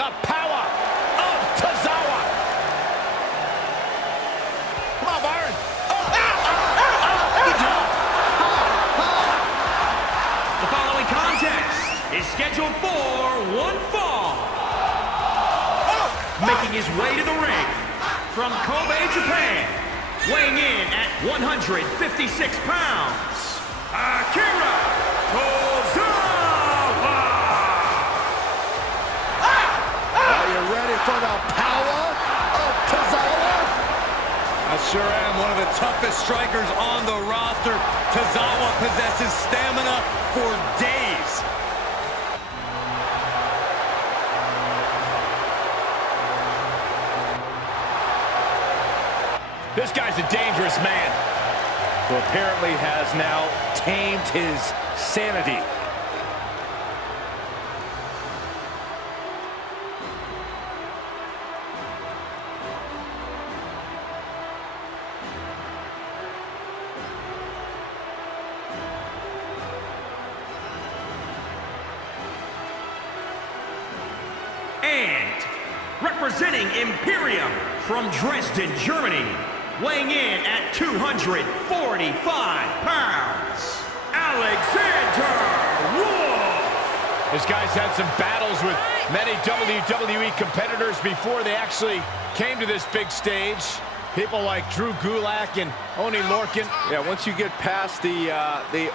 The power of Cesaro. Come on, Byron. The following contest is scheduled for one fall. Making his way to the ring from Kobe, Japan, weighing in at 156 pounds, Akira Tozawa. Are you ready for the power of Tozawa? I sure am. One of the toughest strikers on the roster. Tozawa possesses stamina for days. This guy's a dangerous man, who apparently has now tamed his sanity. And representing Imperium from Dresden, Germany, weighing in at 245 pounds, Alexander Wolf. This guy's had some battles with many WWE competitors before they actually came to this big stage. People like Drew Gulak and Oni Lorcan. Yeah, once you get past the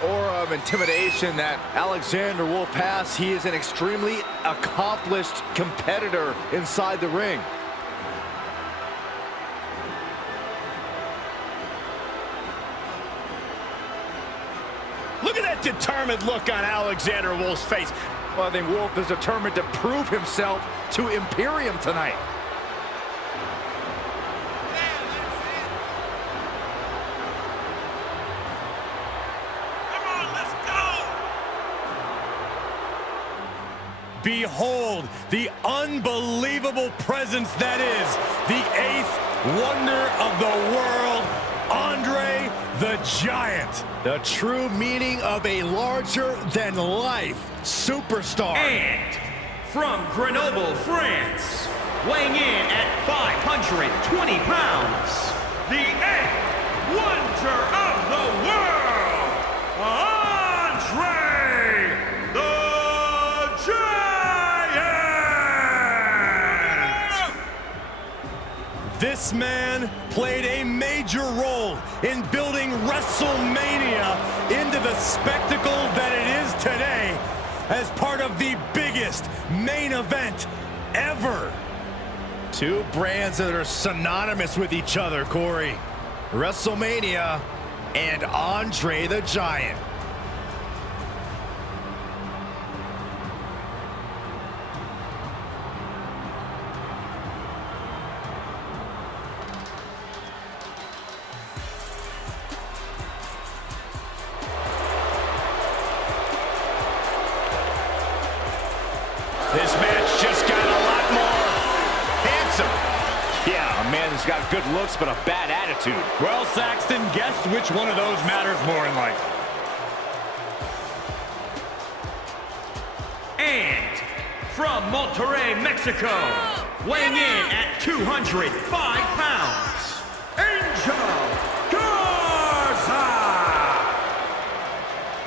aura of intimidation that Alexander Wolf has, he is an extremely accomplished competitor inside the ring. Look at that determined look on Alexander Wolf's face. Well, I think Wolf is determined to prove himself to Imperium tonight. Behold the unbelievable presence that is the 8th wonder of the world, Andre the Giant. The true meaning of a larger-than-life superstar. And from Grenoble, France, weighing in at 520 pounds, the 8th wonder of the world, Andre the Giant! This man played a major role in building WrestleMania into the spectacle that it is today as part of the biggest main event ever. Two brands that are synonymous with each other, Corey. WrestleMania and Andre the Giant. This match just got a lot more handsome. Yeah, a man who's got good looks but a bad attitude. Well, Saxton, guess which one of those matters more in life? And from Monterrey, Mexico, weighing in at 205 pounds, Angel Garza.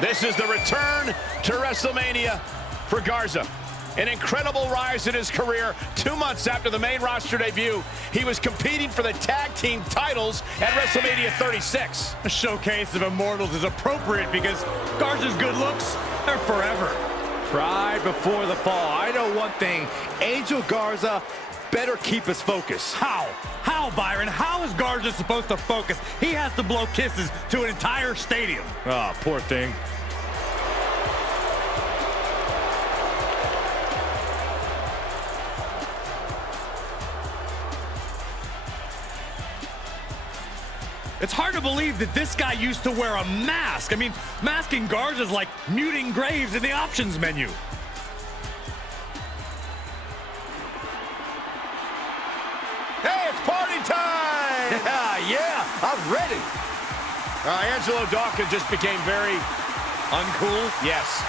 This is the return to WrestleMania for Garza. An incredible rise in his career. 2 months after the main roster debut, he was competing for the tag team titles at WrestleMania 36. A showcase of immortals is appropriate because Garza's good looks are forever. Pride before the fall. I know one thing, Angel Garza better keep his focus. How? How, Byron? How is Garza supposed to focus? He has to blow kisses to an entire stadium. Oh, poor thing. It's hard to believe that this guy used to wear a mask. I mean, masking Garza is like muting Graves in the options menu. Hey, it's party time! Yeah, I'm ready. Angelo Dawkins just became very uncool. Yes.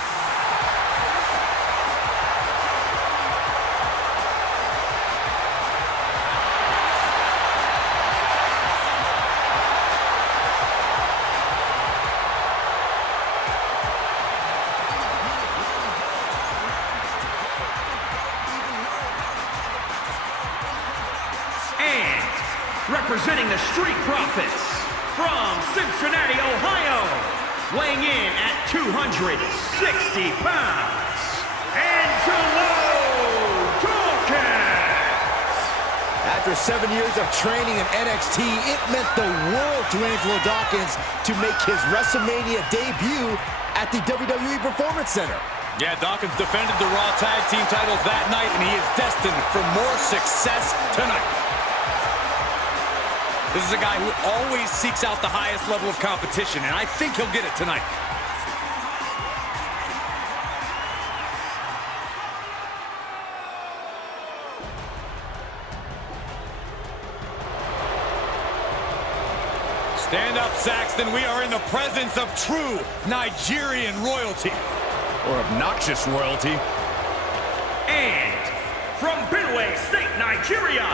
representing the Street Profits from Cincinnati, Ohio, weighing in at 260 pounds, Angelo Dawkins. After 7 years of training in NXT, it meant the world to Angelo Dawkins to make his WrestleMania debut at the WWE Performance Center. Yeah, Dawkins defended the Raw Tag Team titles that night, and he is destined for more success tonight. This is a guy who always seeks out the highest level of competition, and I think he'll get it tonight. Stand up, Saxton. We are in the presence of true Nigerian royalty. Or obnoxious royalty. And from Benue State, Nigeria,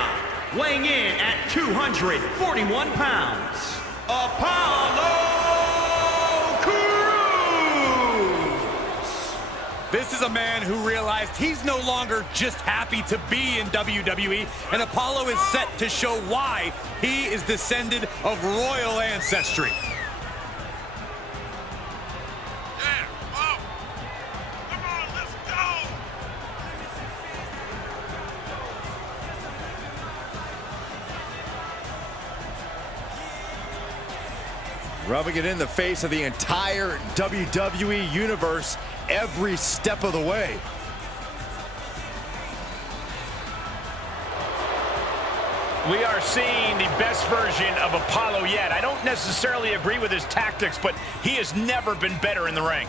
weighing in at 241 pounds, Apollo Crews. This is a man who realized he's no longer just happy to be in WWE, and Apollo is set to show why he is descended of royal ancestry. Rubbing it in the face of the entire WWE Universe every step of the way. We are seeing the best version of Apollo yet. I don't necessarily agree with his tactics, but he has never been better in the ring.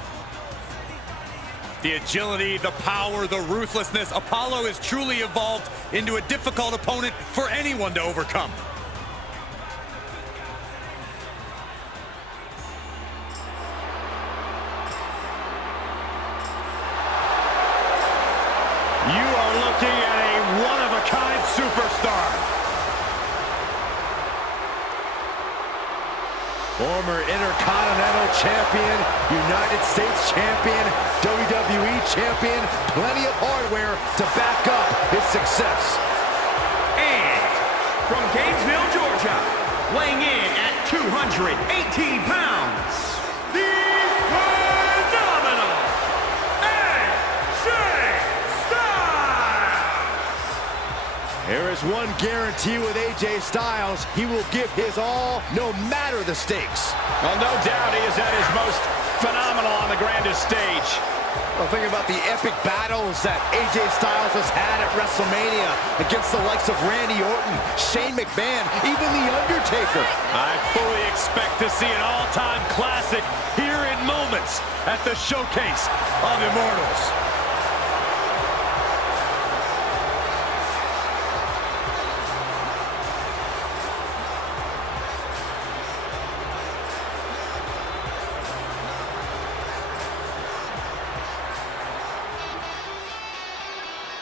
The agility, the power, the ruthlessness. Apollo has truly evolved into a difficult opponent for anyone to overcome. You are looking at a one-of-a-kind superstar. Former Intercontinental Champion, United States Champion, WWE Champion, plenty of hardware to back up his success. And from Gainesville, Georgia, weighing in at 218 pounds, the phenomenal AJ Styles. There is one guarantee with AJ Styles: he will give his all, no matter the stakes. Well, no doubt he is at his most phenomenal on the grandest stage. Well, think about the epic battles that AJ Styles has had at WrestleMania against the likes of Randy Orton, Shane McMahon, even The Undertaker. I fully expect to see an all-time classic here in moments at the Showcase of Immortals.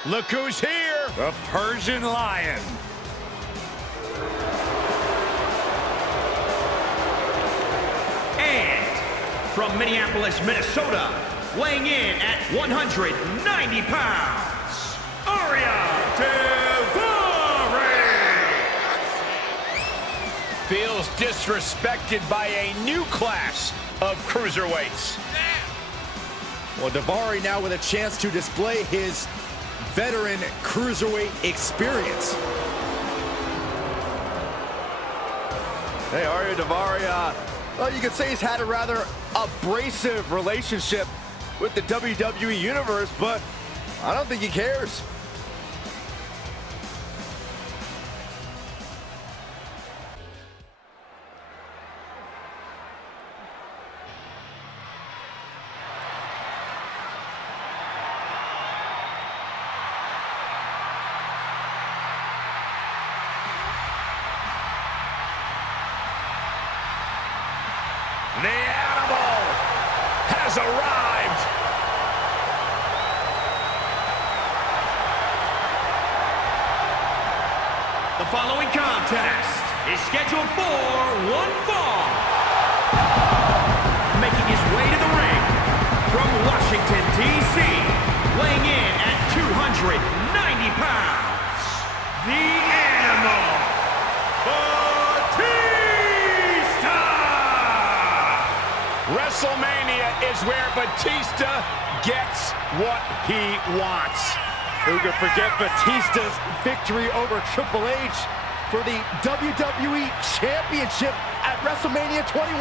Look who's here. The Persian Lion. And from Minneapolis, Minnesota, weighing in at 190 pounds, Aria Daivari. Feels disrespected by a new class of cruiserweights. Well, Daivari now with a chance to display his veteran cruiserweight experience. Hey, Aria Daivari, well, you could say he's had a rather abrasive relationship with the WWE Universe, but I don't think he cares. The animal has arrived. The following contest is scheduled for one fall. Making his way to the ring from Washington, D.C., weighing in at 290 pounds, the animal, WrestleMania is where Batista gets what he wants. Who could forget Batista's victory over Triple H for the WWE Championship at WrestleMania 21.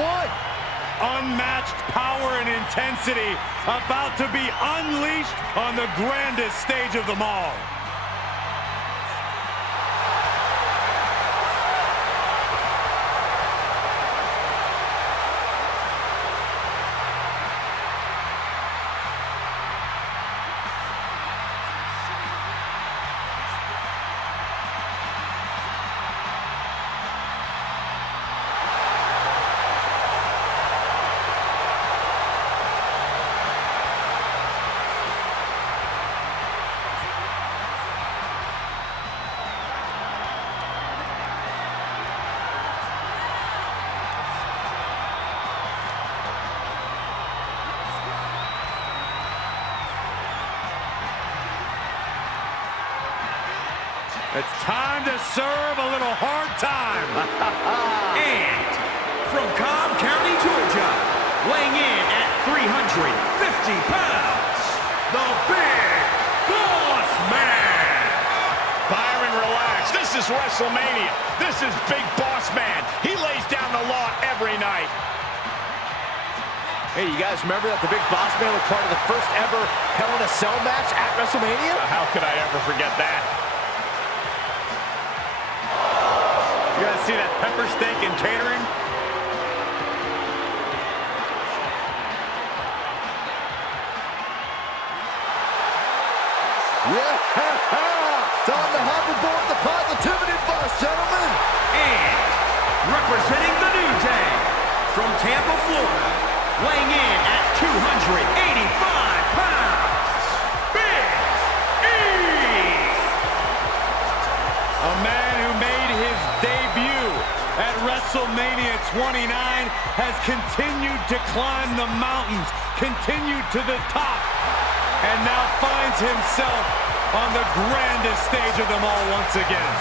Unmatched power and intensity about to be unleashed on the grandest stage of them all. It's time to serve a little hard time. And from Cobb County, Georgia, weighing in at 350 pounds, the Big Boss Man. Byron, relax. This is WrestleMania. This is Big Boss Man. He lays down the law every night. Hey, you guys remember that the Big Boss Man was part of the first ever Hell in a Cell match at WrestleMania? How could I ever forget that? You guys see that pepper steak and catering? Yeah, time to hop aboard the positivity bus, gentlemen. And representing the New Day from Tampa, Florida, weighing in at 285 pounds, Big E. A man who made his debut at WrestleMania 29 has continued to climb the mountains, continued to the top, and now finds himself on the grandest stage of them all once again.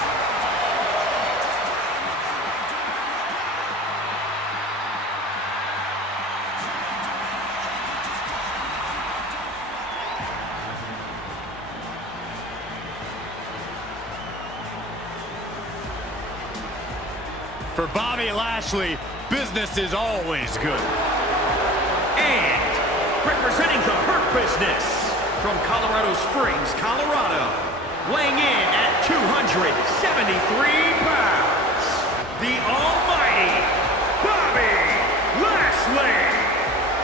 For Bobby Lashley, business is always good. And representing the Hurt Business from Colorado Springs, Colorado, weighing in at 273 pounds, the almighty Bobby Lashley.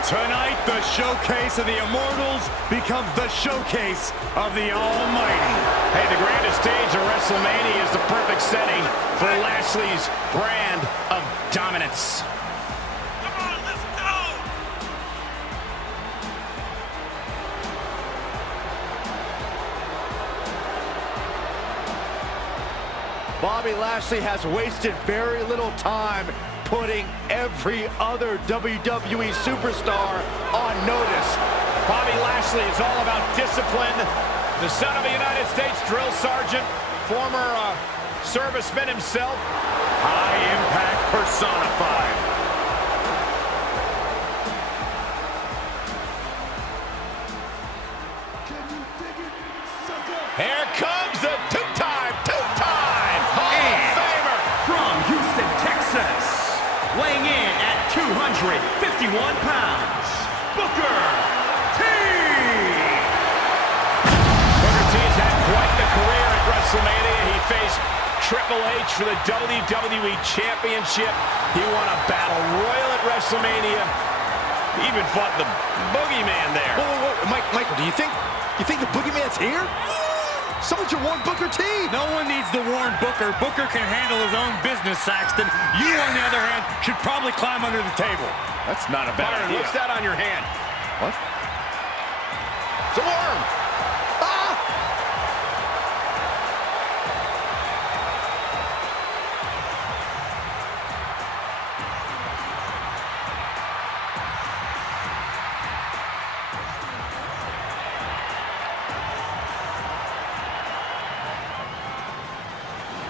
Tonight, the showcase of the Immortals becomes the showcase of the Almighty. Hey, the grandest stage of WrestleMania is the perfect setting for Lashley's brand of dominance. Come on, let's go! Bobby Lashley has wasted very little time putting every other WWE superstar on notice. Bobby Lashley is all about discipline. The son of a United States drill sergeant, former serviceman himself. High impact personified. Here comes the two-time Hall of Famer. From Houston, Texas, weighing in at 251 pounds, Booker T. Booker T has had quite the career at WrestleMania. He faced Triple H for the WWE Championship. He won a Battle Royal at WrestleMania. He even fought the Boogeyman there. Whoa. Michael, do you think the Boogeyman's here? Someone should warn Booker T. No one needs to warn Booker. Booker can handle his own business, Saxton. You, on the other hand, should probably climb under the table. That's not a bad idea. What's that on your hand? What? It's a worm! Ah!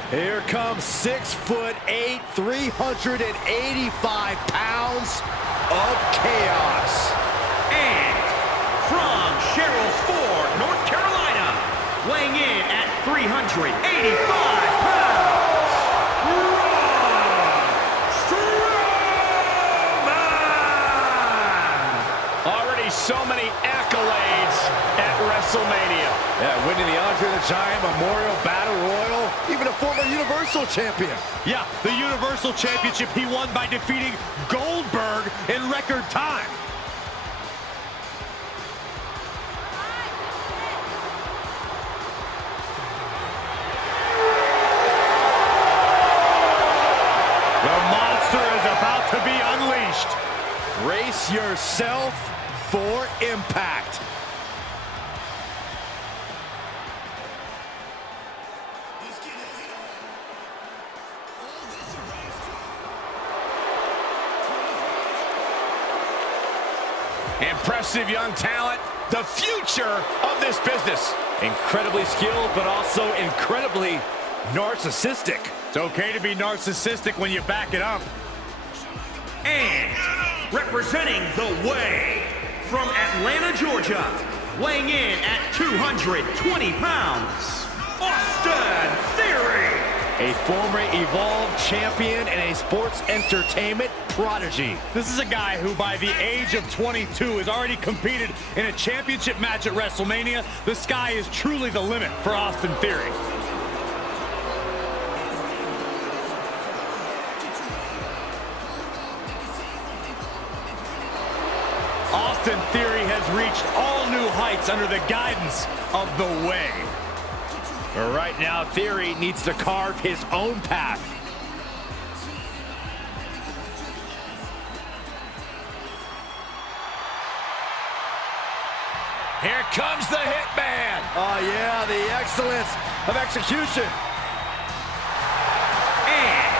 Here comes 6'8", 385 pounds of chaos. And from Sherrills Ford, North Carolina, weighing in at 385 pounds, already so many accolades at WrestleMania. Yeah, winning the Andre the Giant Memorial Battle Royal, even a former Universal Champion. Yeah, the Universal Championship he won by defeating Goldberg in record time. The monster is about to be unleashed. Brace yourself for impact. Impressive young talent, the future of this business. Incredibly skilled, but also incredibly narcissistic. It's okay to be narcissistic when you back it up. and representing the Way from Atlanta, Georgia, weighing in at 220 pounds, Austin Theory. A former Evolve champion and a sports entertainment prodigy. This is a guy who, by the age of 22, has already competed in a championship match at WrestleMania. The sky is truly the limit for Austin Theory. Austin Theory has reached all new heights under the guidance of the Way. But right now, Theory needs to carve his own path. Here comes the Hitman. Oh yeah, the excellence of execution. And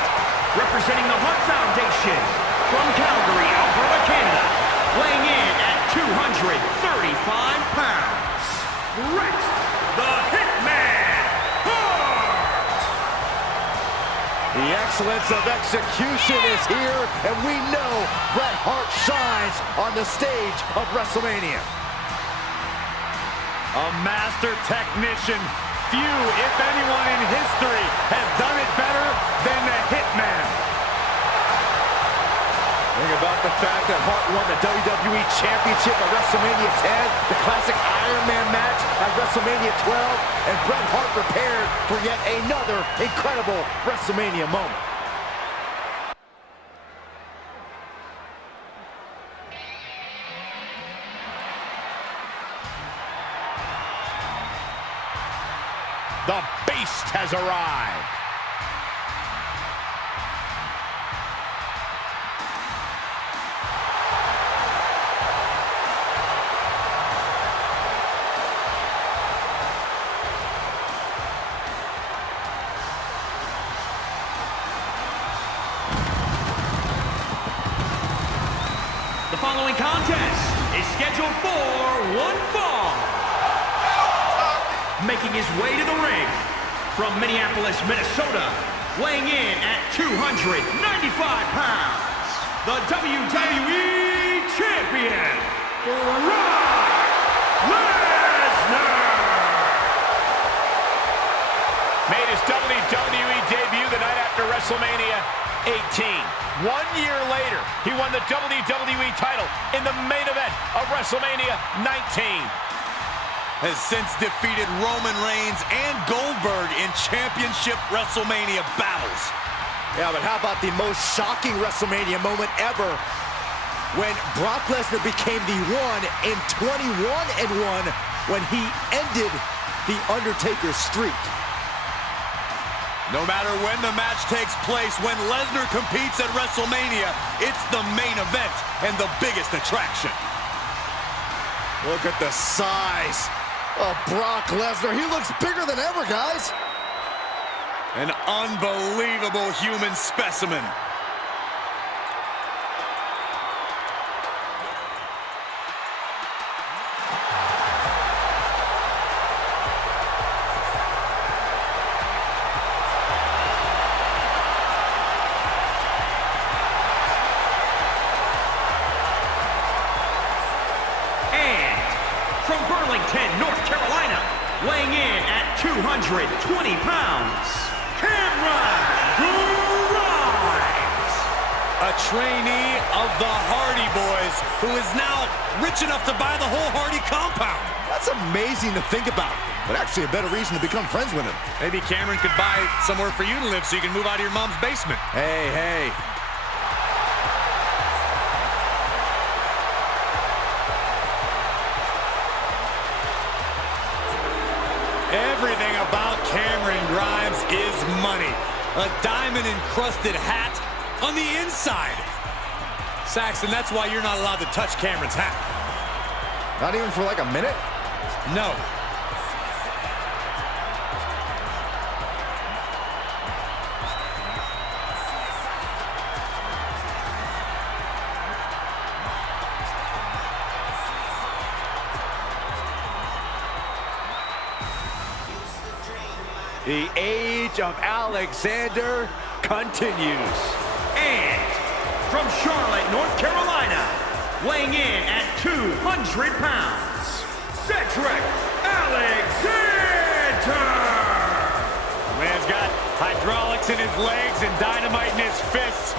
representing the Hart Foundation from Calgary, Alberta, Canada, weighing in at 235 pounds, Bret the Hitman Hart. The excellence of execution is here, and we know Bret Hart shines on the stage of WrestleMania. A master technician. Few, if anyone in history, has done it better than the Hitman. Think about the fact that Hart won the WWE Championship at WrestleMania 10, the classic Iron Man match at WrestleMania 12, and Bret Hart prepared for yet another incredible WrestleMania moment. The Beast has arrived. The following contest is scheduled for one fall. Making his way to the ring from Minneapolis, Minnesota, weighing in at 295 pounds, the WWE Champion, Brock Lesnar. Made his WWE debut the night after WrestleMania 18. 1 year later, he won the WWE title in the main event of WrestleMania 19. Has since defeated Roman Reigns and Goldberg in championship WrestleMania battles. Yeah, but how about the most shocking WrestleMania moment ever when Brock Lesnar became the one in 21-1 when he ended the Undertaker's streak. No matter when the match takes place, when Lesnar competes at WrestleMania, it's the main event and the biggest attraction. Look at the size of Brock Lesnar. He looks bigger than ever, guys. An unbelievable human specimen. North Carolina, weighing in at 220 pounds, Cameron Grimes. A trainee of the Hardy Boys, who is now rich enough to buy the whole Hardy compound. That's amazing to think about, but actually a better reason to become friends with him. Maybe Cameron could buy somewhere for you to live so you can move out of your mom's basement. Hey, hey. Everything about Cameron Grimes is money. A diamond-encrusted hat on the inside. Saxton, that's why you're not allowed to touch Cameron's hat. Not even for like a minute? No. The age of Alexander continues. And from Charlotte, North Carolina, weighing in at 200 pounds, Cedric Alexander. Man's got hydraulics in his legs and dynamite in his fists.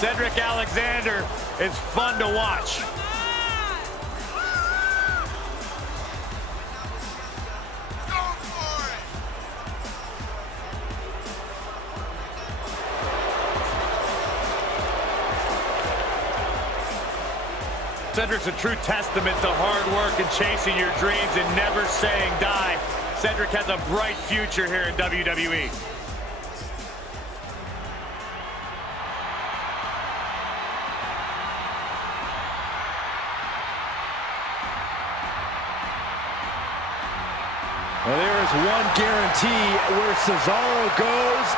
Cedric Alexander is fun to watch. Cedric's a true testament to hard work and chasing your dreams and never saying die. Cedric has a bright future here in WWE. Well, there is one guarantee: where Cesaro goes,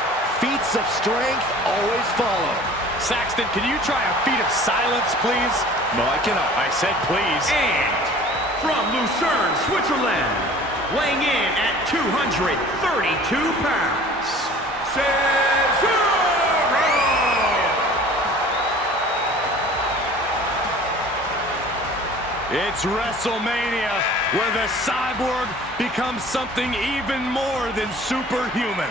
feats of strength always follow. Saxton, can you try a feat of silence, please? No, I cannot. I said please. And from Lucerne, Switzerland, weighing in at 232 pounds, Cesaro! It's WrestleMania, where the cyborg becomes something even more than superhuman.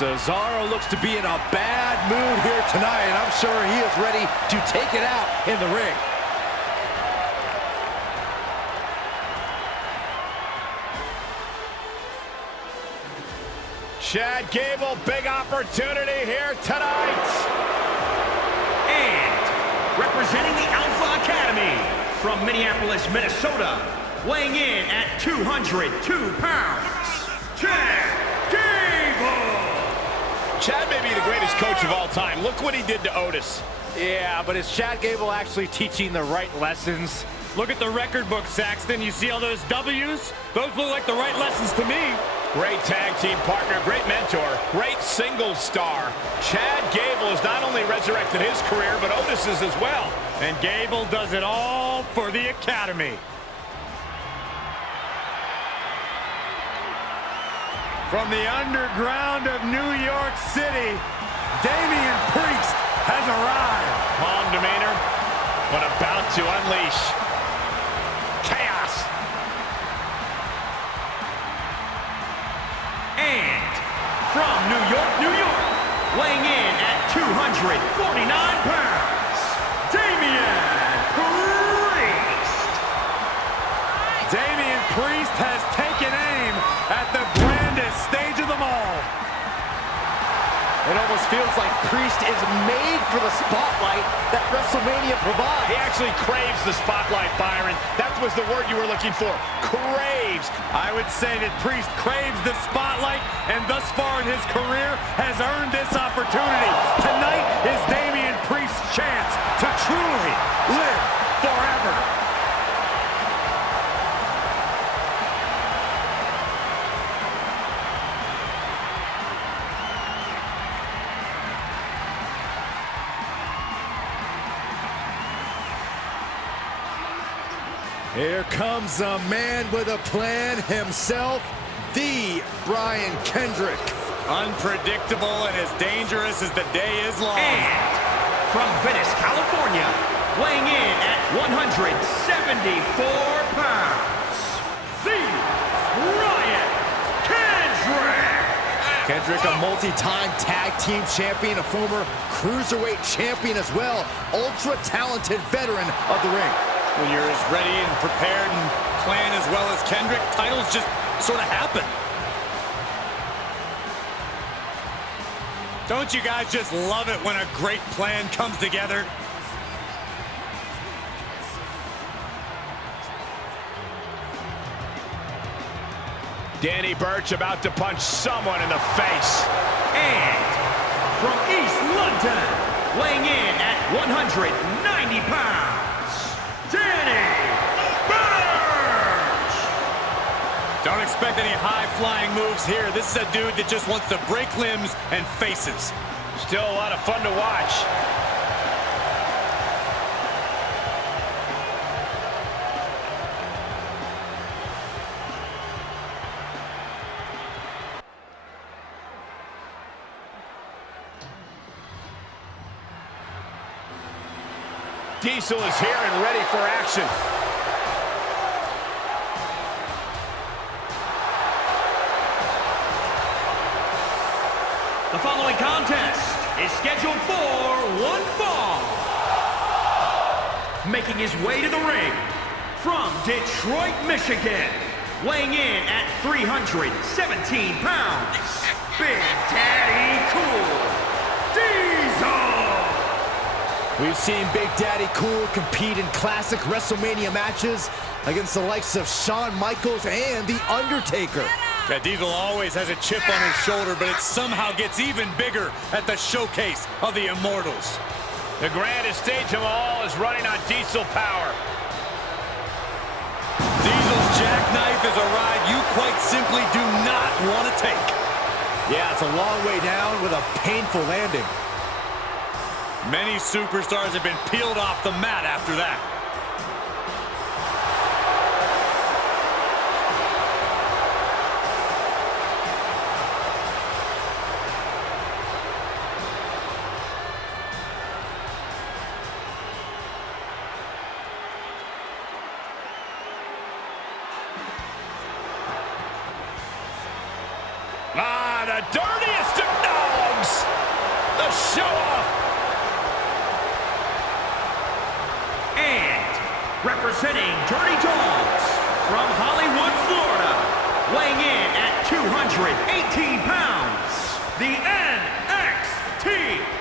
Cesaro looks to be in a bad mood here tonight, and I'm sure he is ready to take it out in the ring. Chad Gable, big opportunity here tonight. And representing the Alpha Academy from Minneapolis, Minnesota, weighing in at 202 pounds, Chad Gable. Chad may be the greatest coach of all time. Look what he did to Otis. Yeah, but is Chad Gable actually teaching the right lessons? Look at the record book, Saxton. You see all those W's? Those look like the right lessons to me. Great tag team partner, great mentor, great single star. Chad Gable has not only resurrected his career, but Otis's as well. And Gable does it all for the Academy. From the underground of New York City, Damien Priest has arrived. Calm demeanor, but about to unleash chaos. And from New York, New York, weighing in at 249 pounds, Damien Priest. Damien Priest has taken aim at the grandest stage of them all. It almost feels like Priest is made for the spotlight that WrestleMania provides. He actually craves the spotlight, Byron. That was the word you were looking for. Craves. I would say that Priest craves the spotlight, and thus far in his career has earned this opportunity. Tonight is Damien Priest's chance to truly live forever. Here comes a man with a plan himself, the Brian Kendrick Unpredictable and as dangerous as the day is long. And from Venice, California, weighing in at 174 pounds, the Ryan Kendrick. Kendrick, a multi-time tag team champion, a former cruiserweight champion as well. Ultra-talented veteran of the ring. When you're as ready and prepared and plan as well as Kendrick, titles just sort of happen. Don't you guys just love it when a great plan comes together? Danny Burch about to punch someone in the face. And from East London, weighing in at 190 pounds, Danny Burch. Don't expect any high-flying moves here. This is a dude that just wants to break limbs and faces. Still a lot of fun to watch. Diesel is here and ready for action. The following contest is scheduled for one fall. Making his way to the ring from Detroit, Michigan, weighing in at 317 pounds, Big Daddy Cool Diesel. We've seen Big Daddy Cool compete in classic WrestleMania matches against the likes of Shawn Michaels and The Undertaker. Yeah, Diesel always has a chip on his shoulder, but it somehow gets even bigger at the showcase of the Immortals. The grandest stage of all is running on Diesel power. Diesel's jackknife is a ride you quite simply do not want to take. Yeah, it's a long way down with a painful landing. Many superstars have been peeled off the mat after that. The dirtiest of dogs! The show-off! And representing Dirty Dogs from Hollywood, Florida, weighing in at 218 pounds, the NXT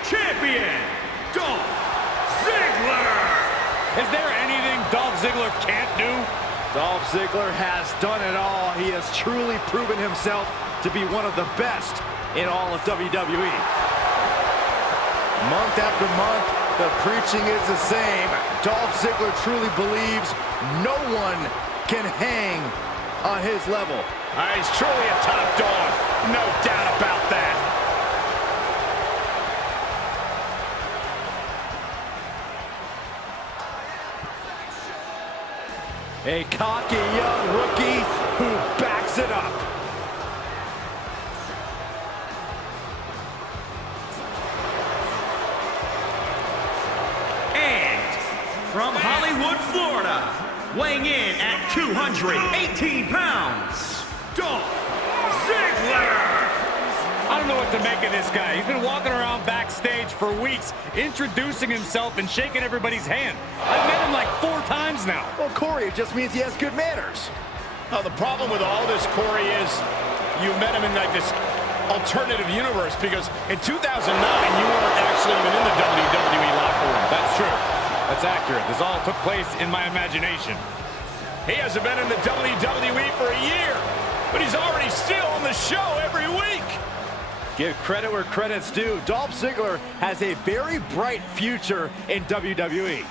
Champion, Dolph Ziggler. Is there anything Dolph Ziggler can't do? Dolph Ziggler has done it all. He has truly proven himself to be one of the best in all of WWE. Month after month, the preaching is the same. Dolph Ziggler truly believes no one can hang on his level. He's truly a top dog, no doubt about that. A cocky young rookie who backs it up. From Hollywood, Florida, weighing in at 218 pounds, Dolph Ziggler. I don't know what to make of this guy. He's been walking around backstage for weeks, introducing himself and shaking everybody's hand. I've met him like 4 times now. Well, Corey, it just means he has good manners. Now, the problem with all this, Corey, is you met him in like this alternative universe, because in 2009, you weren't actually even in the WWE locker room. That's true. That's accurate. This all took place in my imagination. He hasn't been in the WWE for a year, but he's already still on the show every week. Give credit where credit's due. Dolph Ziggler has a very bright future in WWE.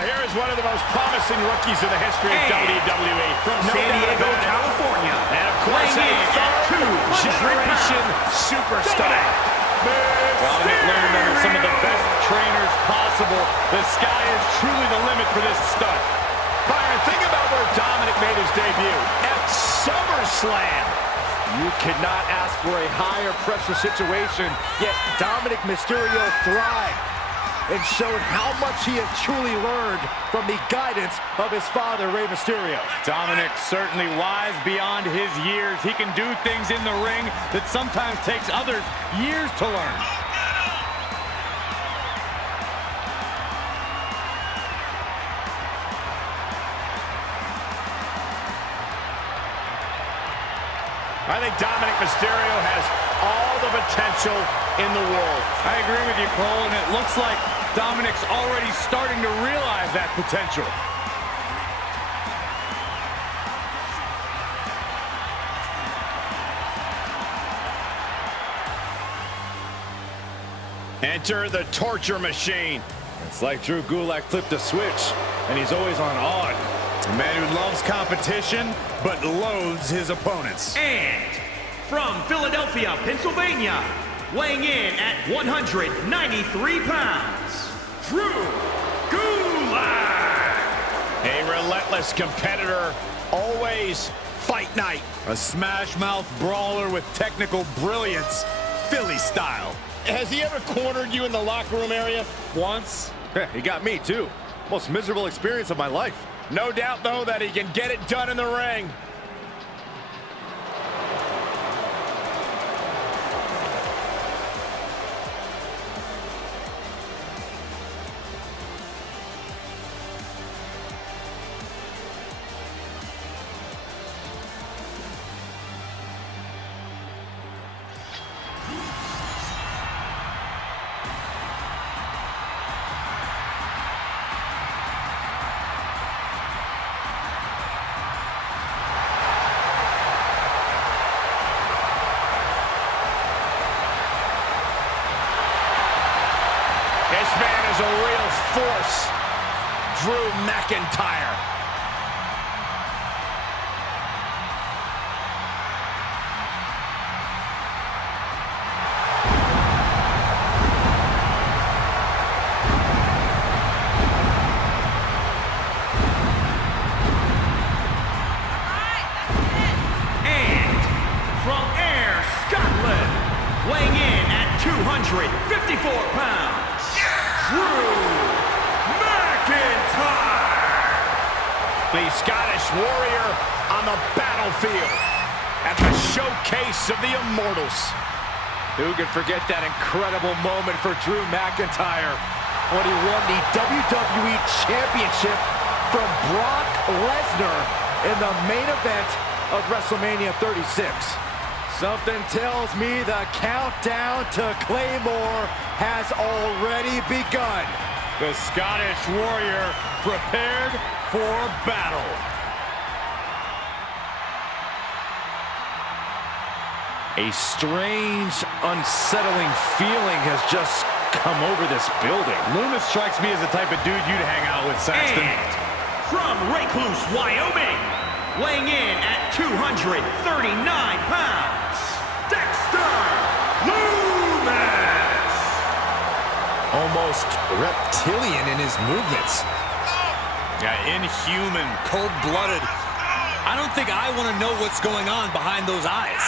Here is one of the most promising rookies in the history of WWE. From San Diego, California. And of course, a third-generation superstar. Well, I've learned under some of the best trainers possible. possible. The sky is truly the limit for this stunt. Byron, think about where Dominic made his debut. At SummerSlam. You cannot ask for a higher pressure situation, yet Dominic Mysterio thrived and showed how much he has truly learned from the guidance of his father, Rey Mysterio. Dominic certainly wise beyond his years. He can do things in the ring that sometimes takes others years to learn. I think Dominic Mysterio has all the potential in the world. I agree with you, Cole, and it looks like Dominic's already starting to realize that potential. Enter the torture machine. It's like Drew Gulak flipped a switch, and he's always on odd. A man who loves competition, but loathes his opponents. And from Philadelphia, Pennsylvania, weighing in at 193 pounds, Drew Gulak. A relentless competitor, always fight night. A smash-mouth brawler with technical brilliance, Philly style. Has he ever cornered you in the locker room area? Once. He got me too. Most miserable experience of my life. No doubt, though, that he can get it done in the ring. This man is a real force, Drew McIntyre. And from Ayr, Scotland, weighing in at 254 pounds, Drew McIntyre. The Scottish warrior on the battlefield at the showcase of the Immortals. Who can forget that incredible moment for Drew McIntyre when he won the WWE Championship from Brock Lesnar in the main event of WrestleMania 36. Something tells me the countdown to Claymore has already begun. The Scottish warrior prepared for battle. A strange, unsettling feeling has just come over this building. Loomis strikes me as the type of dude you'd hang out with, Saxton. And from Recluse, Wyoming, weighing in at 239 pounds, Dexter Loomis. Almost reptilian in his movements. Yeah, inhuman, cold-blooded. I don't think I want to know what's going on behind those eyes.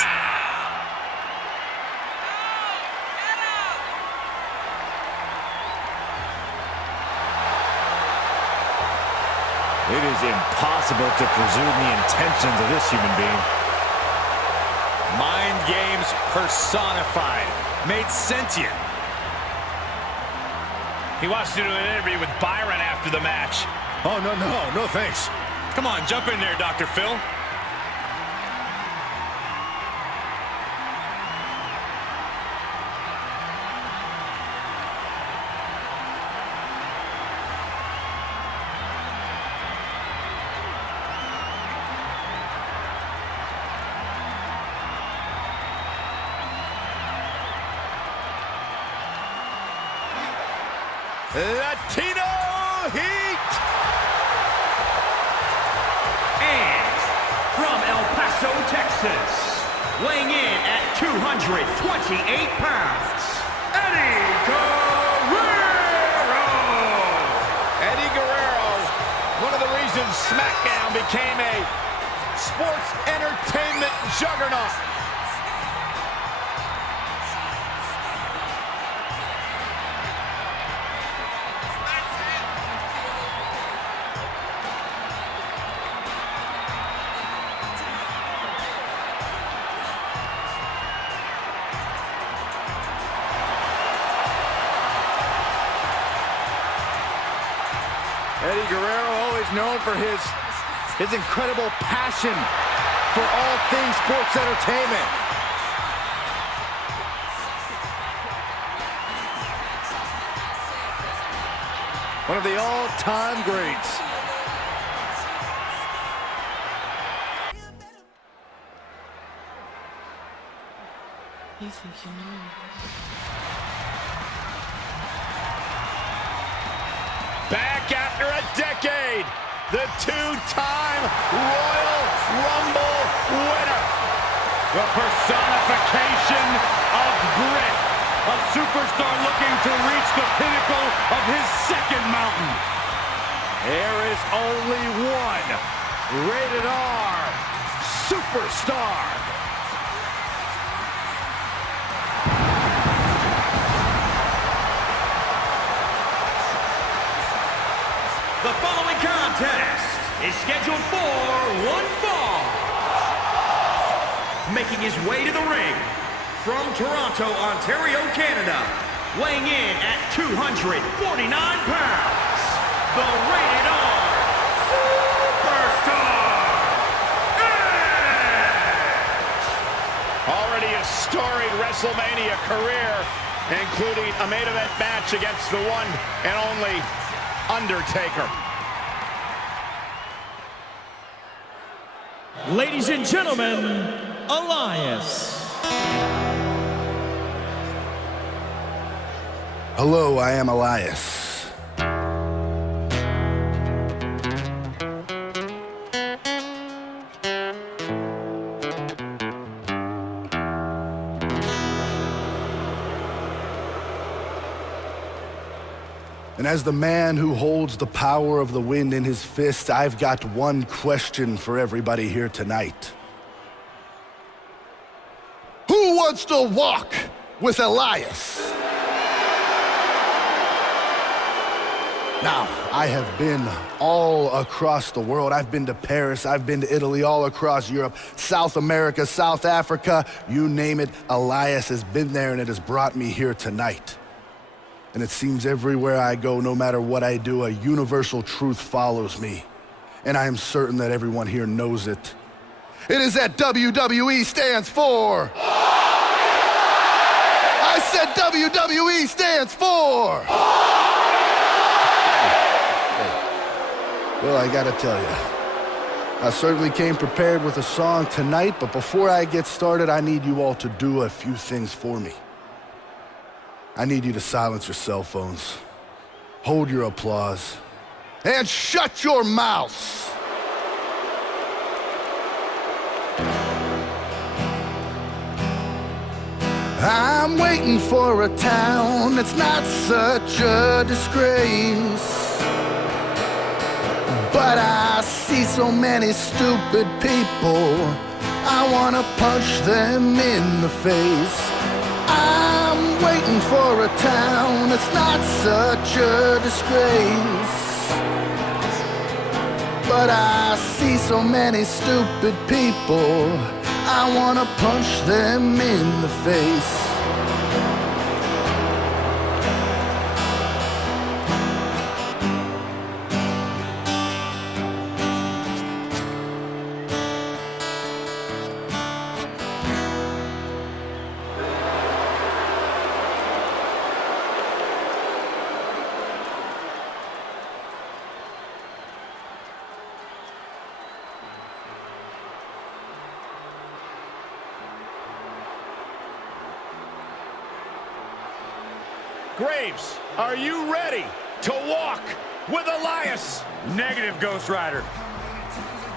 It is impossible to presume the intentions of this human being. Mind games personified, made sentient. He wants to do an interview with Byron after the match. Oh, no thanks. Come on, jump in there, Dr. Phil. Latino Heat! And from El Paso, Texas, weighing in at 228 pounds, Eddie Guerrero. Eddie Guerrero, always known for his incredible passion for all things sports entertainment. One of the all-time greats. You think you know me? Back after a decade, the two-time Royal Rumble winner. The personification of grit. A superstar looking to reach the pinnacle of his second mountain. There is only one rated R superstar. The following contest is scheduled for one fall. Making his way to the ring from Toronto, Ontario, Canada, weighing in at 249 pounds, the rated R Superstar, Edge! Already a storied WrestleMania career, including a main event match against the one and only Undertaker. Ladies and gentlemen, Elias. Hello, I am Elias. And as the man who holds the power of the wind in his fist, I've got one question for everybody here tonight. Who wants to walk with Elias? Now, I have been all across the world. I've been to Paris, I've been to Italy, all across Europe, South America, South Africa, you name it. Elias has been there and it has brought me here tonight. And it seems everywhere I go, no matter what I do, a universal truth follows me. And I am certain that everyone here knows it. It is that WWE stands for. I said WWE stands for. Well, I gotta tell you, I certainly came prepared with a song tonight, but before I get started, I need you all to do a few things for me. I need you to silence your cell phones, hold your applause, and shut your mouths. I'm waiting for a town that's not such a disgrace, but I see so many stupid people, I wanna punch them in the face. I'm waiting for a town that's not such a disgrace, but I see so many stupid people, I wanna punch them in the face. Graves, are you ready to walk with Elias? Negative, Ghost Rider.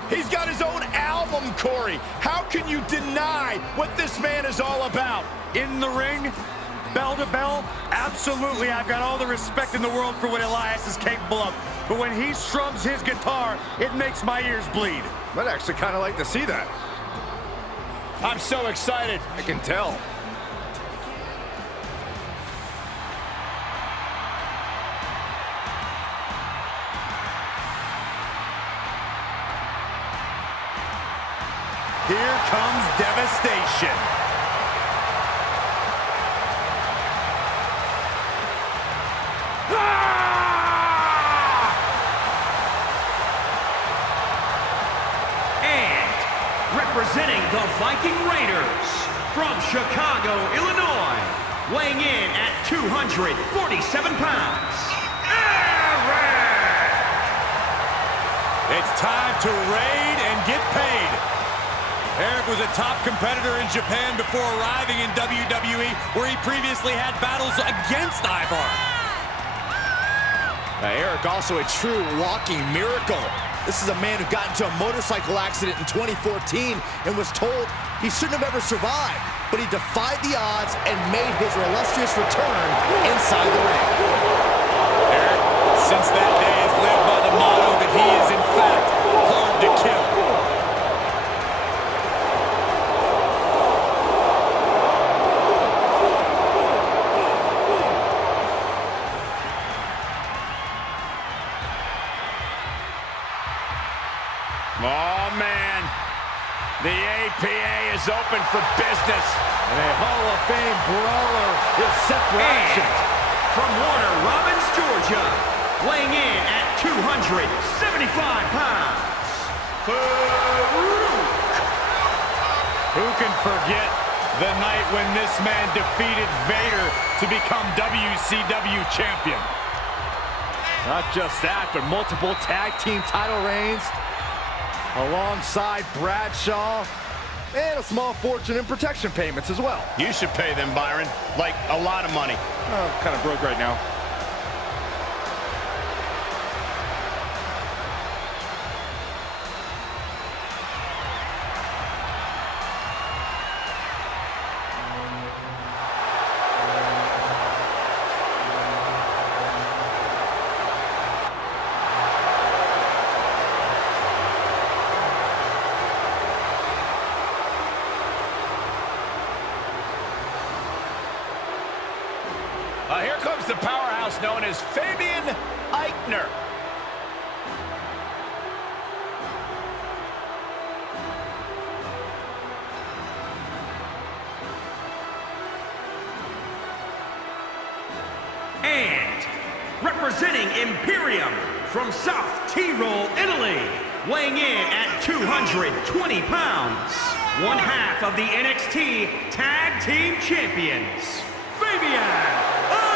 He's got his own album, Corey. How can you deny what this man is all about? In the ring, bell to bell, absolutely. I've got all the respect in the world for what Elias is capable of. But when he strums his guitar, it makes my ears bleed. I'd actually kind of like to see that. I'm so excited. I can tell. Here comes devastation. representing the Viking Raiders from Chicago, Illinois, weighing in at 247 pounds, Eric! It's time to raid and get paid. Eric was a top competitor in Japan before arriving in WWE, where he previously had battles against Ivar. Eric also a true walking miracle. This is a man who got into a motorcycle accident in 2014 and was told he shouldn't have ever survived, but he defied the odds and made his illustrious return inside the ring. Eric, since that day, has lived by the motto that he is, in fact, hard to kill. Oh, man. The APA is open for business. And a Hall of Fame brawler is Seth Rollins. From Warner Robins, Georgia, weighing in at 275 pounds, Rood. Who can forget the night when this man defeated Vader to become WCW champion? Not just that, but multiple tag team title reigns alongside Bradshaw, and a small fortune in protection payments as well. You should pay them, Byron. Like, a lot of money. Oh, kind of broke right now. Here comes the powerhouse known as Fabian Aichner. And representing Imperium from South Tyrol, Italy, weighing in at 220 pounds, one half of the NXT Tag Team Champions, Fabian Aichner!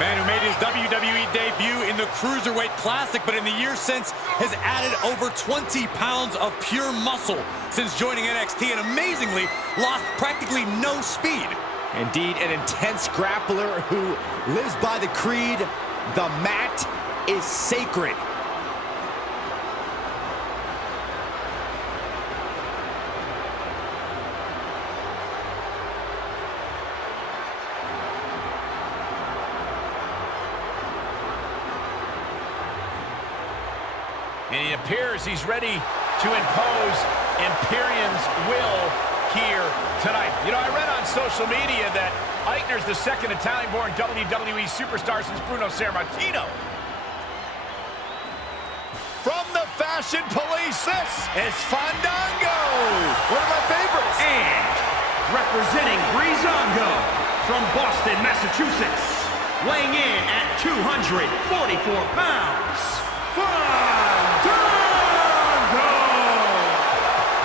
Man who made his WWE debut in the Cruiserweight Classic, but in the years since has added over 20 pounds of pure muscle since joining NXT, and amazingly lost practically no speed. Indeed, an intense grappler who lives by the creed, the mat is sacred. And it appears he's ready to impose Imperium's will here tonight. You know, I read on social media that Aichner's the second Italian-born WWE superstar since Bruno Sammartino. From the Fashion Police, this is Fandango, one of my favorites. And representing Breezango from Boston, Massachusetts, weighing in at 244 pounds, Fandango!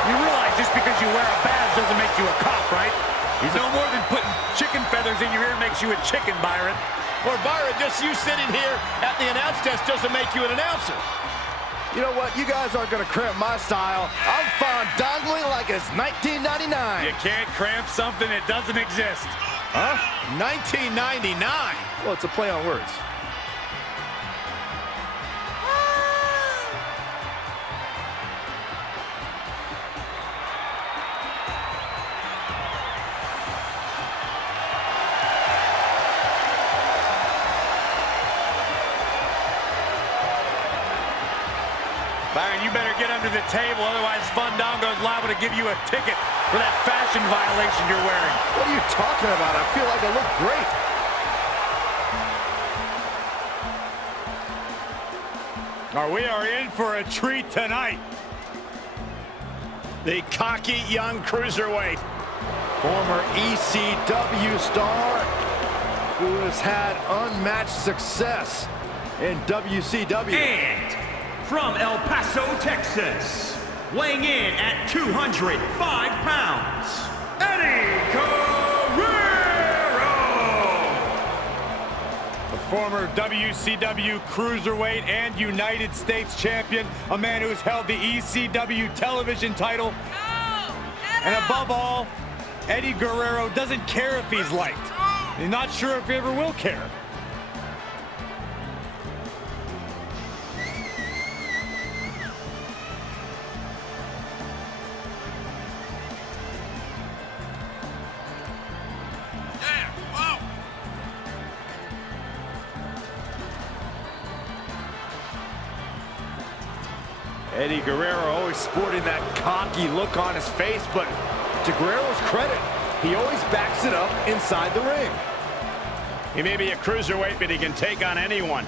You realize just because you wear a badge doesn't make you a cop, right? He's no more than putting chicken feathers in your ear makes you a chicken, Byron. Or Byron, just you sitting here at the announce desk doesn't make you an announcer. You know what? You guys aren't going to cramp my style. I'm fandangling like it's 1999. You can't cramp something that doesn't exist. Huh? 1999. Well, it's a play on words. Byron, you better get under the table, otherwise Fandango's liable to give you a ticket for that fashion violation you're wearing. What are you talking about? I feel like I look great. We are in for a treat tonight. The cocky young cruiserweight. Former ECW star who has had unmatched success in WCW. And from El Paso, Texas, weighing in at 205 pounds, Eddie Guerrero! The former WCW Cruiserweight and United States Champion, a man who's held the ECW television title. And above all, Eddie Guerrero doesn't care if he's liked. He's not sure if he ever will care. Eddie Guerrero always sporting that cocky look on his face, but to Guerrero's credit, he always backs it up inside the ring. He may be a cruiserweight, but he can take on anyone.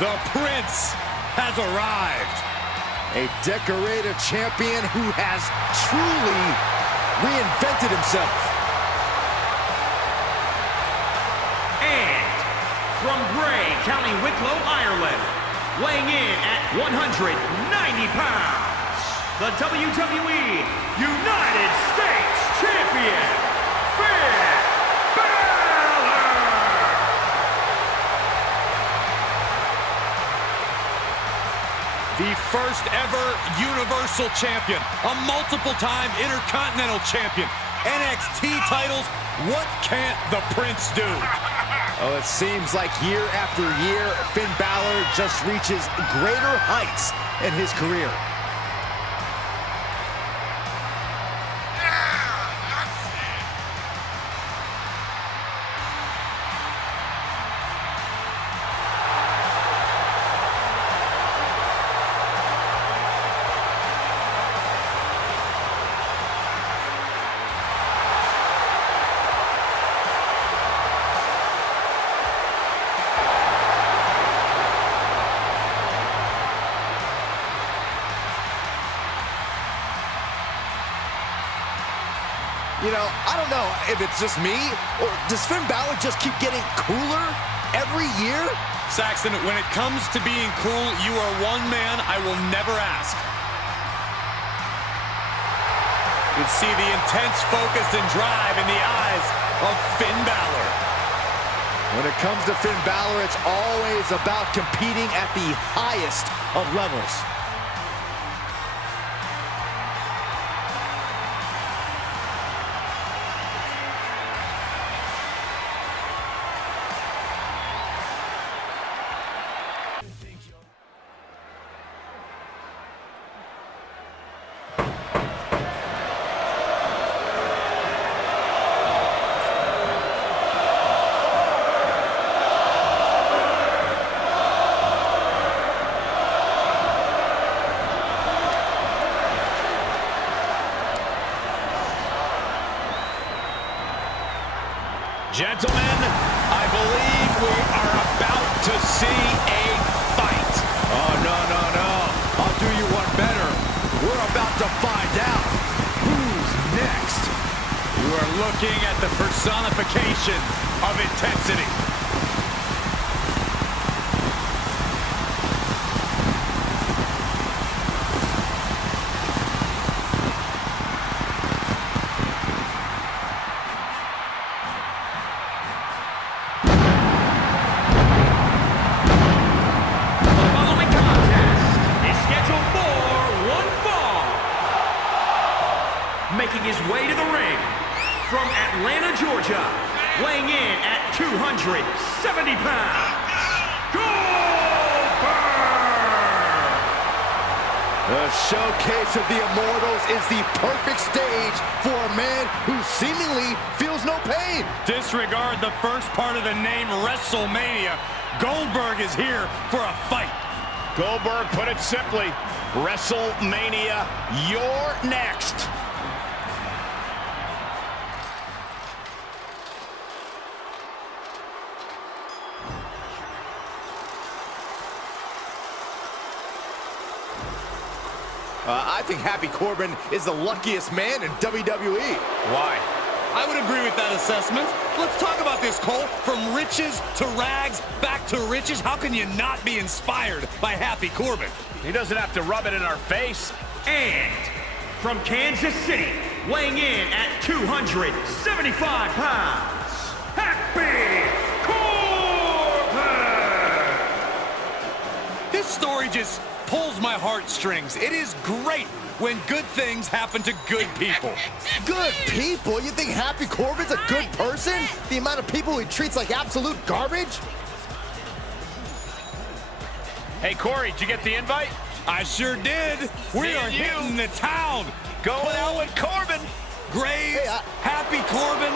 The Prince has arrived. A decorated champion who has truly reinvented himself. And from Bray, County Wicklow, Ireland, weighing in at 190 pounds, the WWE United States Champion, Finn Balor! The first ever Universal Champion, a multiple-time Intercontinental Champion, NXT titles. What can't the Prince do? Oh, it seems like year after year, Finn Balor just reaches greater heights in his career. You know, I don't know if it's just me, or does Finn Balor just keep getting cooler every year? Saxton, when it comes to being cool, you are one man I will never ask. You can see the intense focus and drive in the eyes of Finn Balor. When it comes to Finn Balor, it's always about competing at the highest of levels. Gentlemen, I believe we are about to see a fight. Oh, no, no, no. I'll do you one better. We're about to find out who's next. You are looking at the personification of intensity. Making his way to the ring from Atlanta, Georgia, weighing in at 270 pounds, Goldberg! The showcase of the Immortals is the perfect stage for a man who seemingly feels no pain. Disregard the first part of the name WrestleMania. Goldberg is here for a fight. Goldberg put it simply, WrestleMania, you're next. I think Happy Corbin is the luckiest man in WWE. Why? I would agree with that assessment. Let's talk about this, Cole. From riches to rags, back to riches. How can you not be inspired by Happy Corbin? He doesn't have to rub it in our face. And from Kansas City, weighing in at 275 pounds, Happy Corbin! This story just pulls my heartstrings. It is great when good things happen to good people. Good people? You think Happy Corbin's a good person? The amount of people he treats like absolute garbage? Hey, Corey, did you get the invite? I sure did. We are hitting the town. Going out with Corbin. Graves, Hey, Happy Corbin.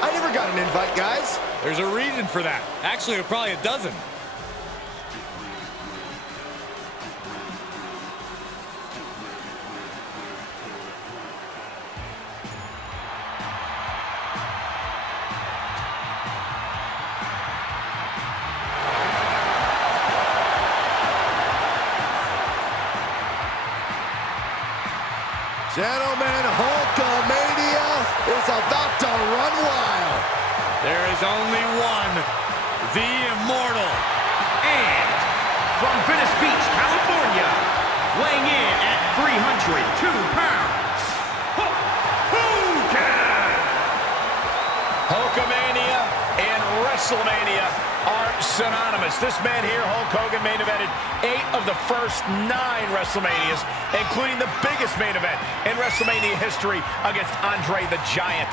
I never got an invite, guys. There's a reason for that. Actually, probably a dozen. Gentlemen, Hulkamania is about to run wild. There is only one, the Immortal. And from Venice Beach, California, weighing in at 302 pounds, Hulk Hogan! Hulkamania and WrestleMania are synonymous. This man here, Hulk Hogan, main evented 8 of the first 9 WrestleManias, including the biggest main event in WrestleMania history against Andre the Giant.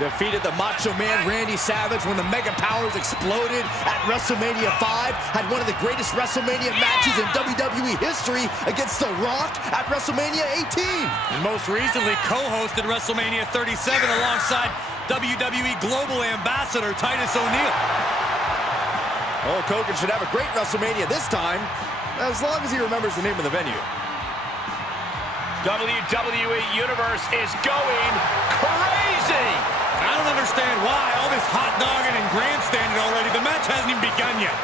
Defeated the Macho Man Randy Savage when the Mega Powers exploded at WrestleMania 5. Had one of the greatest WrestleMania matches in WWE history against The Rock at WrestleMania 18. And most recently co-hosted WrestleMania 37 alongside WWE Global Ambassador Titus O'Neil. Hulk Hogan should have a great WrestleMania this time, as long as he remembers the name of the venue. WWE Universe is going crazy! I don't understand why. All this hot dogging and grandstanding already. The match hasn't even begun yet.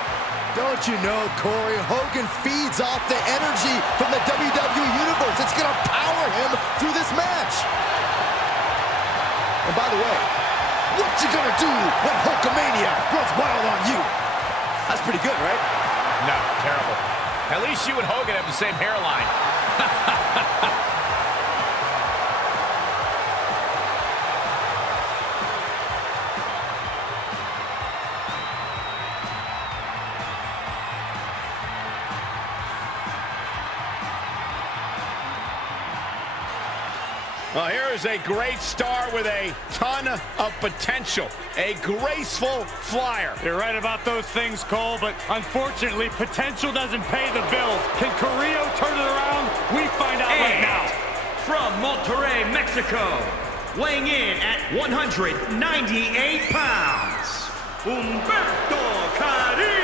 Don't you know, Corey, Hogan feeds off the energy from the WWE Universe. It's going to power him through this match. And by the way, what you gonna do when Hulkamania runs wild on you? That's pretty good, right? No, terrible. At least you and Hogan have the same hairline. Well, here is a great star with a ton of potential. A graceful flyer. You're right about those things, Cole, but unfortunately, potential doesn't pay the bills. Can Carrillo turn it around? We find out right now. From Monterrey, Mexico, weighing in at 198 pounds, Umberto Korea.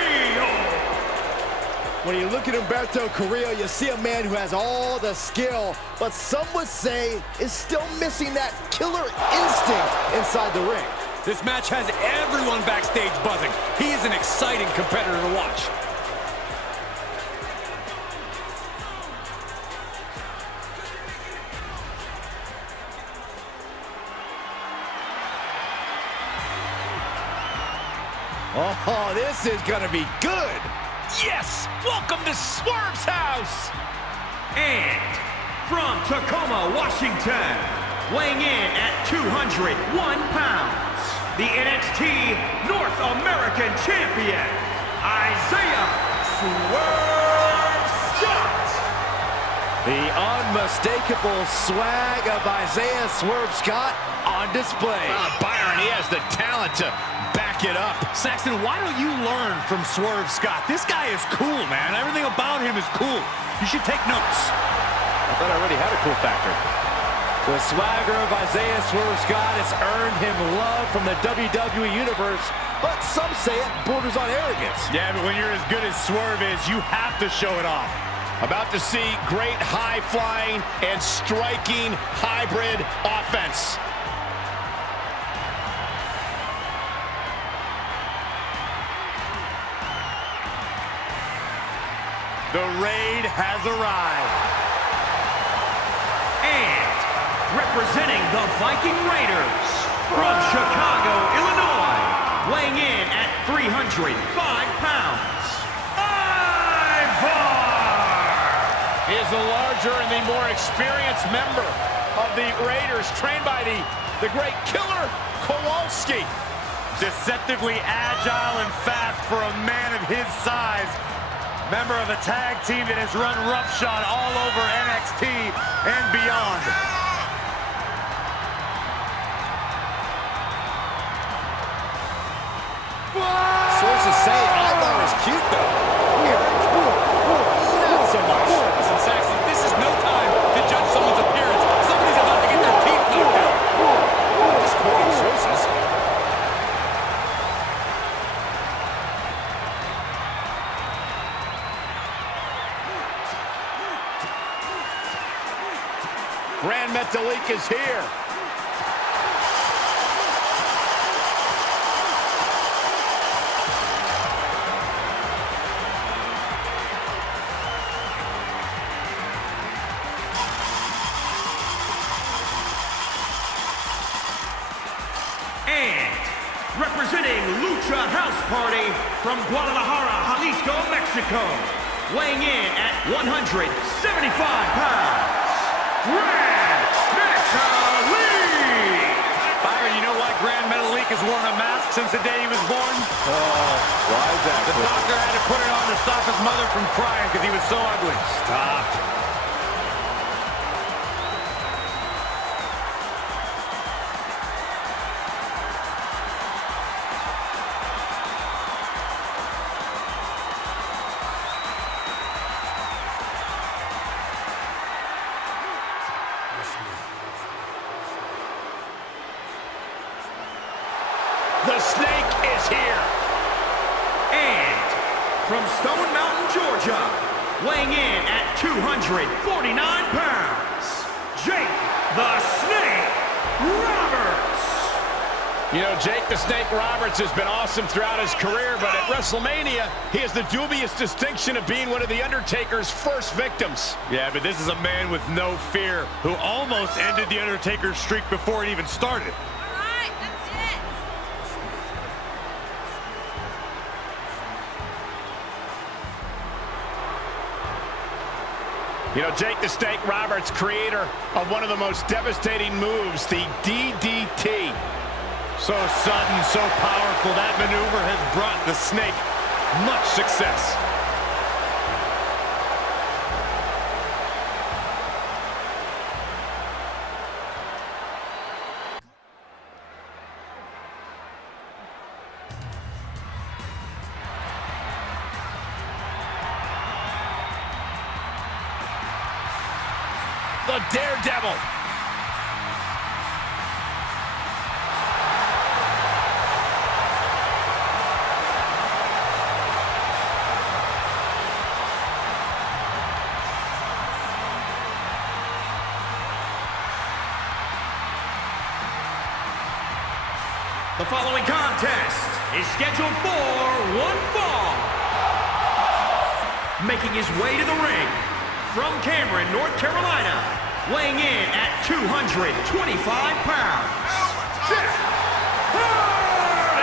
When you look at Umberto Korea, you see a man who has all the skill, but some would say is still missing that killer instinct inside the ring. This match has everyone backstage buzzing. He is an exciting competitor to watch. Oh, this is gonna be good. Yes! Welcome to Swerve's house! And from Tacoma, Washington, weighing in at 201 pounds, the NXT North American Champion, Isaiah Swerve Scott. The unmistakable swag of Isaiah Swerve Scott on display. Byron, he has the talent to back it up. Saxton, why don't you learn from Swerve Scott? This guy is cool, man. Everything about him is cool. You should take notes. I thought I already had a cool factor. The swagger of Isaiah Swerve Scott has earned him love from the WWE Universe, but some say it borders on arrogance. Yeah, but when you're as good as Swerve is, you have to show it off. About to see great high-flying and striking hybrid offense. The raid has arrived. And representing the Viking Raiders from Chicago, Illinois, weighing in at 305 pounds, He is the larger and the more experienced member of the Raiders, trained by the great Killer Kowalski. Deceptively agile and fast for a man of his size. Member of a tag team that has run roughshod all over NXT and beyond. Sources say Ivar is cute, though. Not so much. Listen, Saxon, this is no time to judge someone's appearance. Somebody's about to get their teeth knocked out. Just quoting sources. Grand Metalik is here. and representing Lucha House Party from Guadalajara, Jalisco, Mexico, weighing in at 175 pounds, Grand Metalik! Byron, you know why Grand Metalik has worn a mask since the day he was born? Why is that? The doctor had to put it on to stop his mother from crying because he was so ugly. Stop. The Snake is here. And from Stone Mountain, Georgia, weighing in at 249 pounds, Jake the Snake Roberts. You know, Jake the Snake Roberts has been awesome throughout his career, but at WrestleMania, he has the dubious distinction of being one of the Undertaker's first victims. Yeah, but this is a man with no fear who almost ended the Undertaker's streak before it even started. You know, Jake the Snake Roberts, creator of one of the most devastating moves, the DDT. So sudden, so powerful, that maneuver has brought the Snake much success. The Daredevil. The following contest is scheduled for one fall. Making his way to the ring from Cameron, North Carolina, weighing in at 225 pounds, Jeff Hardy!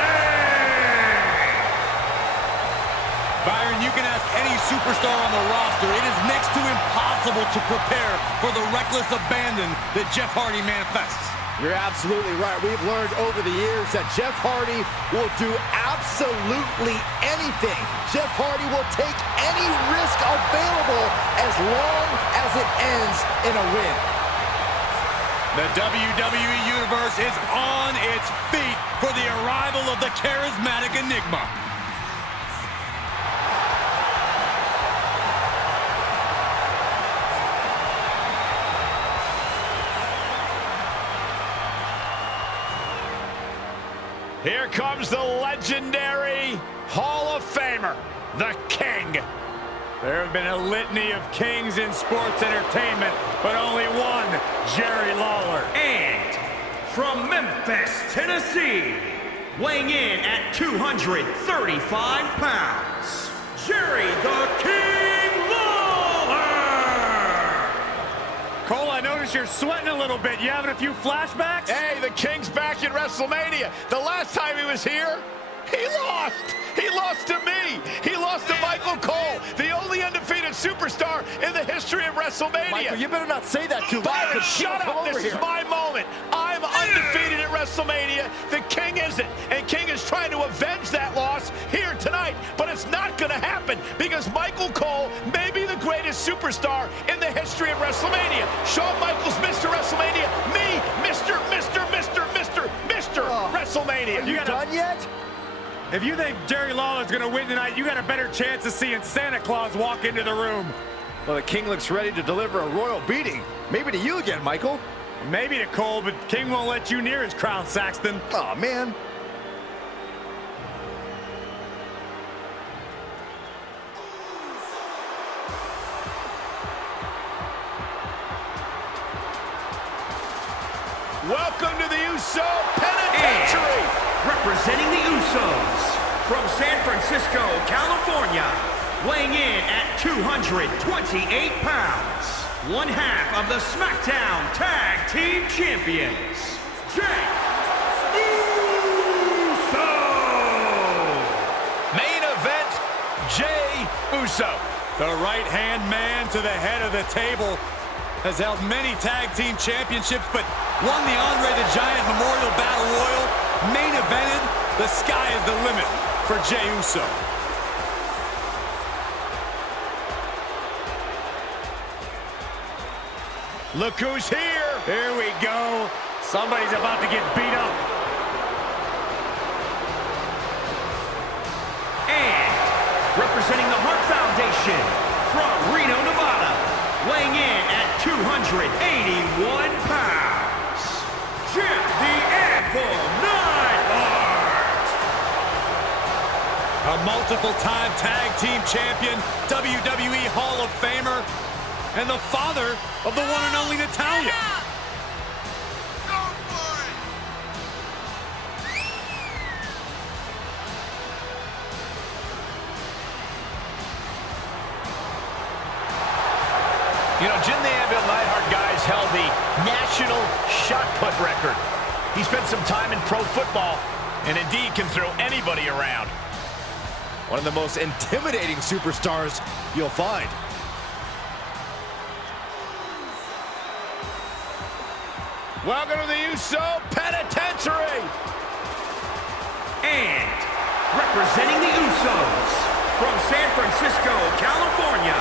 Byron, you can ask any superstar on the roster. It is next to impossible to prepare for the reckless abandon that Jeff Hardy manifests. You're absolutely right. We've learned over the years that Jeff Hardy will do absolutely anything. Jeff Hardy will take any risk available as long as it ends in a win. The WWE Universe is on its feet for the arrival of the charismatic Enigma. Here comes the legendary Hall of Famer, the King. There have been a litany of kings in sports entertainment, but only one, Jerry Lawler. And from Memphis, Tennessee, weighing in at 235 pounds, Jerry the King Lawler! Cole, I noticed Priest, you're sweating a little bit. You having a few flashbacks? Hey, the King's back in WrestleMania. The last time he was here, he lost. He lost to me. He lost to Michael Cole, the only undefeated superstar in the history of WrestleMania. Michael, you better not say that too loud. Byron, shut up. This is my moment. I'm undefeated at WrestleMania. The King isn't. And King is trying to avenge that loss here tonight. But it's not going to happen because Michael Cole may be the greatest superstar in the history of WrestleMania. Shawn Michaels, Mr. WrestleMania. Me, Mr. WrestleMania. You done yet? If you think Jerry Lawler's gonna win tonight, you got a better chance of seeing Santa Claus walk into the room. Well, the King looks ready to deliver a royal beating. Maybe to you again, Michael. Maybe to Cole, but King won't let you near his crown, Saxton. Aw, man. Welcome to the Uso Penitentiary. Representing the Usos from San Francisco, California, weighing in at 228 pounds, one half of the SmackDown Tag Team Champions, Jey Uso. Main event, Jey Uso. The right-hand man to the head of the table has held many tag team championships, but won the Andre the Giant Memorial Battle Royal, main evented. The sky is the limit for Jey Uso. Look who's here. Here we go. Somebody's about to get beat up. And representing the Hart Foundation from Reno, Nevada, weighing in at 281 pounds, Jim the Anvil Neidhart. A multiple-time tag team champion, WWE Hall of Famer, and the father of the one and only Natalya. You know, Jim the Anvil Neidhart, guys, held the national shot put record. He spent some time in pro football and indeed can throw anybody around. One of the most intimidating superstars you'll find. Welcome to the Uso Penitentiary. And representing the Usos from San Francisco, California,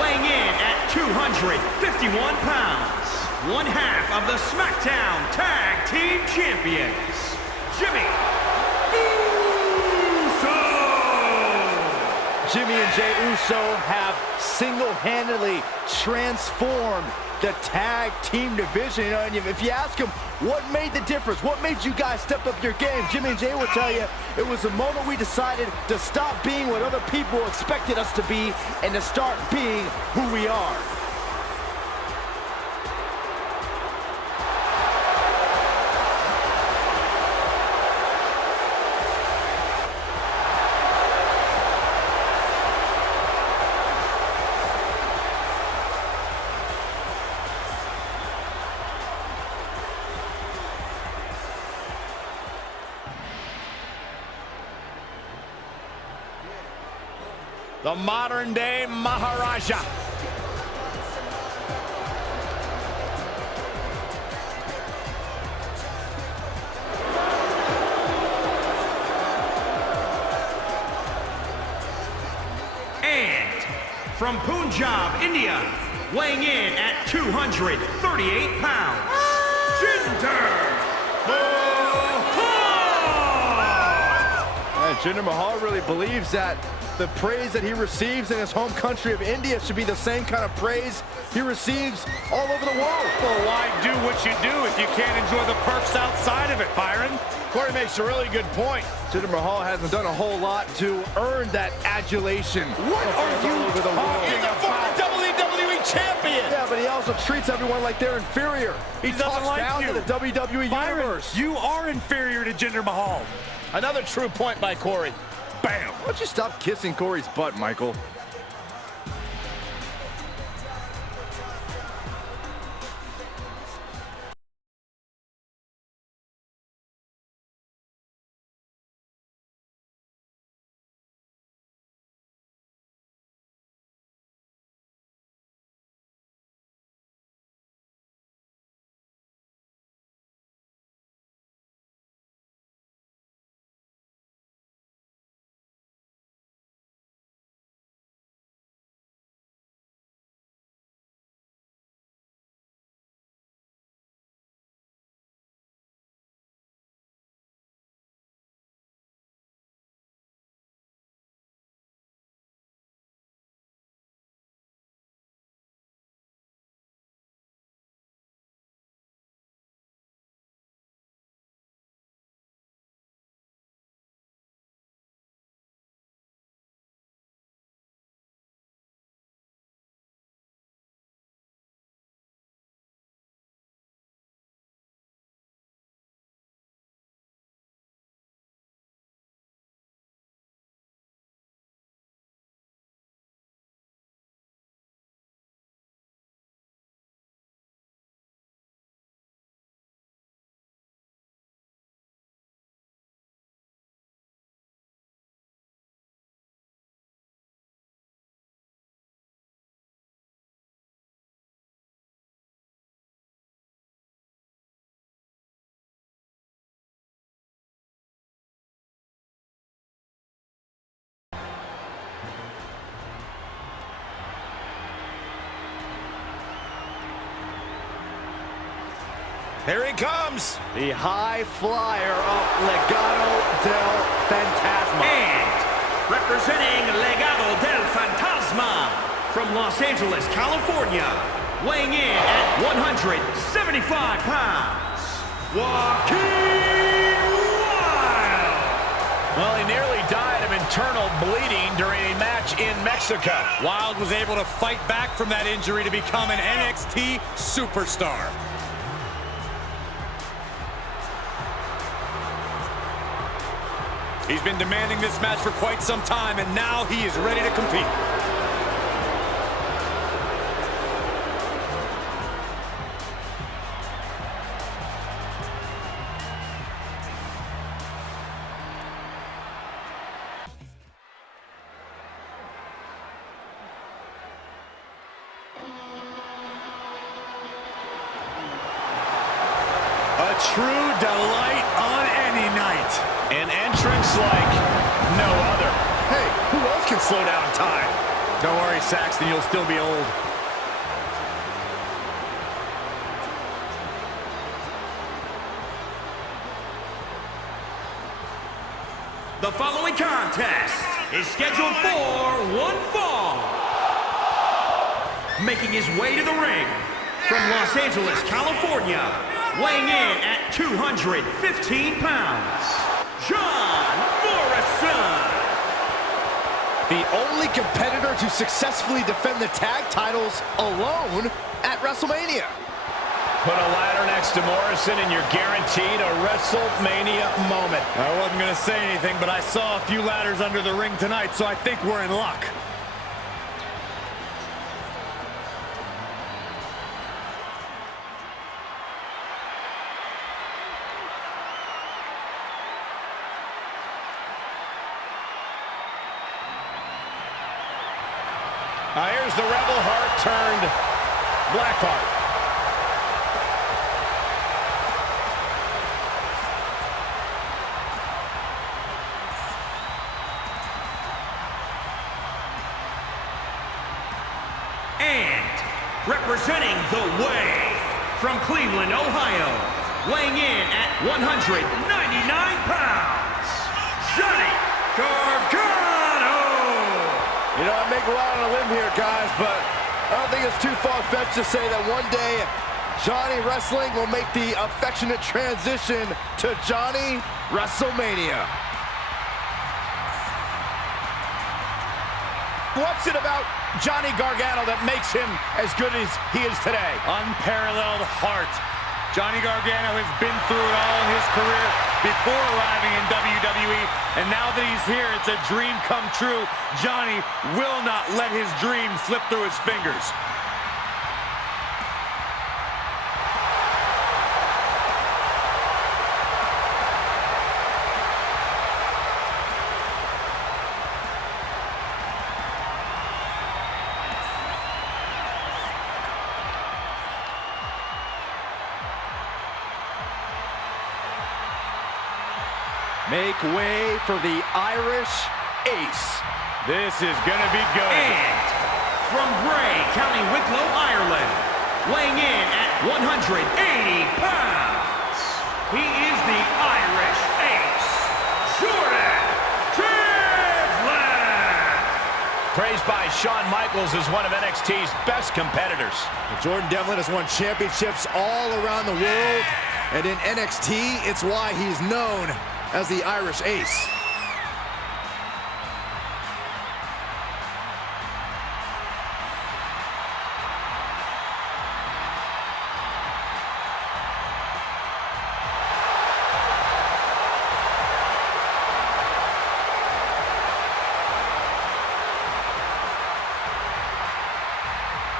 weighing in at 251 pounds, one half of the SmackDown Tag Team Champions, Jimmy Uso. Jimmy and Jey Uso have single-handedly transformed the tag team division. You know, and if you ask them what made the difference, what made you guys step up your game, Jimmy and Jey will tell you it was the moment we decided to stop being what other people expected us to be and to start being who we are. The modern-day Maharaja. And from Punjab, India, weighing in at 238 pounds, Jinder Mahal. Jinder Mahal really believes that the praise that he receives in his home country of India should be the same kind of praise he receives all over the world. Well, why do what you do if you can't enjoy the perks outside of it, Byron? Corey makes a really good point. Jinder Mahal hasn't done a whole lot to earn that adulation. What are you talking He's about? He's a former WWE champion. Yeah, but he also treats everyone like they're inferior. He talks like down you. to the WWE Byron, universe. you are inferior to Jinder Mahal. Another true point by Corey. Bam! Why don't you stop kissing Corey's butt, Michael? Here he comes. The high flyer of Legado del Fantasma. And representing Legado del Fantasma from Los Angeles, California, weighing in at 175 pounds, Joaquin Wilde. Well, he nearly died of internal bleeding during a match in Mexico. Wilde was able to fight back from that injury to become an NXT superstar. He's been demanding this match for quite some time, and now he is ready to compete. A true delight on any night. An entrance like no other. Hey, who else can slow down time? Don't worry, Saxton, you'll still be old. The following contest is scheduled for one fall. Making his way to the ring from Los Angeles, California, weighing in at 215 pounds, John Morrison. The only competitor to successfully defend the tag titles alone at WrestleMania. Put a ladder next to Morrison and you're guaranteed a WrestleMania moment. I wasn't going to say anything, but I saw a few ladders under the ring tonight, so I think we're in luck. Here's the Rebel Heart turned Blackheart. And representing the Way from Cleveland, Ohio, weighing in at 199 pounds, Johnny Gargano. You know, I may go out on a limb here, guys, but I don't think it's too far-fetched to say that one day Johnny Wrestling will make the affectionate transition to Johnny WrestleMania. What's it about Johnny Gargano that makes him as good as he is today? Unparalleled heart. Johnny Gargano has been through it all in his career before arriving in WWE, and now that he's here, it's a dream come true. Johnny will not let his dream slip through his fingers. Make way for the Irish Ace. This is gonna be good. And from Bray, County Wicklow, Ireland, weighing in at 180 pounds, he is the Irish Ace, Jordan Devlin. Praised by Shawn Michaels as one of NXT's best competitors. Jordan Devlin has won championships all around the world, and in NXT, it's why he's known as the Irish Ace.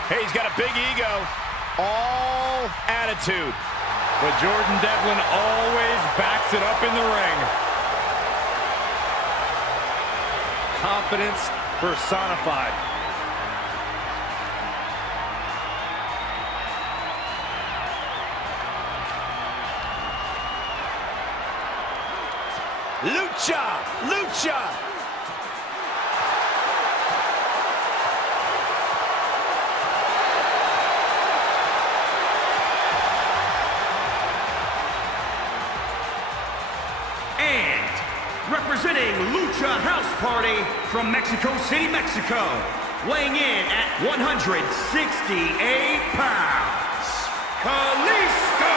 Hey, he's got a big ego, all attitude. But Jordan Devlin always backs it up in the ring. Confidence personified. Lucha! Lucha! representing Lucha House Party from Mexico City, Mexico, weighing in at 168 pounds, Kalisto!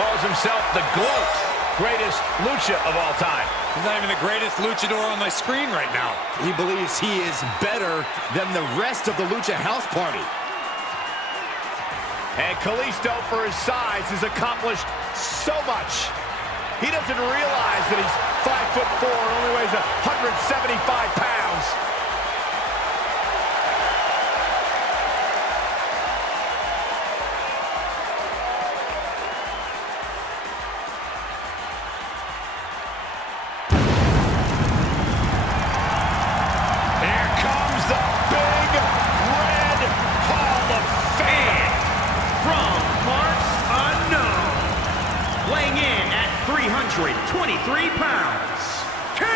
Calls himself the GOAT, greatest lucha of all time. He's not even the greatest luchador on my screen right now. He believes he is better than the rest of the Lucha House Party. And Kalisto, for his size, has accomplished so much. He doesn't realize that he's 5'4", only weighs 175 pounds. Here comes the big red Hall of Fame. From parts unknown, weighing in at 323 pounds, King!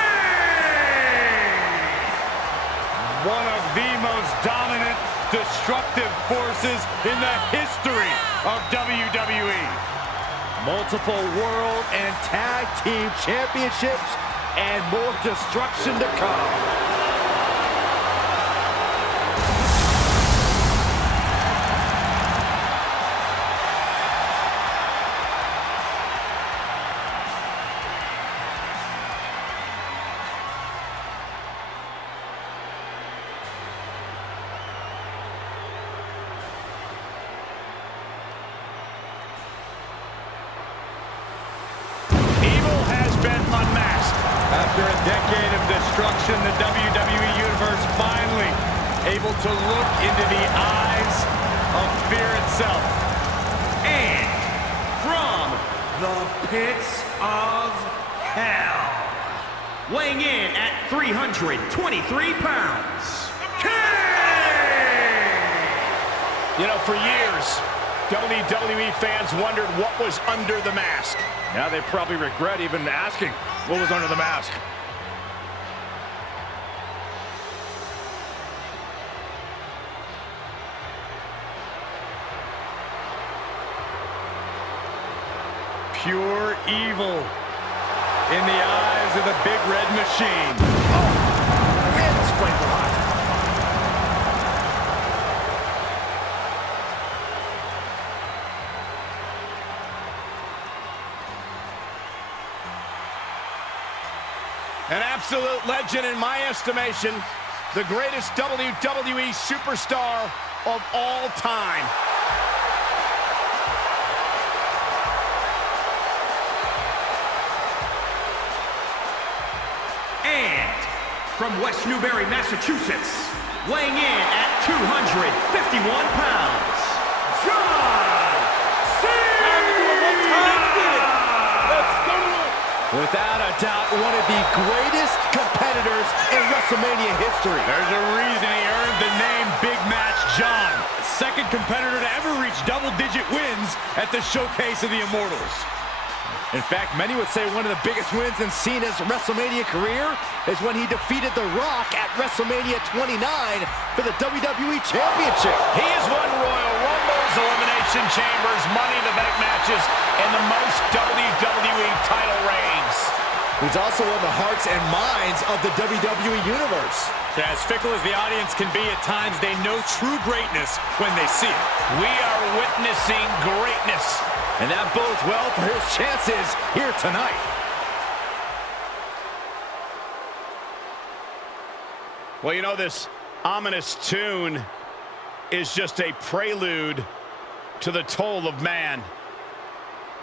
One of the most dominant, destructive forces in the history of WWE. Multiple world and tag team championships and more destruction to come. After a decade of destruction, the WWE Universe finally able to look into the eyes of fear itself. And from the pits of hell, weighing in at 323 pounds, King! You know, for years, WWE fans wondered what was under the mask. Now they probably regret even asking what was under the mask. Pure evil in the eyes of the big red machine. Oh, man, it's flaming hot. An absolute legend in my estimation, the greatest WWE superstar of all time. And from West Newbury, Massachusetts, weighing in at 251 pounds, John Cena! Without a doubt, one of the greatest competitors in WrestleMania history. There's a reason he earned the name Big Match John. Second competitor to ever reach double-digit wins at the Showcase of the Immortals. In fact, many would say one of the biggest wins in Cena's WrestleMania career is when he defeated The Rock at WrestleMania 29 for the WWE Championship. He has won Royal Rumbles, Elimination Chambers, Money in the Bank matches, and the most WWE title reigns. He's also won the hearts and minds of the WWE Universe. As fickle as the audience can be at times, they know true greatness when they see it. We are witnessing greatness. And that bodes well for his chances here tonight. Well, you know, this ominous tune is just a prelude to the toll of man.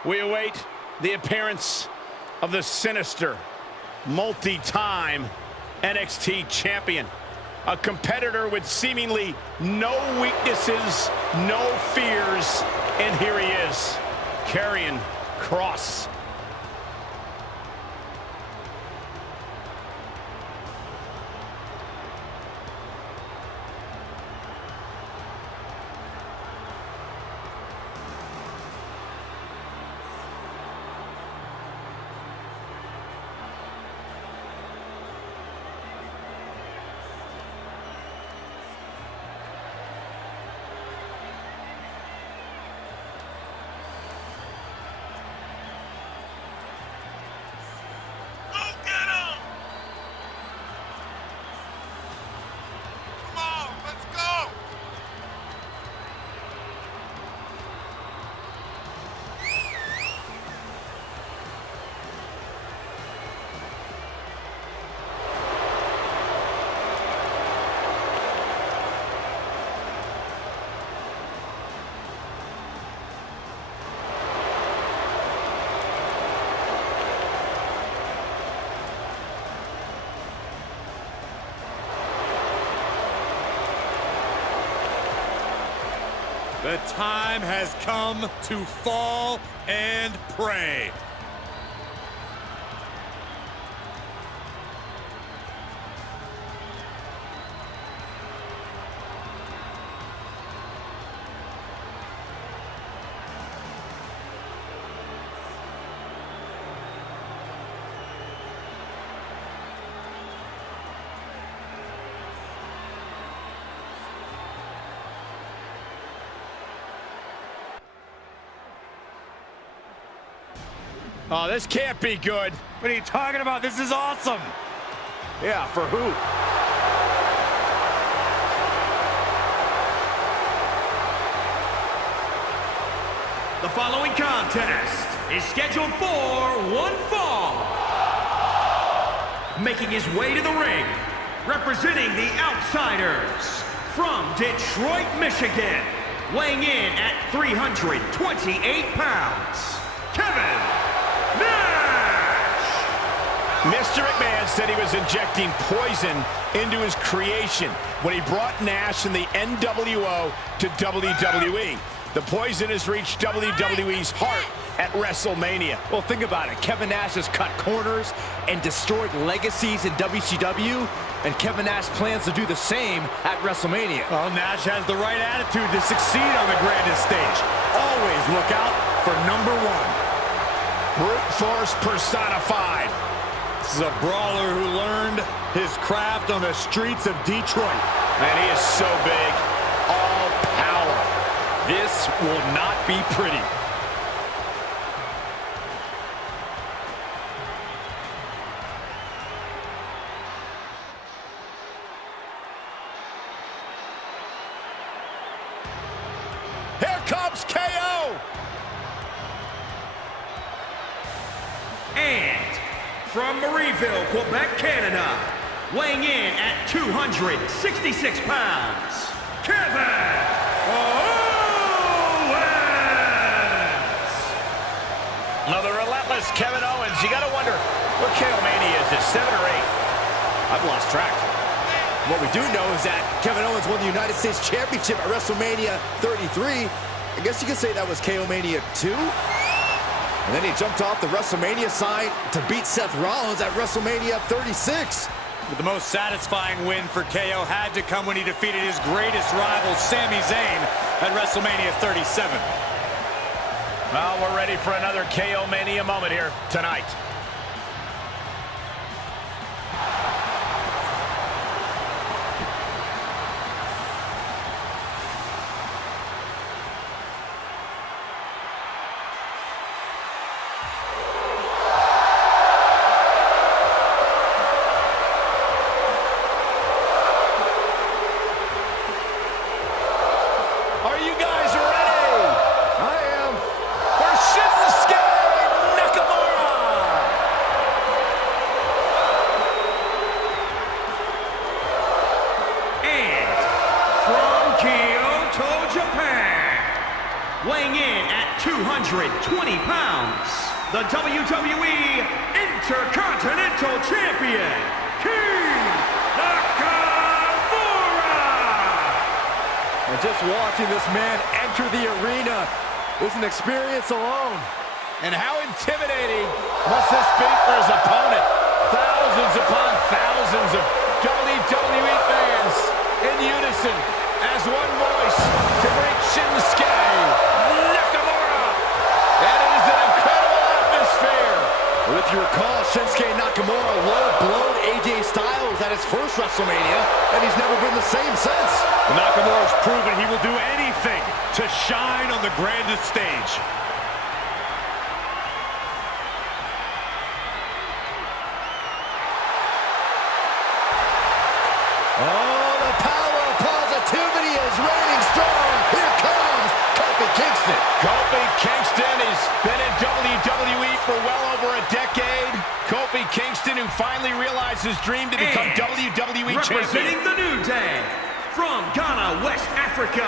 We await the appearance of the sinister, multi-time NXT champion, a competitor with seemingly no weaknesses, no fears, and here he is, Karrion Kross. The time has come to fall and pray. Oh, this can't be good. What are you talking about? This is awesome. Yeah, for who? The following contest is scheduled for one fall. Making his way to the ring, representing the Outsiders, from Detroit, Michigan, weighing in at 328 pounds, Kevin Nash! Mr. McMahon said he was injecting poison into his creation when he brought Nash and the NWO to WWE. The poison has reached WWE's heart at WrestleMania. Well, think about it. Kevin Nash has cut corners and destroyed legacies in WCW, and Kevin Nash plans to do the same at WrestleMania. Well, Nash has the right attitude to succeed on the grandest stage. Always look out for number one. Brute force personified. This is a brawler who learned his craft on the streets of Detroit. And he is so big. All power. This will not be pretty. Here comes KO. And from Marieville, Quebec, Canada, weighing in at 266 pounds, Kevin Owens! Another relentless Kevin Owens. You got to wonder what KO Mania is this, 7 or 8? I've lost track. What we do know is that Kevin Owens won the United States Championship at WrestleMania 33. I guess you could say that was KO Mania 2. And then he jumped off the WrestleMania sign to beat Seth Rollins at WrestleMania 36. But the most satisfying win for KO had to come when he defeated his greatest rival, Sami Zayn, at WrestleMania 37. Well, we're ready for another KO Mania moment here tonight. Are you guys ready? I am. For Shinsuke Nakamura! And from Kyoto, Japan, weighing in at 220 pounds, the WWE Intercontinental Champion, King Nakamura! And just watching this man enter the arena is an experience alone. And how intimidating must this be for his opponent? Thousands upon thousands of WWE fans in unison as one voice to greet Shinsuke Nakamura. And it is an incredible atmosphere. Well, if you recall, Shinsuke Nakamura low-blown AJ Styles at his first WrestleMania, and he's never been the same since. Nakamura's proven he will do anything to shine on the grandest stage. Oh, the power of positivity is reigning strong. Here comes Kofi Kingston. Kofi Kingston has been in WWE for well over a decade. Kofi Kingston, who finally realized his dream to become WWE representing champion. the New Day, from Ghana, West Africa,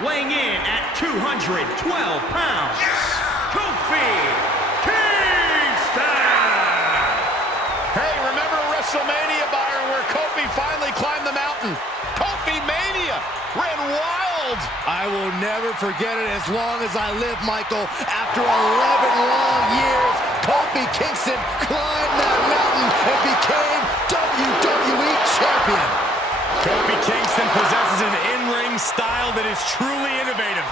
weighing in at 212 pounds, Kofi Kingston! Hey, remember WrestleMania, Byron, where Kofi finally climbed the mountain? Kofi Mania! ran wild. I will never forget it as long as I live, Michael. After 11 long years, Kofi Kingston climbed that mountain and became WWE Champion. Kofi Kingston possesses an in-ring style that is truly innovative.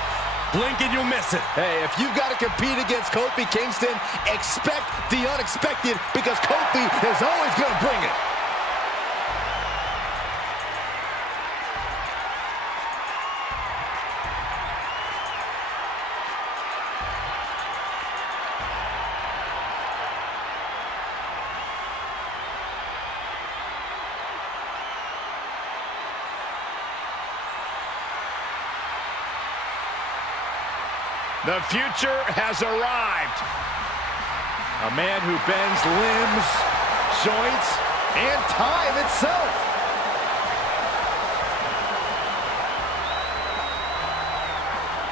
Blink and you'll miss it. Hey, if you've got to compete against Kofi Kingston, expect the unexpected because Kofi is always going to bring it. The future has arrived. A man who bends limbs, joints, and time itself.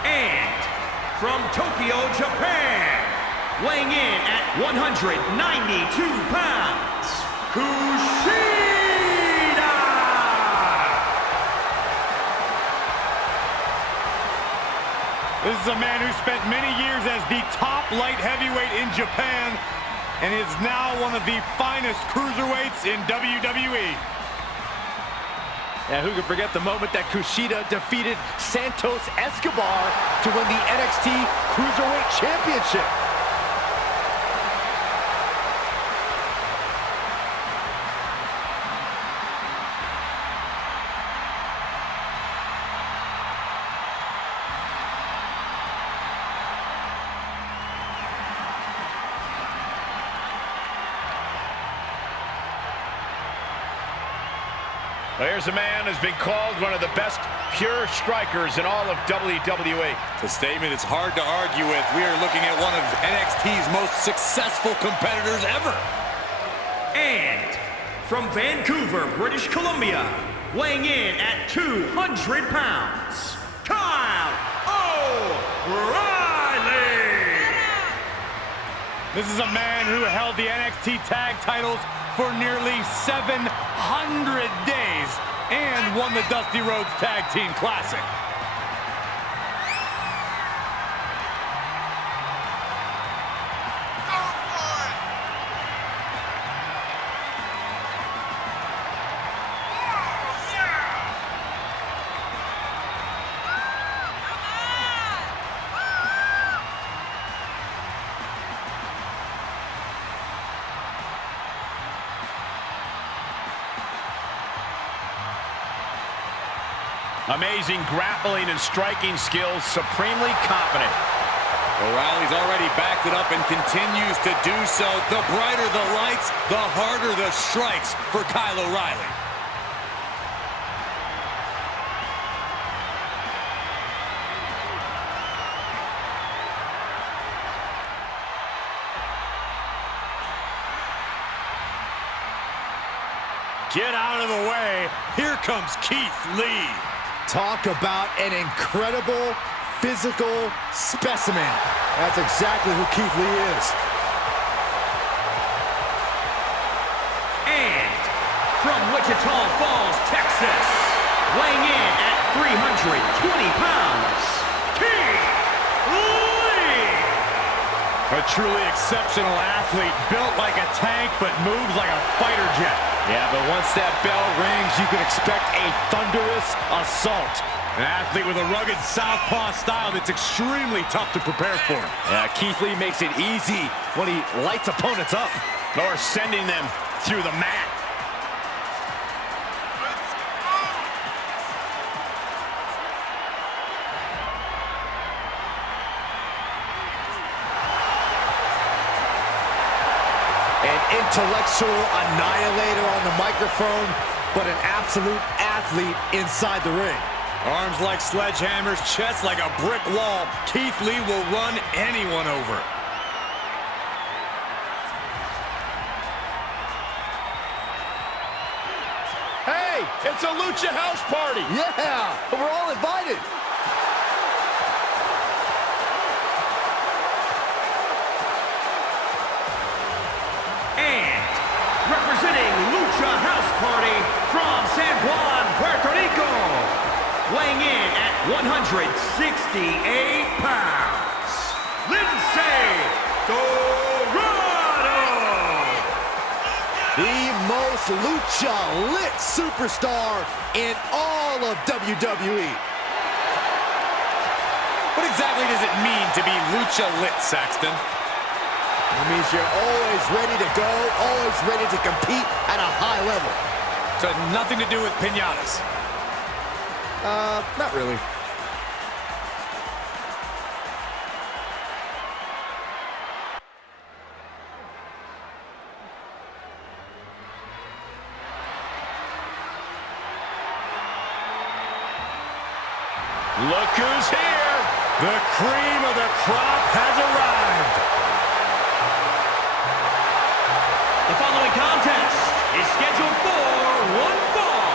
And from Tokyo, Japan, weighing in at 192 pounds, Kushida! This is a man who spent many years as the top light heavyweight in Japan and is now one of the finest cruiserweights in WWE. And who can forget the moment that Kushida defeated Santos Escobar to win the NXT Cruiserweight Championship. Well, here's a man who's been called one of the best pure strikers in all of WWE. The statement is hard to argue with. We are looking at one of NXT's most successful competitors ever. And from Vancouver, British Columbia, weighing in at 200 pounds, Kyle O'Reilly! This is a man who held the NXT tag titles for nearly 700 days and won the Dusty Rhodes Tag Team Classic. Amazing grappling and striking skills, supremely competent. O'Reilly's already backed it up and continues to do so. The brighter the lights, the harder the strikes for Kyle O'Reilly. Get out of the way. Here comes Keith Lee. Talk about an incredible physical specimen. That's exactly who Keith Lee is. And from Wichita Falls, Texas, weighing in at 320 pounds, Keith Lee! A truly exceptional athlete, built like a tank but moves like a fighter jet. Yeah, but once that bell rings, you can expect a thunderous assault. An athlete with a rugged southpaw style that's extremely tough to prepare for. Yeah, Keith Lee makes it easy when he lights opponents up. Or sending them through the mat. An intellectual annihilator on the microphone, but an absolute athlete inside the ring. Arms like sledgehammers, chest like a brick wall. Keith Lee will run anyone over. Hey, it's a Lucha House Party. Yeah, we're all invited. And representing Lucha House Party from San Juan, Puerto Rico, 268 pounds, Lindsay Dorado. The most lucha-lit superstar in all of WWE. What exactly does it mean to be lucha-lit, Saxton? It means you're always ready to go, always ready to compete at a high level. So it had nothing to do with piñatas. Not really. Look who's here. The cream of the crop has arrived. The following contest is scheduled for one fall.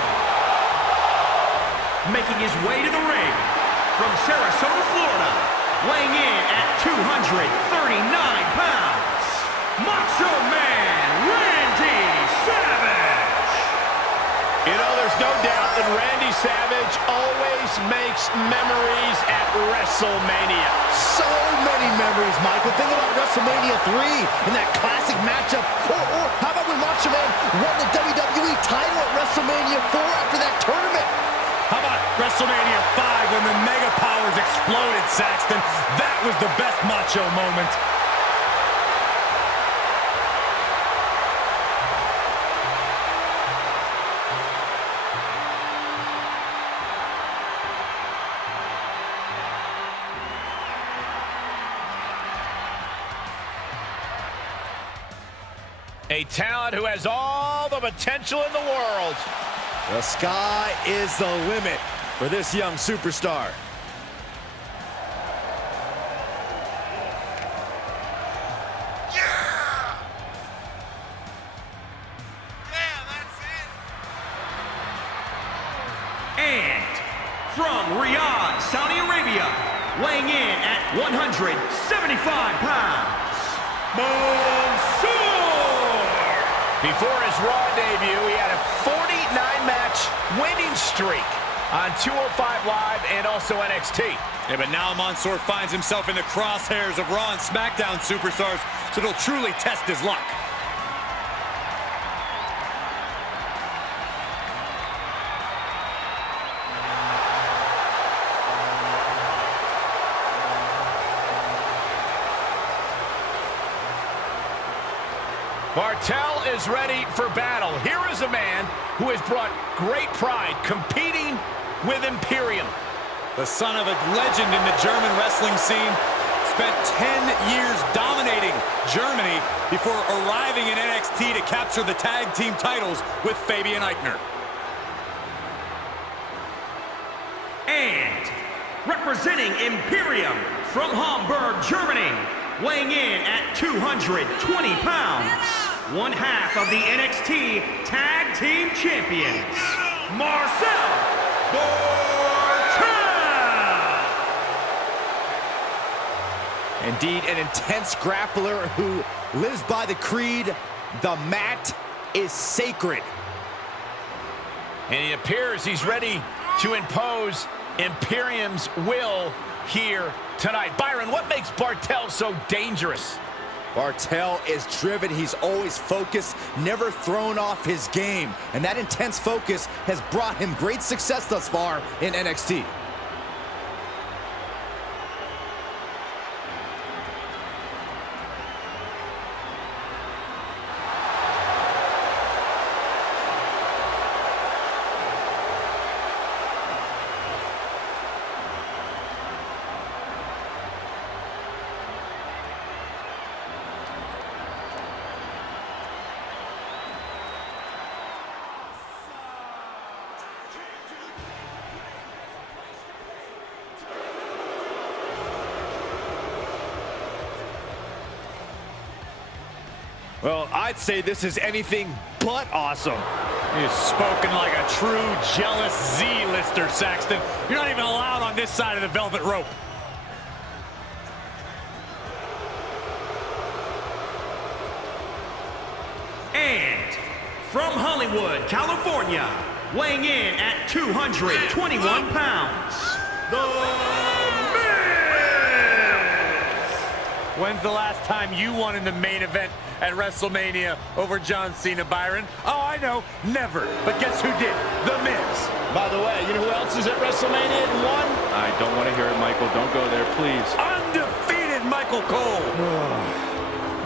Making his way to the ring from Sarasota, Florida, weighing in at 239 pounds, Macho Man Randy Savage. You know, there's no doubt that Randy Savage always makes memories at WrestleMania. So many memories, Michael. Think about WrestleMania 3 and that classic matchup. Or how about when Macho Man won the WWE title at WrestleMania 4 after that tournament? How about WrestleMania 5 when the Mega Powers exploded, Saxton? That was the best Macho moment. A talent who has all the potential in the world. The sky is the limit for this young superstar. And from Riyadh, Saudi Arabia, weighing in at 175 pounds, Mansoor. Before his Raw debut, he had a 49-match winning streak on 205 Live and also NXT. Yeah, but now Mansoor finds himself in the crosshairs of Raw and SmackDown superstars, so it'll truly test his luck. Martel is ready for battle. Here is a man who has brought great pride competing with Imperium. The son of a legend in the German wrestling scene, spent 10 years dominating Germany before arriving in NXT to capture the tag team titles with Fabian Aichner. And representing Imperium from Hamburg, Germany, weighing in at 220 pounds, one half of the NXT Tag Team Champions, Marcel Barthel. Indeed, an intense grappler who lives by the creed, the mat is sacred. And it appears he's ready to impose Imperium's will here tonight. Byron, what makes Barthel so dangerous? Barthel is driven. He's always focused, never thrown off his game. And that intense focus has brought him great success thus far in NXT. Well, I'd say this is anything but awesome. You've spoken like a true jealous Z-lister, Saxton. You're not even allowed on this side of the velvet rope. And from Hollywood, California, weighing in at 221 pounds, The Miz! When's the last time you won in the main event at WrestleMania over John Cena, Byron? Oh, I know, never. But guess who did? The Miz. By the way, you know who else is at WrestleMania and won? I don't want to hear it, Michael. Don't go there, please. Undefeated Michael Cole.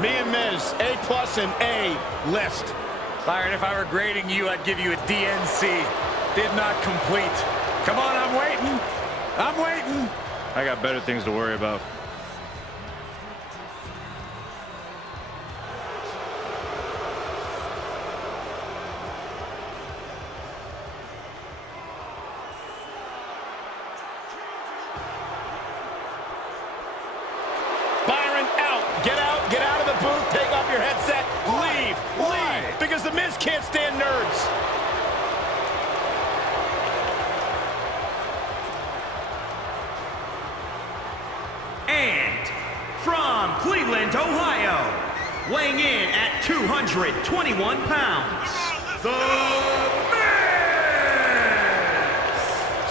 Me and Miz, A+ and A list. Byron, if I were grading you, I'd give you a DNC. Did not complete. Come on, I'm waiting. I'm waiting. I got better things to worry about. Get out of the booth, take off your headset, leave. Because the Miz can't stand nerds. And from Cleveland, Ohio, weighing in at 221 pounds, The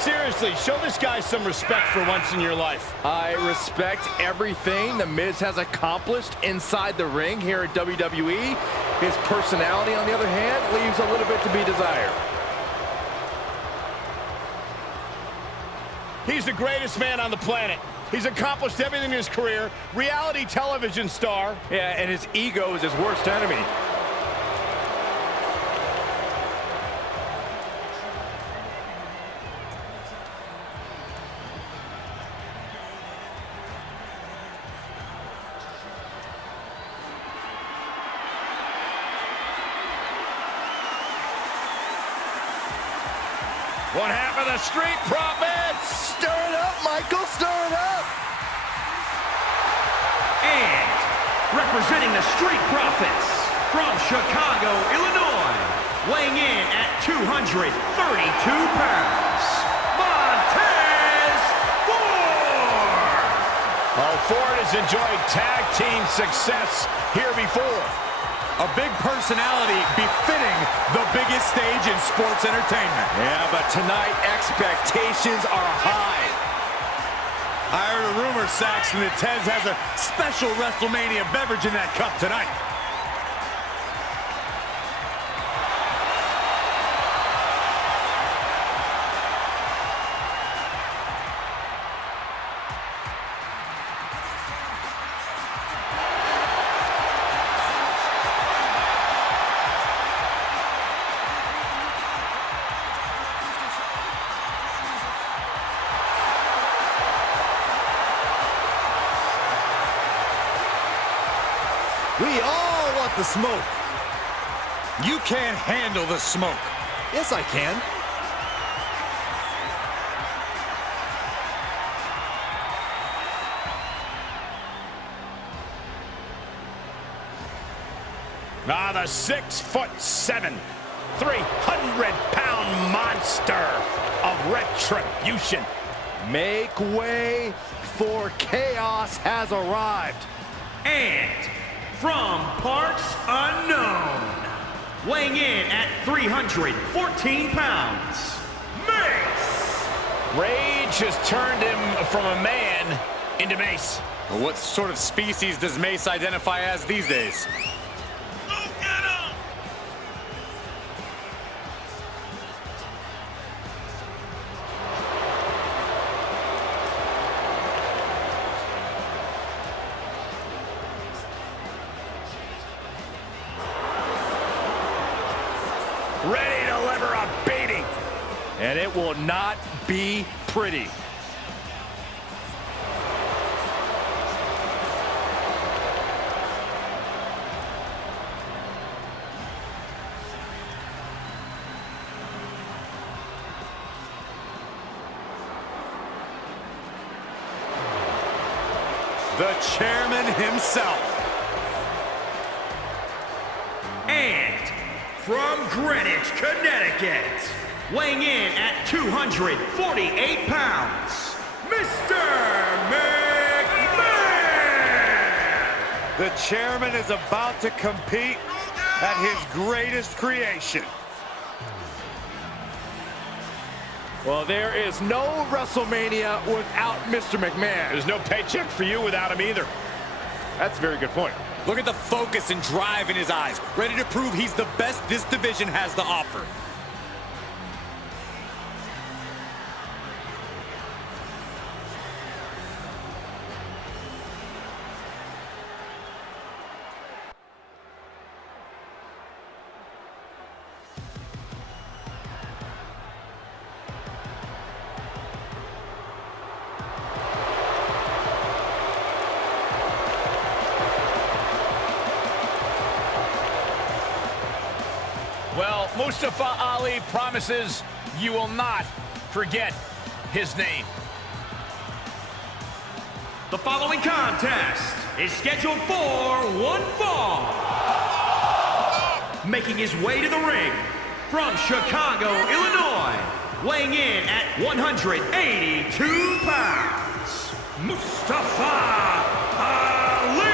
Seriously, show this guy some respect for once in your life. I respect everything the Miz has accomplished inside the ring here at WWE. His personality, on the other hand, leaves a little bit to be desired. He's the greatest man on the planet. He's accomplished everything in his career. Reality television star. Yeah, and his ego is his worst enemy. One half of the Street Profits. Stir it up, Michael, stir it up. And representing the Street Profits from Chicago, Illinois, weighing in at 232 pounds, Montez Ford. Oh, Ford has enjoyed tag team success here before. A big personality befitting the biggest stage in sports entertainment. Yeah, but tonight expectations are high. I heard a rumor, Saxon, that Tez has a special WrestleMania beverage in that cup tonight. We all want the smoke. You can't handle the smoke. Yes, I can. The 6'7", 300-pound monster of retribution. Make way, for chaos has arrived. And from parts unknown, weighing in at 314 pounds, Mace. Rage has turned him from a man into Mace. What sort of species does Mace identify as these days? Ready to deliver a beating. And it will not be pretty. The chairman himself. And from Greenwich, Connecticut, weighing in at 248 pounds, Mr. McMahon! The chairman is about to compete at his greatest creation. Well, there is no WrestleMania without Mr. McMahon. There's no paycheck for you without him either. That's a very good point. Look at the focus and drive in his eyes, ready to prove he's the best this division has to offer. Well, Mustafa Ali promises you will not forget his name. The following contest is scheduled for one fall. Making his way to the ring from Chicago, Illinois, weighing in at 182 pounds, Mustafa Ali.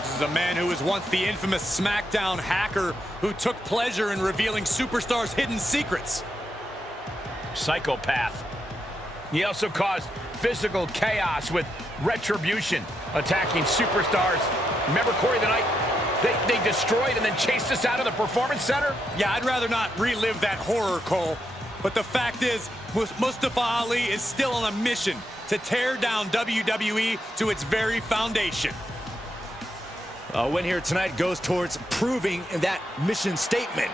This is a man who was once the infamous SmackDown hacker who took pleasure in revealing superstars' hidden secrets. Psychopath. He also caused physical chaos with Retribution, attacking superstars. Remember Corey the night they destroyed and then chased us out of the Performance Center? Yeah, I'd rather not relive that horror, Cole. But the fact is, Mustafa Ali is still on a mission to tear down WWE to its very foundation. A win here tonight goes towards proving that mission statement.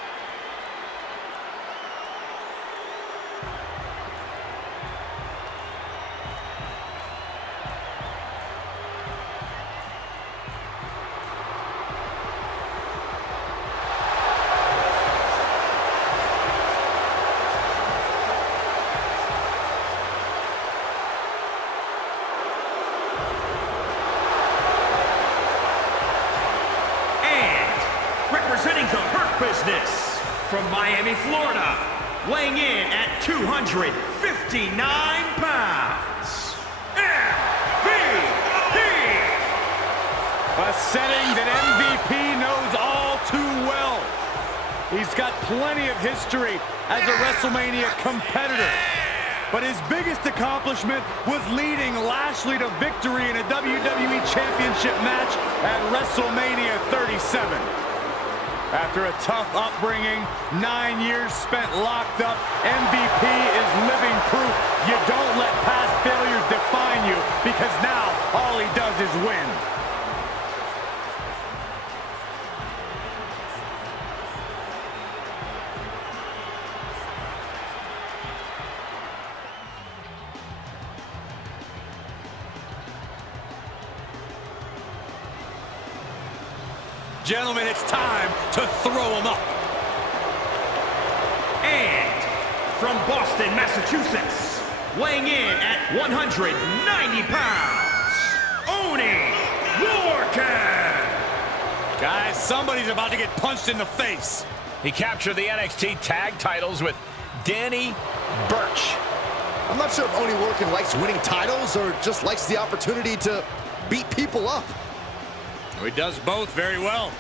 Representing the Hurt Business from Miami, Florida, weighing in at 259 pounds, MVP! A setting that MVP knows all too well. He's got plenty of history as a WrestleMania competitor. But his biggest accomplishment was leading Lashley to victory in a WWE Championship match at WrestleMania 37. After a tough upbringing, 9 years spent locked up, MVP is living proof you don't let past failures define you, because now all he does is win. Gentlemen, it's time to throw him up. And from Boston, Massachusetts, weighing in at 190 pounds, Oni Lorcan. Guys, somebody's about to get punched in the face. He captured the NXT tag titles with Danny Burch. I'm not sure if Oni Lorcan likes winning titles or just likes the opportunity to beat people up. He does both very well.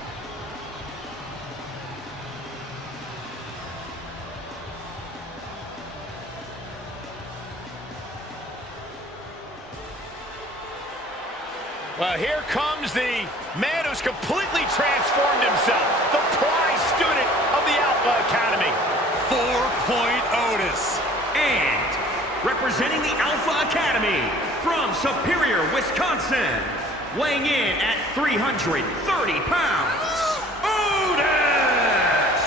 Well, here comes the man who's completely transformed himself, the prize student of the Alpha Academy. 4-Point Otis. And representing the Alpha Academy from Superior, Wisconsin, weighing in at 330 pounds, Otis!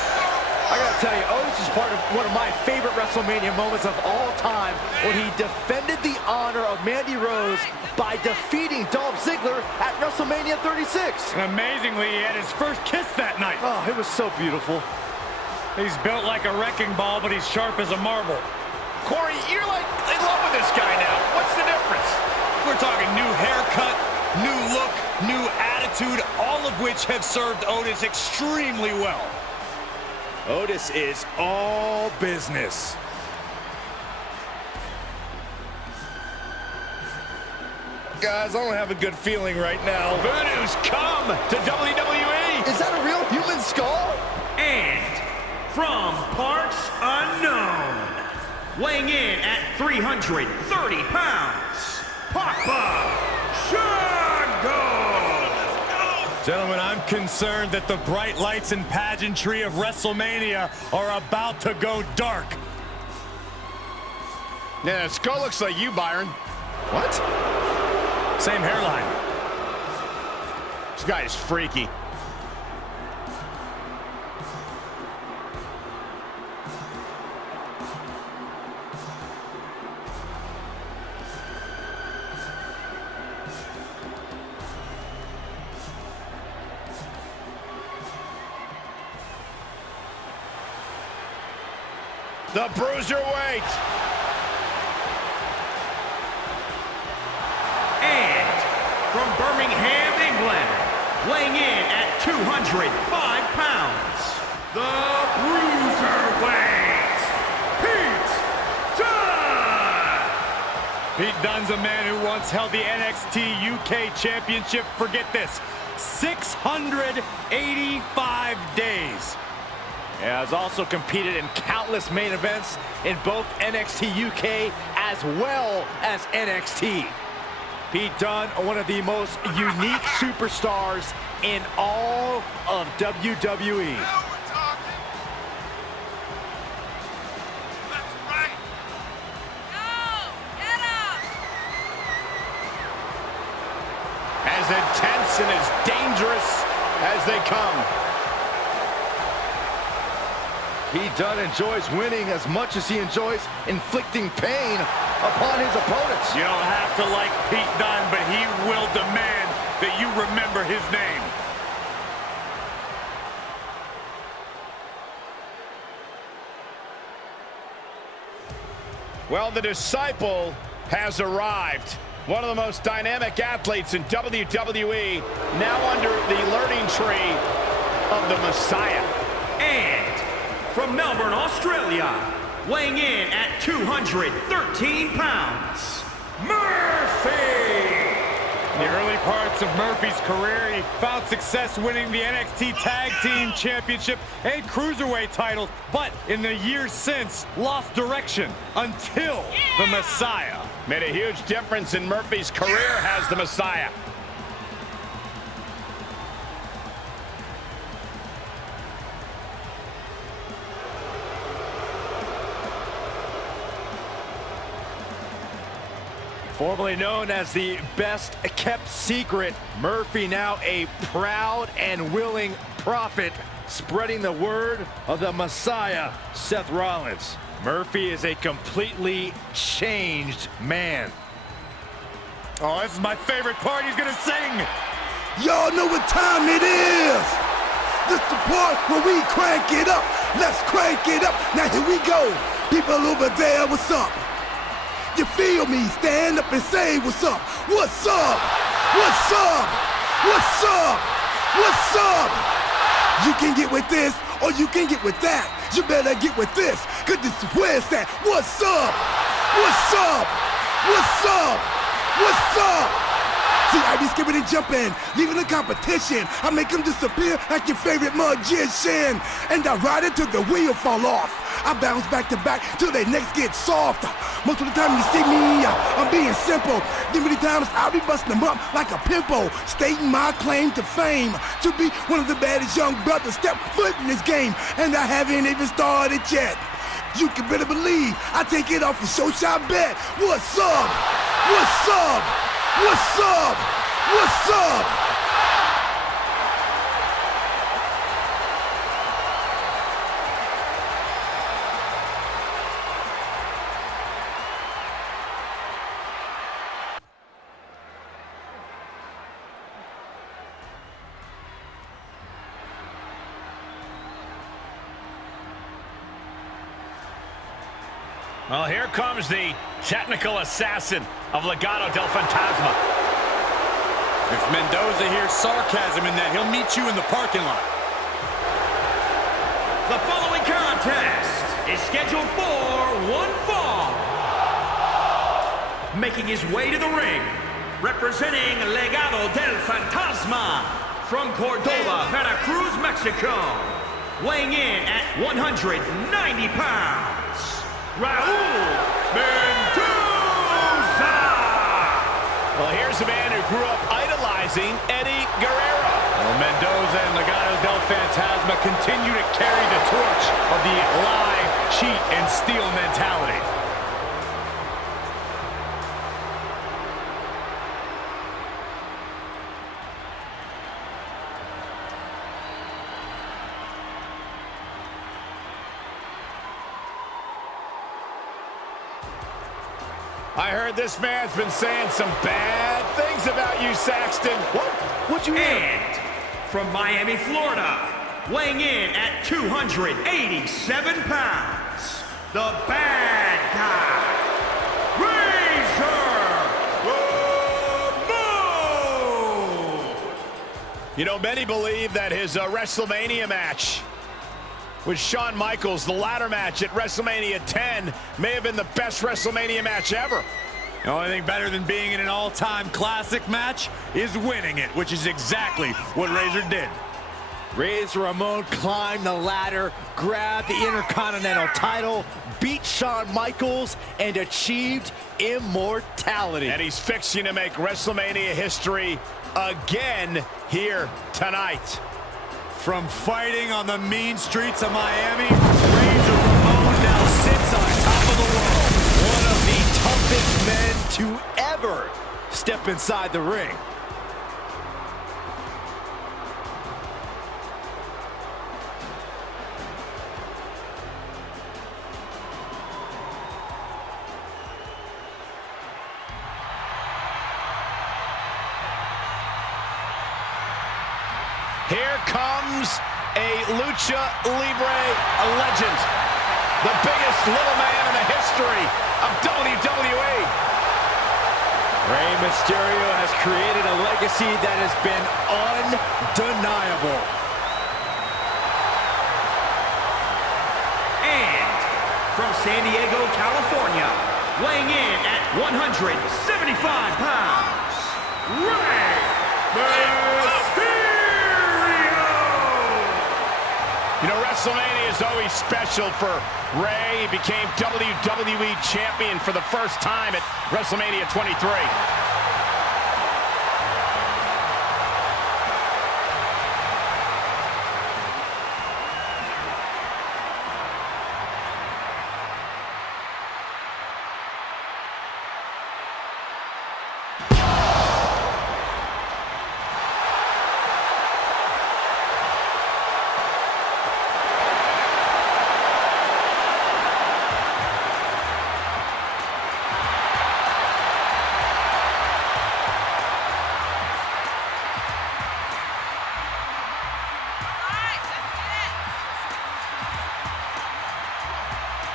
I gotta tell you, Otis is part of one of my favorite WrestleMania moments of all time when he defended the honor of Mandy Rose by defeating Dolph Ziggler at WrestleMania 36. And amazingly, he had his first kiss that night. Oh, it was so beautiful. He's built like a wrecking ball, but he's sharp as a marble. Corey, you're like in love with this guy now. What's the difference? We're talking new haircut, new look, new attitude, all of which have served Otis extremely well. Otis is all business. Guys, I don't have a good feeling right now. Voodoo's come to WWE. Is that a real human skull? And from parts unknown, weighing in at 330 pounds, Papa Shango! Gentlemen, I'm concerned that the bright lights and pageantry of WrestleMania are about to go dark. Yeah, the skull looks like you, Byron. What? Same hairline. This guy is freaky. The Bruiserweight. And from Birmingham, England, weighing in at 205 pounds, the Bruiserweight, Pete Dunn! Pete Dunne's a man who once held the NXT UK Championship, forget this, 685 days. He has also competed in countless main events in both NXT UK as well as NXT. Pete Dunne, one of the most unique superstars in all of WWE. Now we're talking. That's right. Go! Get up! As intense and as dangerous as they come. Pete Dunne enjoys winning as much as he enjoys inflicting pain upon his opponents. You don't have to like Pete Dunne, but he will demand that you remember his name. Well, the disciple has arrived. One of the most dynamic athletes in WWE, now under the learning tree of the Messiah. And from Melbourne, Australia, weighing in at 213 pounds, Murphy! In the early parts of Murphy's career, he found success winning the NXT Tag Team Championship and Cruiserweight titles, but in the years since, lost direction until the Messiah. Made a huge difference in Murphy's career, has the Messiah. Formerly known as the best-kept secret, Murphy now a proud and willing prophet, spreading the word of the Messiah, Seth Rollins. Murphy is a completely changed man. Oh, this is my favorite part. He's gonna sing. Y'all know what time it is. This the part where we crank it up. Let's crank it up. Now here we go. People over there, what's up? You feel me? Stand up and say what's up. What's up? What's up? What's up? What's up? You can get with this or you can get with that. You better get with this, cause this is where it's at. What's up? What's up? What's up? What's up? See, I be skipping and jumping, leaving the competition. I make them disappear like your favorite magician. And I ride it till the wheel fall off. I bounce back to back till their necks get soft. Most of the time you see me, I'm being simple. Then many times I'll be busting them up like a pimple, stating my claim to fame, to be one of the baddest young brothers step foot in this game. And I haven't even started yet. You can better believe I take it off the show shot bet. What's up? What's up? What's up? What's up? Well, here comes the technical assassin of Legado del Fantasma. If Mendoza hears sarcasm in that, he'll meet you in the parking lot. The following contest is scheduled for one fall. Making his way to the ring, representing Legado del Fantasma from Córdoba, Veracruz, Mexico, weighing in at 190 pounds, Raul Mendoza! Well, here's a man who grew up idolizing Eddie Guerrero. Well, Mendoza and Legado del Fantasma continue to carry the torch of the lie, cheat, and steal mentality. I heard this man's been saying some bad things about you, Saxton. What'd you hear? And from Miami, Florida, weighing in at 287 pounds, the bad guy, Razor Ramon! You know, many believe that his WrestleMania match with Shawn Michaels, the ladder match at WrestleMania 10, may have been the best WrestleMania match ever. The only thing better than being in an all-time classic match is winning it, which is exactly what Razor did. Razor Ramon climbed the ladder, grabbed the Intercontinental title, beat Shawn Michaels, and achieved immortality. And he's fixing to make WrestleMania history again here tonight. From fighting on the mean streets of Miami, Razor Ramon now sits on top of the world. One of the toughest men to ever step inside the ring. Here comes a Lucha Libre legend. The biggest little man in the history of WWE. Rey Mysterio has created a legacy that has been undeniable. And from San Diego, California, weighing in at 175 pounds, Rey Mysterio! You know, WrestleMania is always special for Rey. He became WWE Champion for the first time at WrestleMania 23.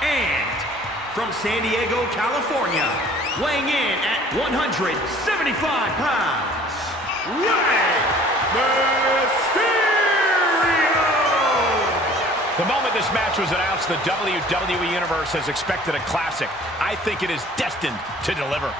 And from San Diego, California, weighing in at 175 pounds, Rey Mysterio! The moment this match was announced, the WWE Universe has expected a classic. I think it is destined to deliver.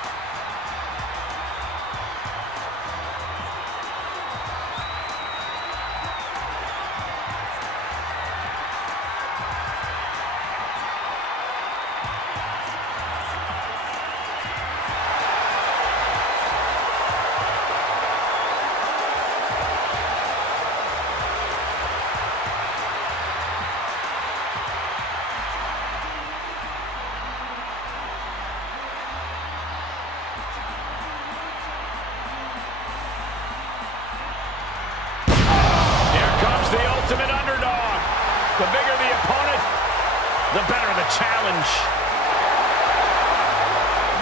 Ultimate underdog. The bigger the opponent, the better the challenge.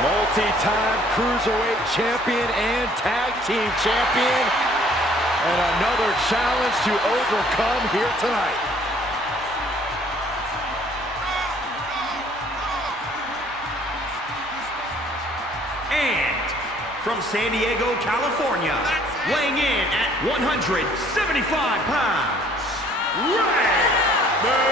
Multi-time Cruiserweight Champion and Tag Team Champion. And another challenge to overcome here tonight. And from San Diego, California, weighing in at 175 pounds, Rey Mysterio!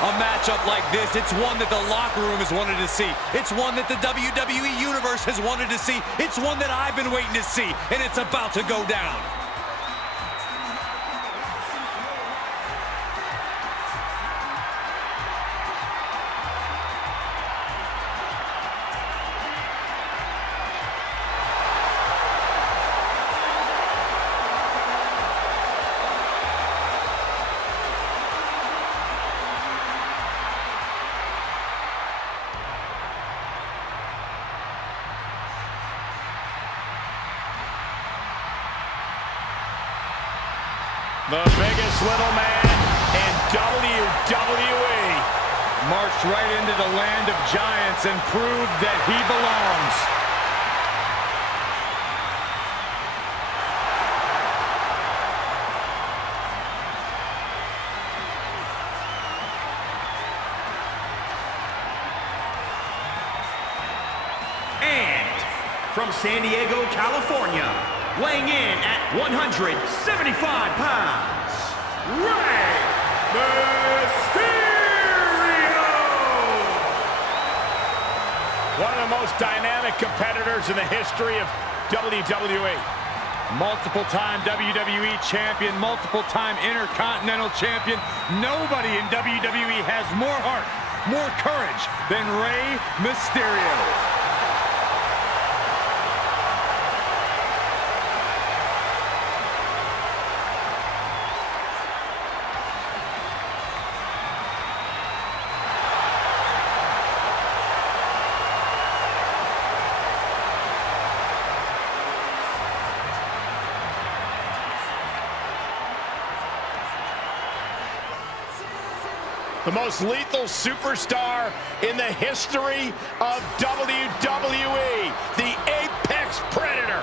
A matchup like this, it's one that the locker room has wanted to see. It's one that the WWE Universe has wanted to see. It's one that I've been waiting to see, and it's about to go down. The biggest little man in WWE. Marched right into the land of giants and proved that he belongs. And from San Diego, California, weighing in at 175 pounds, Rey Mysterio! One of the most dynamic competitors in the history of WWE. Multiple-time WWE champion, multiple-time Intercontinental champion. Nobody in WWE has more heart, more courage than Rey Mysterio. The most lethal superstar in the history of WWE. The Apex Predator.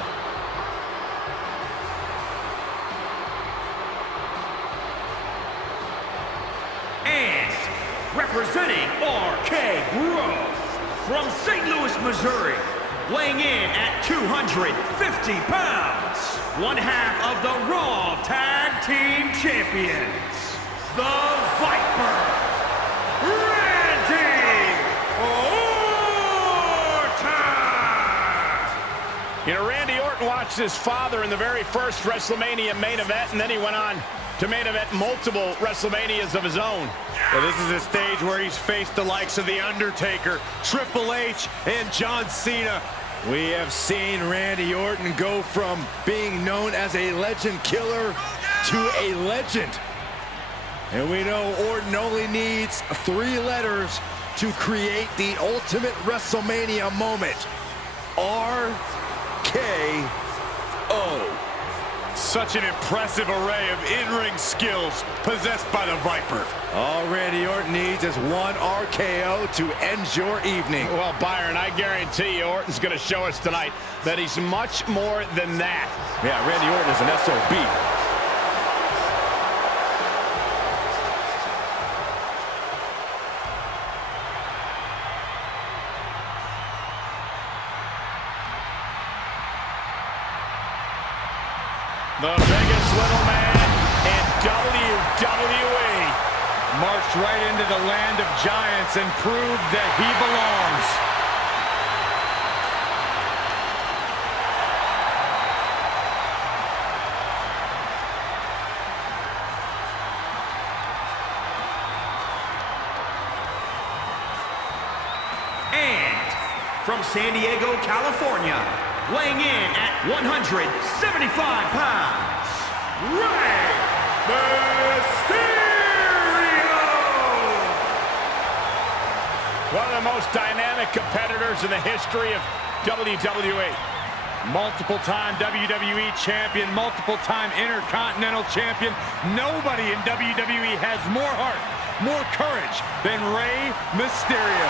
And representing RK Bro from St. Louis, Missouri, weighing in at 250 pounds, one half of the Raw Tag Team Champions, the Viper, You know, Randy Orton watched his father in the very first WrestleMania main event, and then he went on to main event multiple WrestleManias of his own. Well, this is a stage where he's faced the likes of The Undertaker, Triple H, and John Cena. We have seen Randy Orton go from being known as a legend killer to a legend. And we know Orton only needs 3 letters to create the ultimate WrestleMania moment. RKO. Such an impressive array of in-ring skills possessed by the Viper. All Randy Orton needs is 1 RKO to end your evening. Well, Byron, I guarantee you Orton's going to show us tonight that he's much more than that. Yeah, Randy Orton is an SOB. The biggest little man in WWE. Marched right into the land of giants and proved that he belongs. And from San Diego, California, weighing in at 175 pounds, Rey Mysterio! One of the most dynamic competitors in the history of WWE. Multiple-time WWE champion, multiple-time Intercontinental champion. Nobody in WWE has more heart, more courage than Rey Mysterio.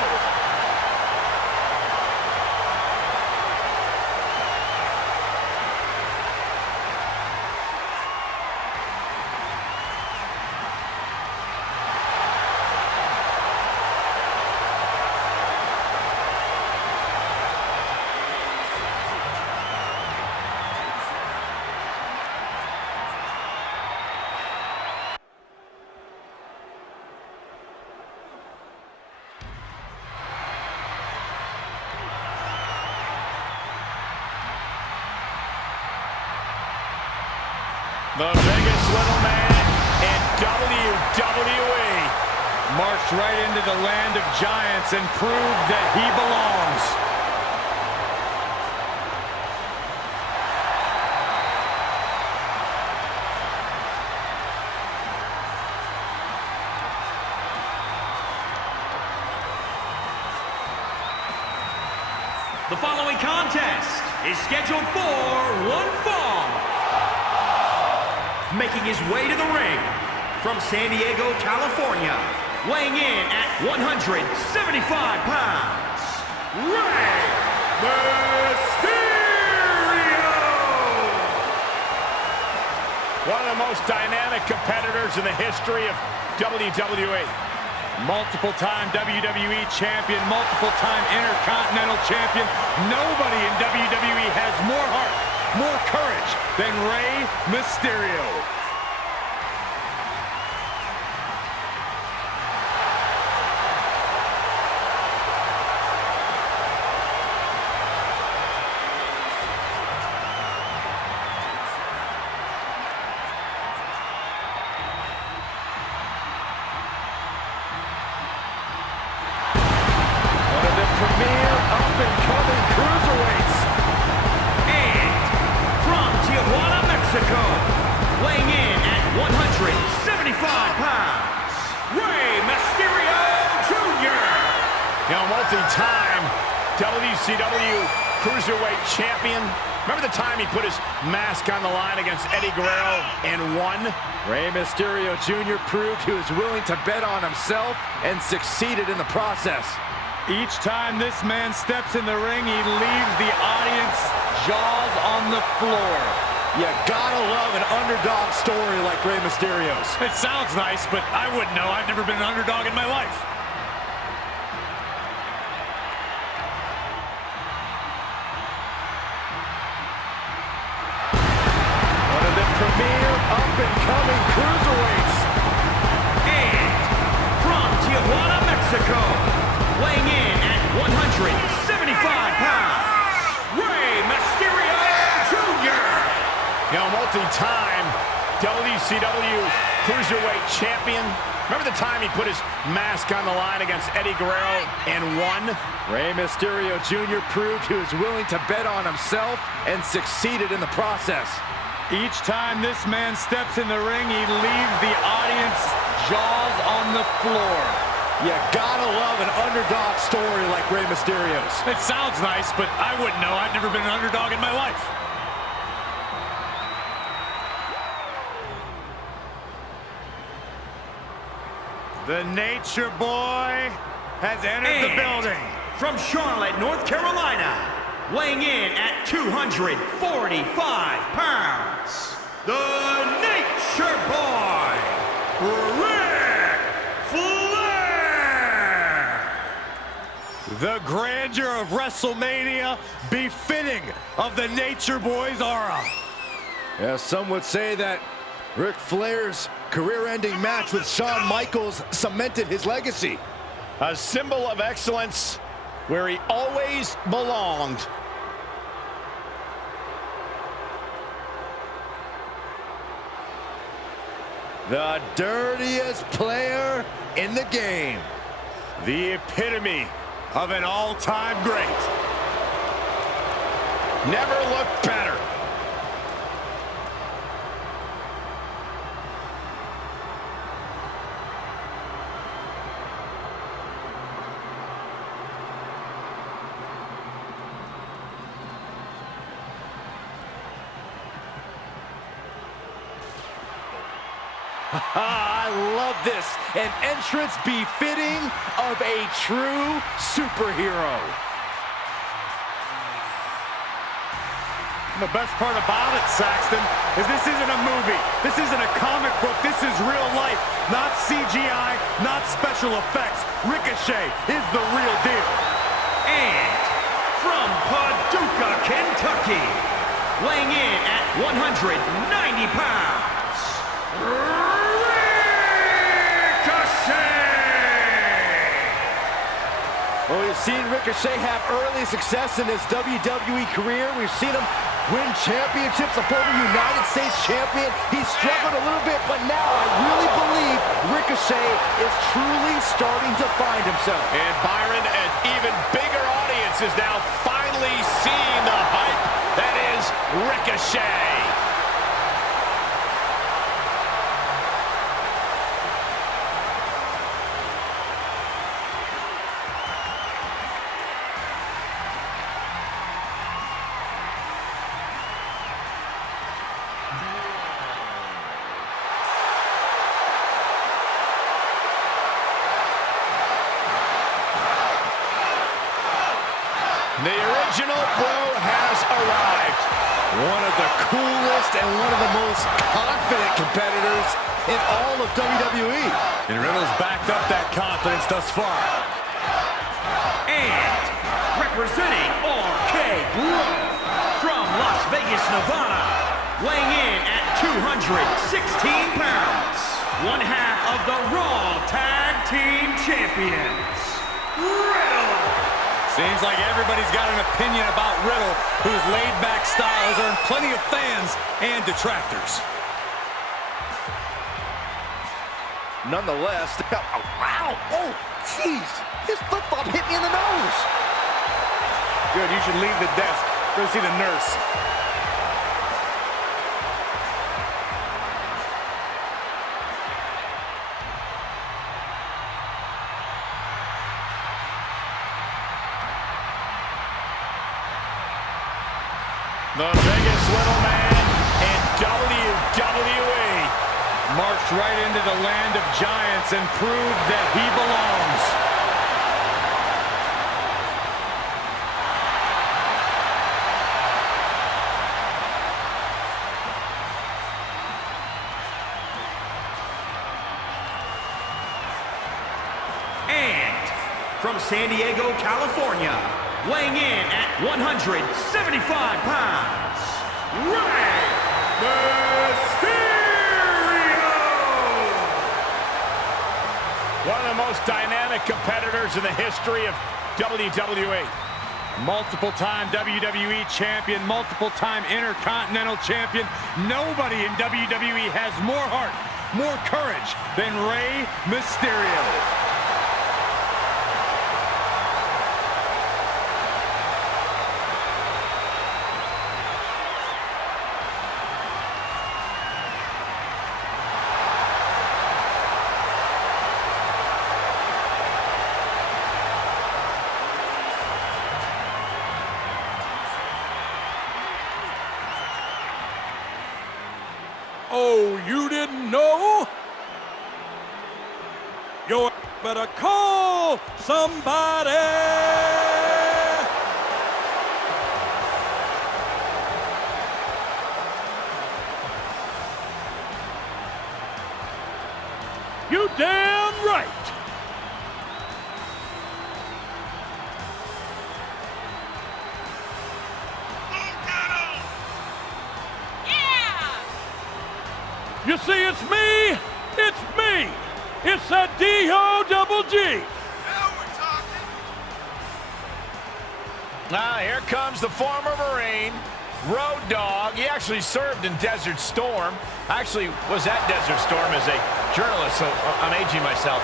The biggest little man in WWE. Marched right into the land of giants and proved that he belongs. The following contest is scheduled for one fall. making his way to the ring from San Diego, California, weighing in at 175 pounds, Rey Mysterio! One of the most dynamic competitors in the history of WWE. Multiple-time WWE champion, multiple-time Intercontinental champion. Nobody in WWE has more heart, more courage than Rey Mysterio. Premier up-and-coming cruiserweights. And from Tijuana, Mexico, weighing in at 175 pounds, Rey Mysterio Jr. You know, multi-time WCW Cruiserweight Champion. Remember the time he put his mask on the line against Eddie Guerrero and won? Rey Mysterio Jr. proved he was willing to bet on himself and succeeded in the process. Each time this man steps in the ring, he leaves the audience jaws on the floor. You gotta love an underdog story like Rey Mysterio's. It sounds nice, but I wouldn't know. I've never been an underdog in my life. One of the premier up-and-coming cruiserweights. And from Tijuana, Mexico, weighing in at 175 pounds, Rey Mysterio Jr. You know, multi-time WCW Cruiserweight Champion. Remember the time he put his mask on the line against Eddie Guerrero and won? Rey Mysterio Jr. proved he was willing to bet on himself and succeeded in the process. Each time this man steps in the ring, he leaves the audience jaws on the floor. You gotta love an underdog story like Rey Mysterio's. It sounds nice, but I wouldn't know. I've never been an underdog in my life. The Nature Boy has entered the building. From Charlotte, North Carolina, weighing in at 245 pounds, the Nature Boy, Ric Flair! The grandeur of WrestleMania, befitting of the Nature Boy's aura. Yeah, some would say that Ric Flair's career-ending match with Shawn Michaels cemented his legacy. A symbol of excellence where he always belonged. The dirtiest player in the game. The epitome of an all-time great. Never looked better. I love this. An entrance befitting of a true superhero. The best part about it, Saxton, is this isn't a movie. This isn't a comic book. This is real life. Not CGI, not special effects. Ricochet is the real deal. And from Paducah, Kentucky, weighing in at 190 pounds, Well, we've seen Ricochet have early success in his WWE career. We've seen him win championships, a former United States champion. He struggled a little bit, but now I really believe Ricochet is truly starting to find himself. And Byron, an even bigger audience is now finally seeing the hype that is Ricochet. and one of the most confident competitors in all of WWE. And Riddle's backed up that confidence thus far. And representing RK-Bro from Las Vegas, Nevada, weighing in at 216 pounds, one half of the Raw Tag Team Champions, Riddle. Seems like everybody's got an opinion about Riddle, whose laid-back style has earned plenty of fans and detractors. Nonetheless, wow, oh, jeez, his flip-flop hit me in the nose. Good, you should leave the desk. Go see the nurse. The biggest little man in WWE marched right into the land of giants and proved that he belongs. And from San Diego, California, weighing in at 175 pounds, Rey Mysterio! One of the most dynamic competitors in the history of WWE. Multiple-time WWE champion, multiple-time Intercontinental champion. Nobody in WWE has more heart, more courage than Rey Mysterio. Oh, you didn't know? You better call somebody! You damn right! You see, it's me! It's me! It's that D-O-double-G! Now we're talking. Ah, here comes the former Marine, Road Dogg. He actually served in Desert Storm. Actually was at Desert Storm as a journalist, so I'm aging myself.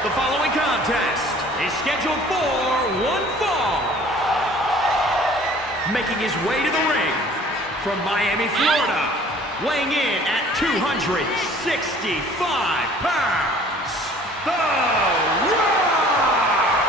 The following contest is scheduled for one fall. Making his way to the ring from Miami, Florida, weighing in at 265 pounds, The Rock!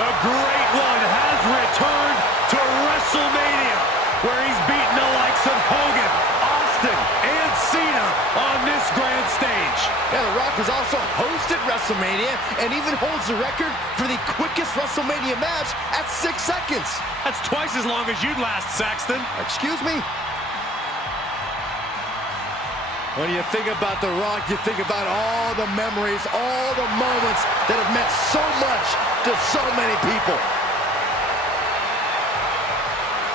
The Great One has returned to WrestleMania, where he's beaten the likes of Hogan, Austin, and Cena on this grand stage. Yeah, The Rock has also hosted WrestleMania and even holds the record for the quickest WrestleMania match at 6 seconds. That's twice as long as you'd last, Saxton. Excuse me? When you think about The Rock, you think about all the memories, all the moments that have meant so much to so many people.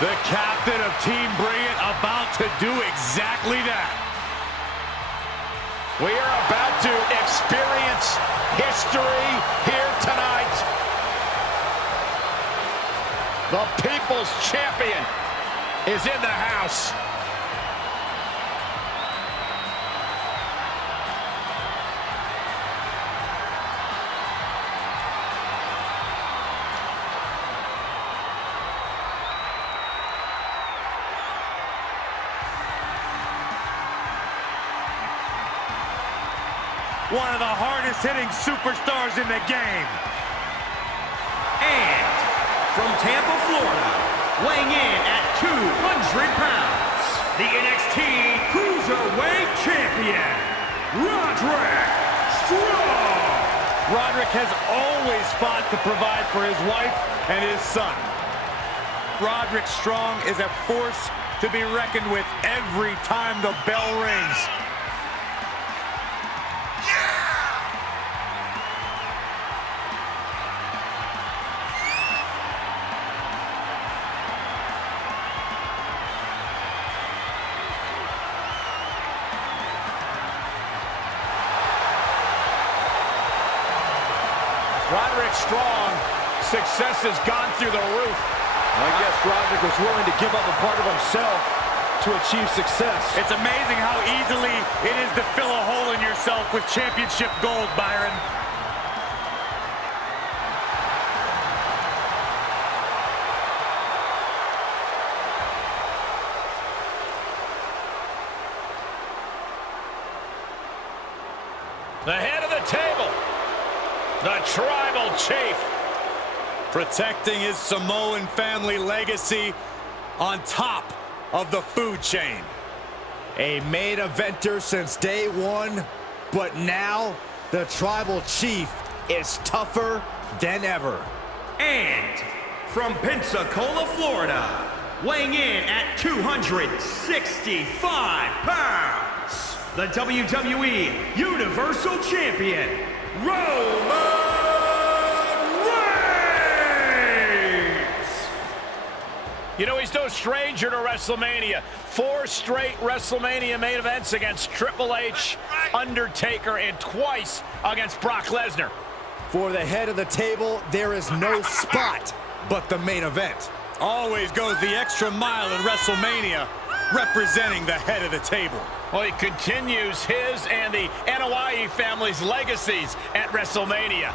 The captain of Team Bring It about to do exactly that. We are about to experience history here tonight. The People's Champion is in the house. one of the hardest-hitting superstars in the game. And from Tampa, Florida, weighing in at 200 pounds, the NXT Cruiserweight Champion, Roderick Strong. Roderick has always fought to provide for his wife and his son. Roderick Strong is a force to be reckoned with every time the bell rings. Roderick Strong, success has gone through the roof. I guess Roderick was willing to give up a part of himself to achieve success. It's amazing how easily it is to fill a hole in yourself with championship gold, Byron. The head of the table, the Tribal Chief. Protecting his Samoan family legacy on top of the food chain. A main eventer since day one, but now the Tribal Chief is tougher than ever. And from Pensacola, Florida, weighing in at 265 pounds, the WWE Universal Champion, Roman Reigns! You know, he's no stranger to WrestleMania. 4 straight WrestleMania main events against Triple H, Undertaker, and twice against Brock Lesnar. For the head of the table, there is no spot but the main event. Always goes the extra mile in WrestleMania, representing the head of the table. Well, he continues his and the Anoa'i family's legacies at WrestleMania.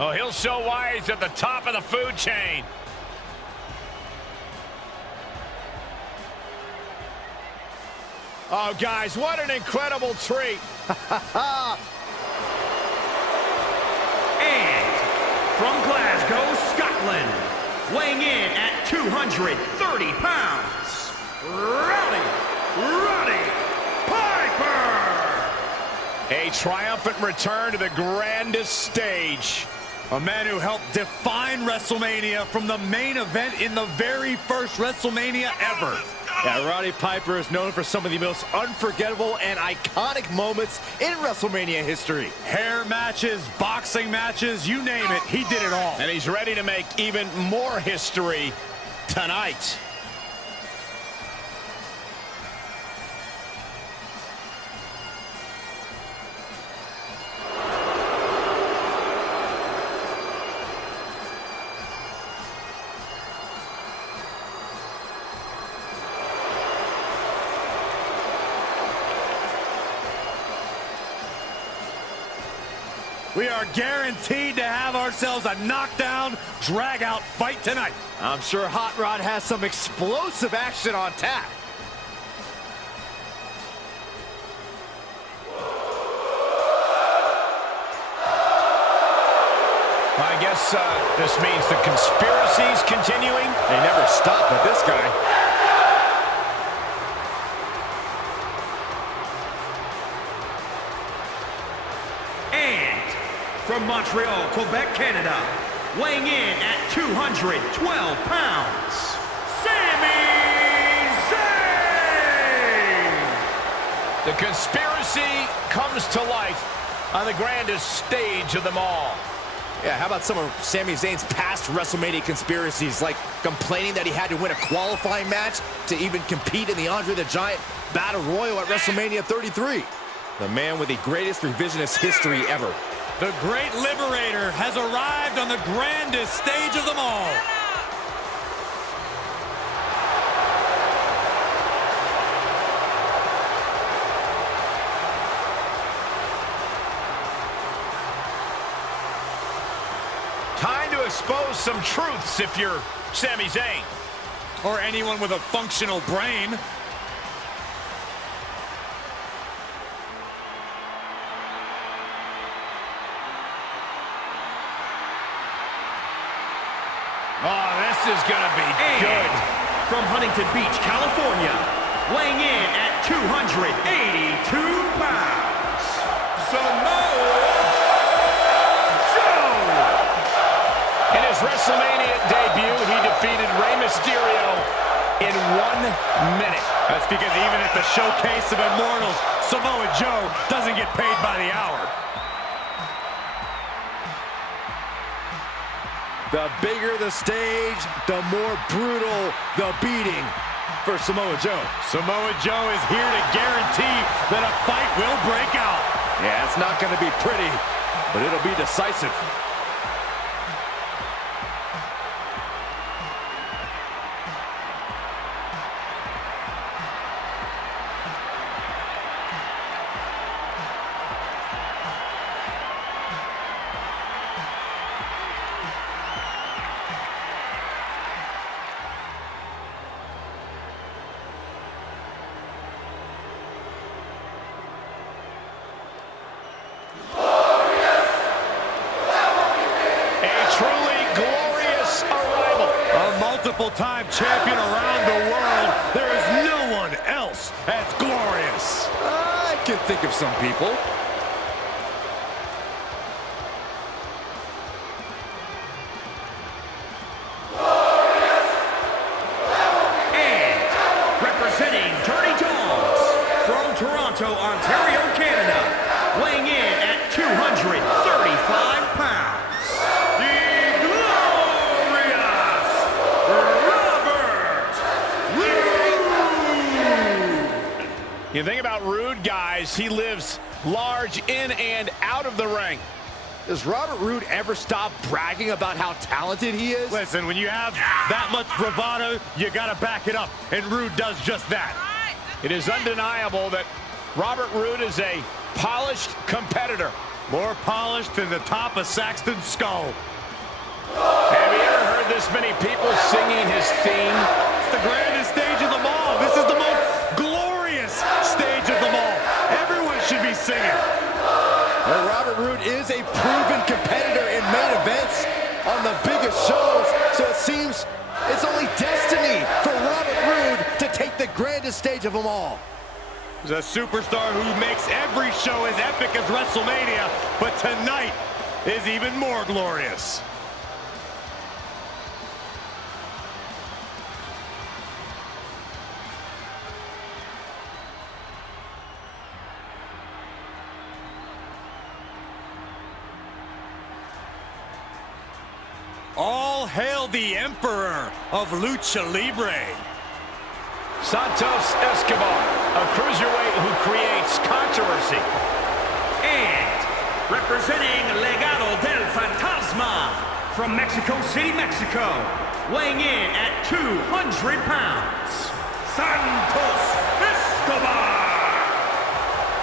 Oh, he'll show why he's at the top of the food chain. Oh, guys, what an incredible treat. And from Glasgow, Scotland, weighing in at 230 pounds, Ronnie Piper! A triumphant return to the grandest stage. A man who helped define WrestleMania from the main event in the very first WrestleMania ever. Yeah, Ronnie Piper is known for some of the most unforgettable and iconic moments in WrestleMania history. Hair matches, boxing matches, you name it, he did it all. And he's ready to make even more history tonight. We are guaranteed to have ourselves a knockdown, drag-out fight tonight. I'm sure Hot Rod has some explosive action on tap. I guess this means the conspiracy's continuing. They never stop with this guy. From Montreal, Quebec, Canada, weighing in at 212 pounds, Sami Zayn! The conspiracy comes to life on the grandest stage of them all. Yeah, how about some of Sami Zayn's past WrestleMania conspiracies, like complaining that he had to win a qualifying match to even compete in the Andre the Giant Battle Royal at WrestleMania 33. The man with the greatest revisionist history ever. The great liberator has arrived on the grandest stage of them all. expose some truths if you're Sami Zayn. Or anyone with a functional brain. Oh, this is gonna be good. From Huntington Beach, California, weighing in at 282 pounds, Samoa Joe! In his WrestleMania debut, he defeated Rey Mysterio in 1 minute. That's because even at the Showcase of Immortals, Samoa Joe doesn't get paid by the hour. The bigger the stage, the more brutal the beating for Samoa Joe. Samoa Joe is here to guarantee that a fight will break out. Yeah, it's not going to be pretty, but it'll be decisive. Multiple-time champion around the world, there is no one else as glorious. I can think of some people. And representing Dirty Dogs from Toronto, Ontario, Canada, weighing in at 235 pounds. You think about Rood, guys, he lives large in and out of the ring. Does Robert Roode ever stop bragging about how talented he is? Listen, when you have that much bravado, you gotta back it up, and Roode does just that. It is undeniable that Robert Roode is a polished competitor. More polished than the top of Saxton's skull. Have you ever heard this many people singing his theme? It's the grandest stage of them all. This is the most glorious stage of them all. Everyone should be singing. Well, Robert Roode is a proven competitor in main events on the biggest shows, so it seems it's only destiny for Robert Roode to take the grandest stage of them all. He's a superstar who makes every show as epic as WrestleMania, but tonight is even more glorious. All hail the Emperor of Lucha Libre. Santos Escobar, a cruiserweight who creates controversy. And representing Legado del Fantasma from Mexico City, Mexico, weighing in at 200 pounds, Santos Escobar.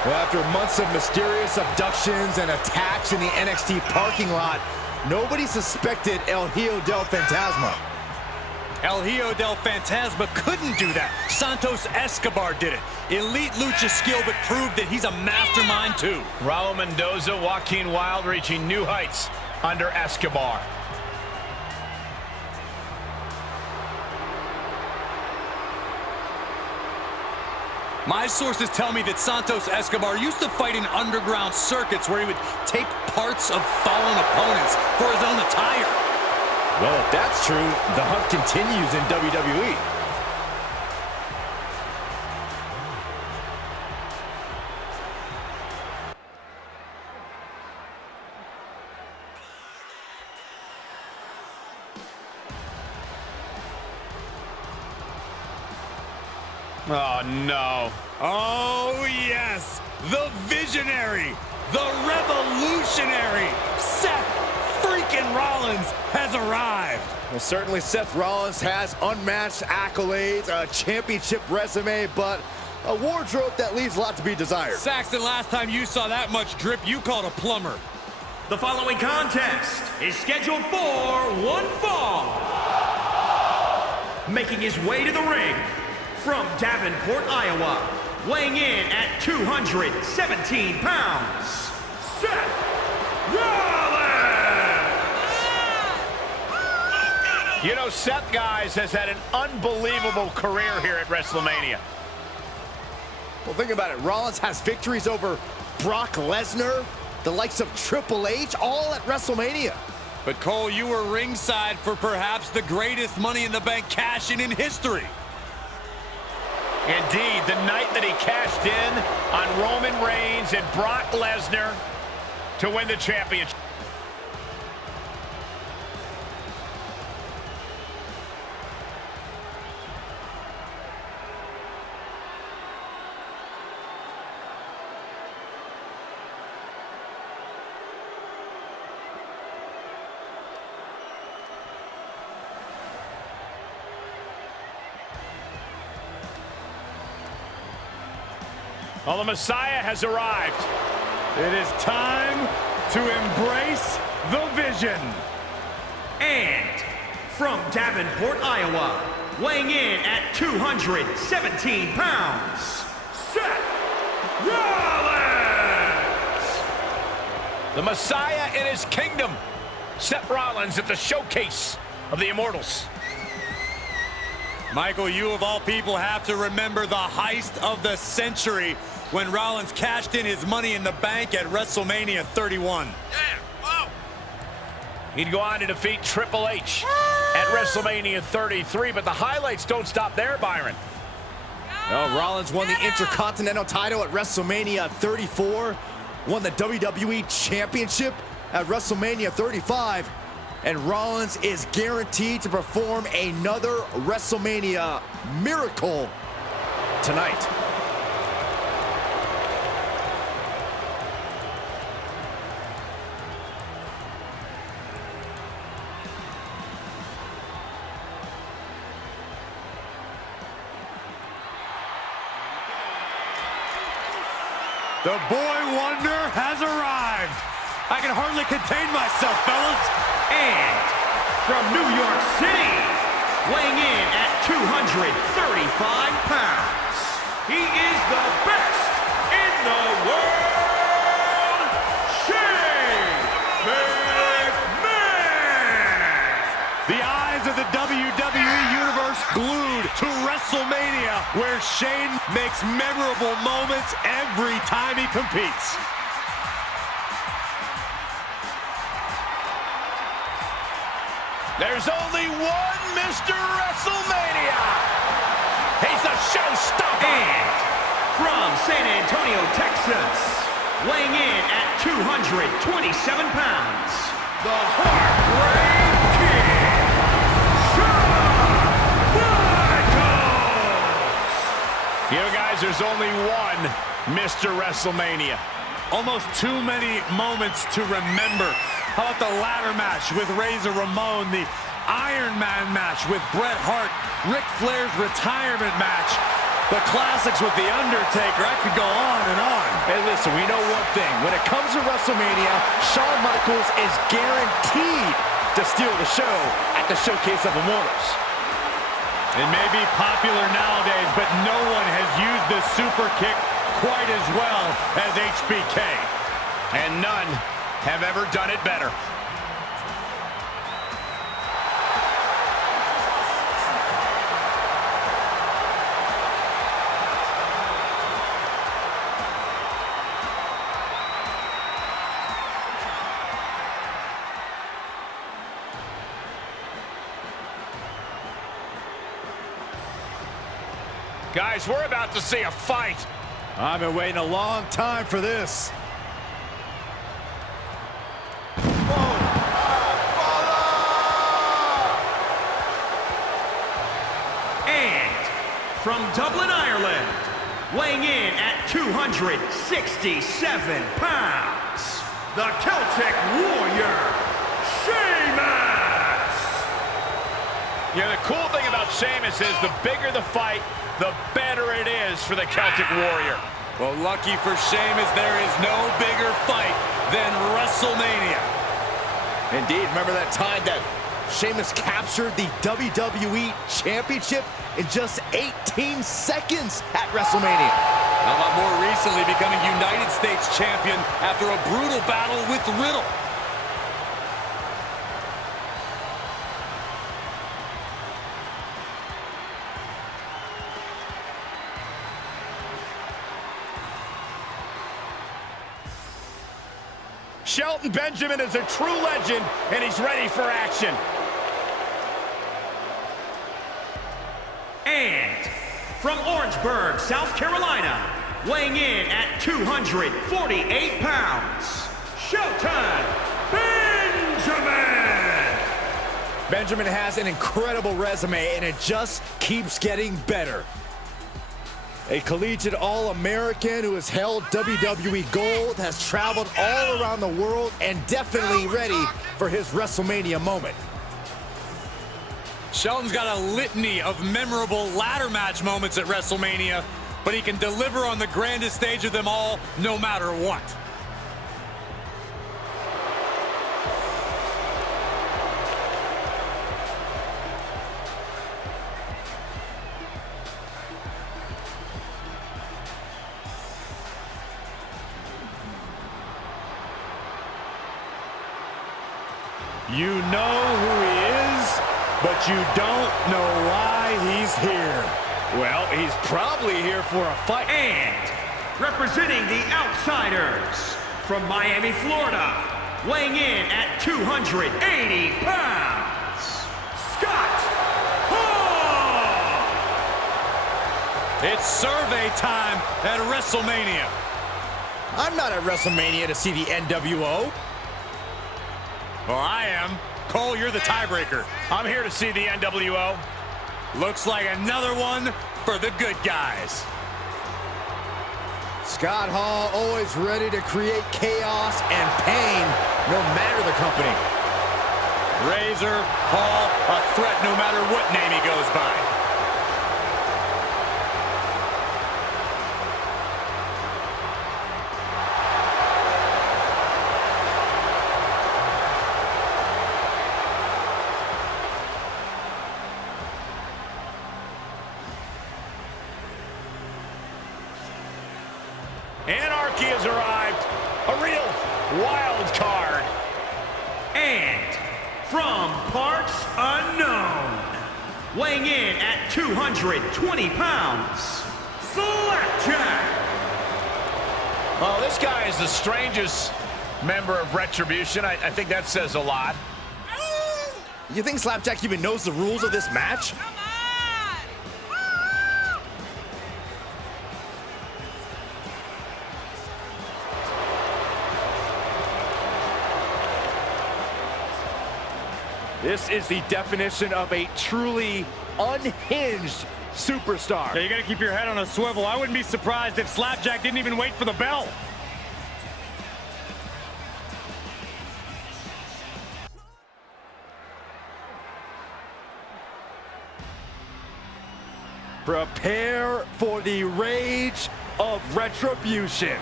Well, after months of mysterious abductions and attacks in the NXT parking lot, nobody suspected El Hijo del Fantasma. El Hijo del Fantasma couldn't do that. Santos Escobar did it. Elite lucha skill, but proved that he's a mastermind too. Raul Mendoza, Joaquin Wilde reaching new heights under Escobar. My sources tell me that Santos Escobar used to fight in underground circuits where he would take parts of fallen opponents for his own attire. Well, if that's true, the hunt continues in WWE. Oh, no. Oh, yes, the visionary, the revolutionary, Seth freaking Rollins has arrived. Well, certainly Seth Rollins has unmatched accolades, a championship resume, but a wardrobe that leaves a lot to be desired. Saxton, last time you saw that much drip, you called a plumber. The following contest is scheduled for one fall. Making his way to the ring from Davenport, Iowa, weighing in at 217 pounds, Seth Rollins! You know, Seth, guys, has had an unbelievable career here at WrestleMania. Well, think about it. Rollins has victories over Brock Lesnar, the likes of Triple H, all at WrestleMania. But Cole, you were ringside for perhaps the greatest Money in the Bank cash-in in history. Indeed, the night that he cashed in on Roman Reigns and Brock Lesnar to win the championship. Well, the Messiah has arrived. It is time to embrace the vision. And from Davenport, Iowa, weighing in at 217 pounds, Seth Rollins! The Messiah in his kingdom. Seth Rollins at the showcase of the Immortals. Michael, you of all people have to remember the heist of the century when Rollins cashed in his Money in the Bank at WrestleMania 31. He'd go on to defeat Triple H at WrestleMania 33, but the highlights don't stop there, Byron. Well, Rollins won the Intercontinental title at WrestleMania 34, won the WWE Championship at WrestleMania 35, and Rollins is guaranteed to perform another WrestleMania miracle tonight. The boy wonder has arrived. I can hardly contain myself, fellas. And from New York City, weighing in at 235 pounds, he is the best in the world, Shane McMahon! The eyes of the WWE Universe glued to WrestleMania, where Shane makes memorable moments every time he competes. There's only one Mr. WrestleMania. He's the showstopper. And from San Antonio, Texas, weighing in at 227 pounds, the Heartbreak Kid, Shawn Michaels! You know, guys, there's only one Mr. WrestleMania. Almost too many moments to remember. How about the ladder match with Razor Ramon, the Iron Man match with Bret Hart, Ric Flair's retirement match, the classics with The Undertaker. I could go on and on. Hey, listen, we know one thing. When it comes to WrestleMania, Shawn Michaels is guaranteed to steal the show at the Showcase of Immortals. It may be popular nowadays, but no one has used the super kick quite as well as HBK. And none have ever done it better. Guys, we're about to see a fight. I've been waiting a long time for this. And from Dublin, Ireland, weighing in at 267 pounds, the Celtic Warrior, Sheamus! Yeah, the cool thing about Sheamus is the bigger the fight, the better it is for the Celtic Warrior. Well, lucky for Sheamus, there is no bigger fight than WrestleMania. Indeed, remember that time that Sheamus captured the WWE Championship in just 18 seconds at WrestleMania. How about more recently becoming United States Champion after a brutal battle with Riddle? Shelton Benjamin is a true legend, and he's ready for action. And from Orangeburg, South Carolina, weighing in at 248 pounds, Shelton Benjamin! Benjamin has an incredible resume, and it just keeps getting better. A collegiate All-American who has held WWE Gold, has traveled all around the world, and definitely ready for his WrestleMania moment. Shelton's got a litany of memorable ladder match moments at WrestleMania, but he can deliver on the grandest stage of them all, no matter what. You know who he is, but you don't know why he's here. Well, he's probably here for a fight. And representing the Outsiders from Miami, Florida, weighing in at 280 pounds, Scott Hall! It's survey time at WrestleMania. I'm not at WrestleMania to see the NWO. Well, I am. Cole, you're the tiebreaker. I'm here to see the NWO. Looks like another one for the good guys. Scott Hall always ready to create chaos and pain, no matter the company. Razor, Hall, a threat no matter what name he goes by. Anarchy has arrived. A real wild card. And from parts unknown, weighing in at 220 pounds, Slapjack! Oh, this guy is the strangest member of Retribution. I think that says a lot. You think Slapjack even knows the rules of this match? Come on! This is the definition of a truly unhinged superstar. Yeah, you gotta keep your head on a swivel. I wouldn't be surprised if Slapjack didn't even wait for the bell. Prepare for the rage of Retribution.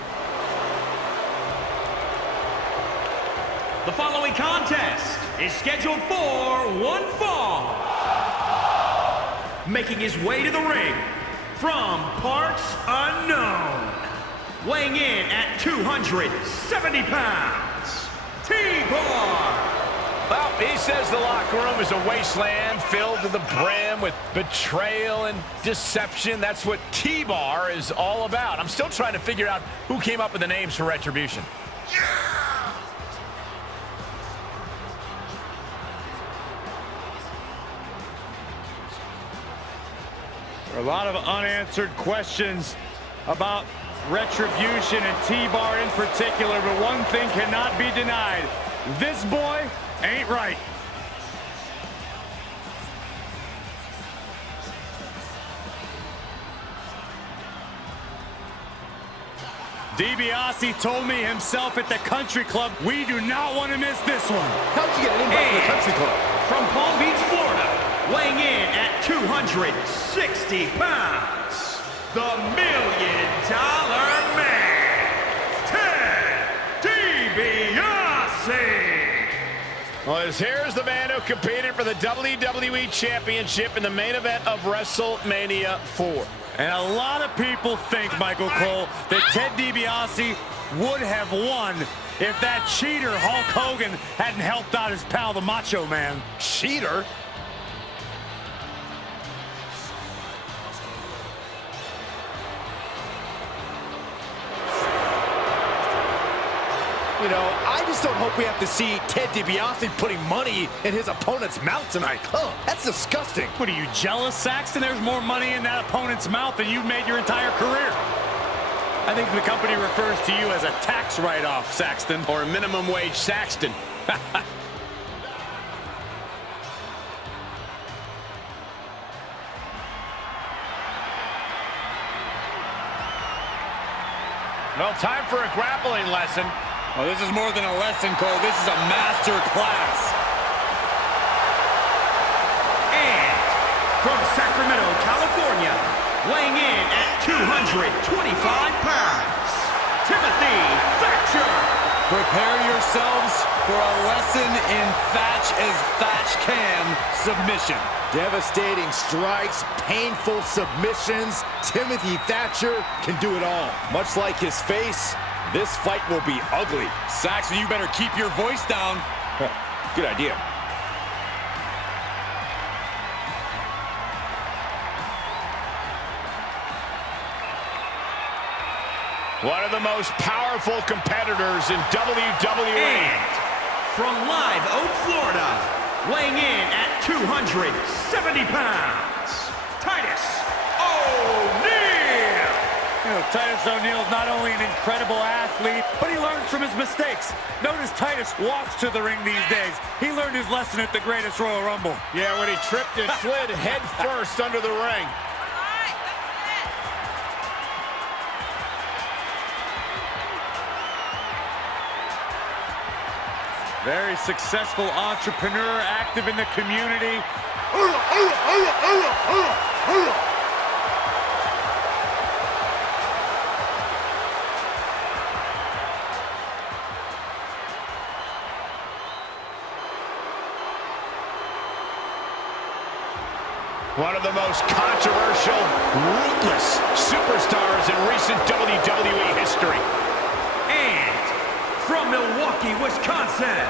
The following contest is scheduled for one fall. Making his way to the ring from parts unknown, weighing in at 270 pounds, T-Bar. Well, he says the locker room is a wasteland filled to the brim with betrayal and deception. That's what T-Bar is all about. I'm still trying to figure out who came up with the names for Retribution. There are a lot of unanswered questions about Retribution and T-Bar in particular, but one thing cannot be denied. This boy ain't right. DiBiase told me himself at the country club, we do not want to miss this one. How'd you get an invite to the country club? From Palm Beach, Florida, weighing in at 260 pounds, the $1 Million Well, here's the man who competed for the WWE Championship in the main event of WrestleMania 4. And a lot of people think, Michael Cole, that Ted DiBiase would have won if that cheater Hulk Hogan hadn't helped out his pal, the Macho Man. Cheater? You know, I just don't hope we have to see Ted DiBiase putting money in his opponent's mouth tonight. Oh, that's disgusting. What are you, jealous, Saxton? There's more money in that opponent's mouth than you've made your entire career. I think the company refers to you as a tax write-off, Saxton. Or a minimum wage Saxton. Well, time for a grappling lesson. Well, this is more than a lesson, Cole. This is a master class. And from Sacramento, California, weighing in at 225 pounds, Timothy Thatcher. Prepare yourselves for a lesson in Thatch as Thatch can submission. Devastating strikes, painful submissions. Timothy Thatcher can do it all. Much like his face, this fight will be ugly. Saxon, you better keep your voice down. Good idea. One of the most powerful competitors in WWE. And from Live Oak, Florida, weighing in at 270 pounds, Titus O'Neil. You know, Titus O'Neil's not only an incredible athlete, but he learns from his mistakes. Notice Titus walks to the ring these days. He learned his lesson at the greatest Royal Rumble. Yeah, when he tripped and slid head first under the ring. Very successful entrepreneur, active in the community. One of the most controversial, ruthless superstars in recent WWE history. And from Milwaukee, Wisconsin,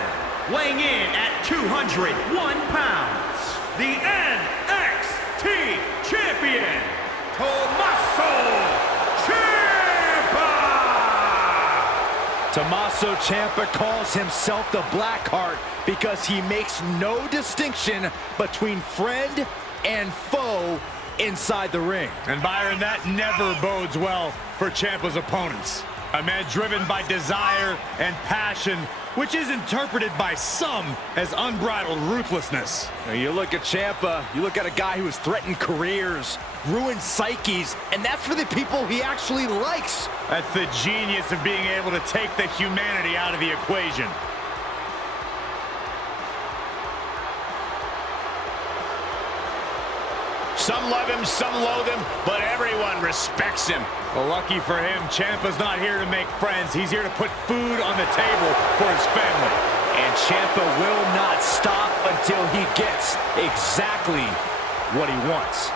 weighing in at 201 pounds, the NXT Champion, Tommaso Ciampa! Tommaso Ciampa calls himself the Blackheart because he makes no distinction between friend and foe inside the ring. And Byron, that never bodes well for Ciampa's opponents. A man driven by desire and passion, which is interpreted by some as unbridled ruthlessness. Now you look at Ciampa, you look at a guy who has threatened careers, ruined psyches, and that's for the people he actually likes. That's the genius of being able to take the humanity out of the equation. Some love him, some loathe him, but everyone respects him. Well, lucky for him, Ciampa's not here to make friends. He's here to put food on the table for his family. And Ciampa will not stop until he gets exactly what he wants.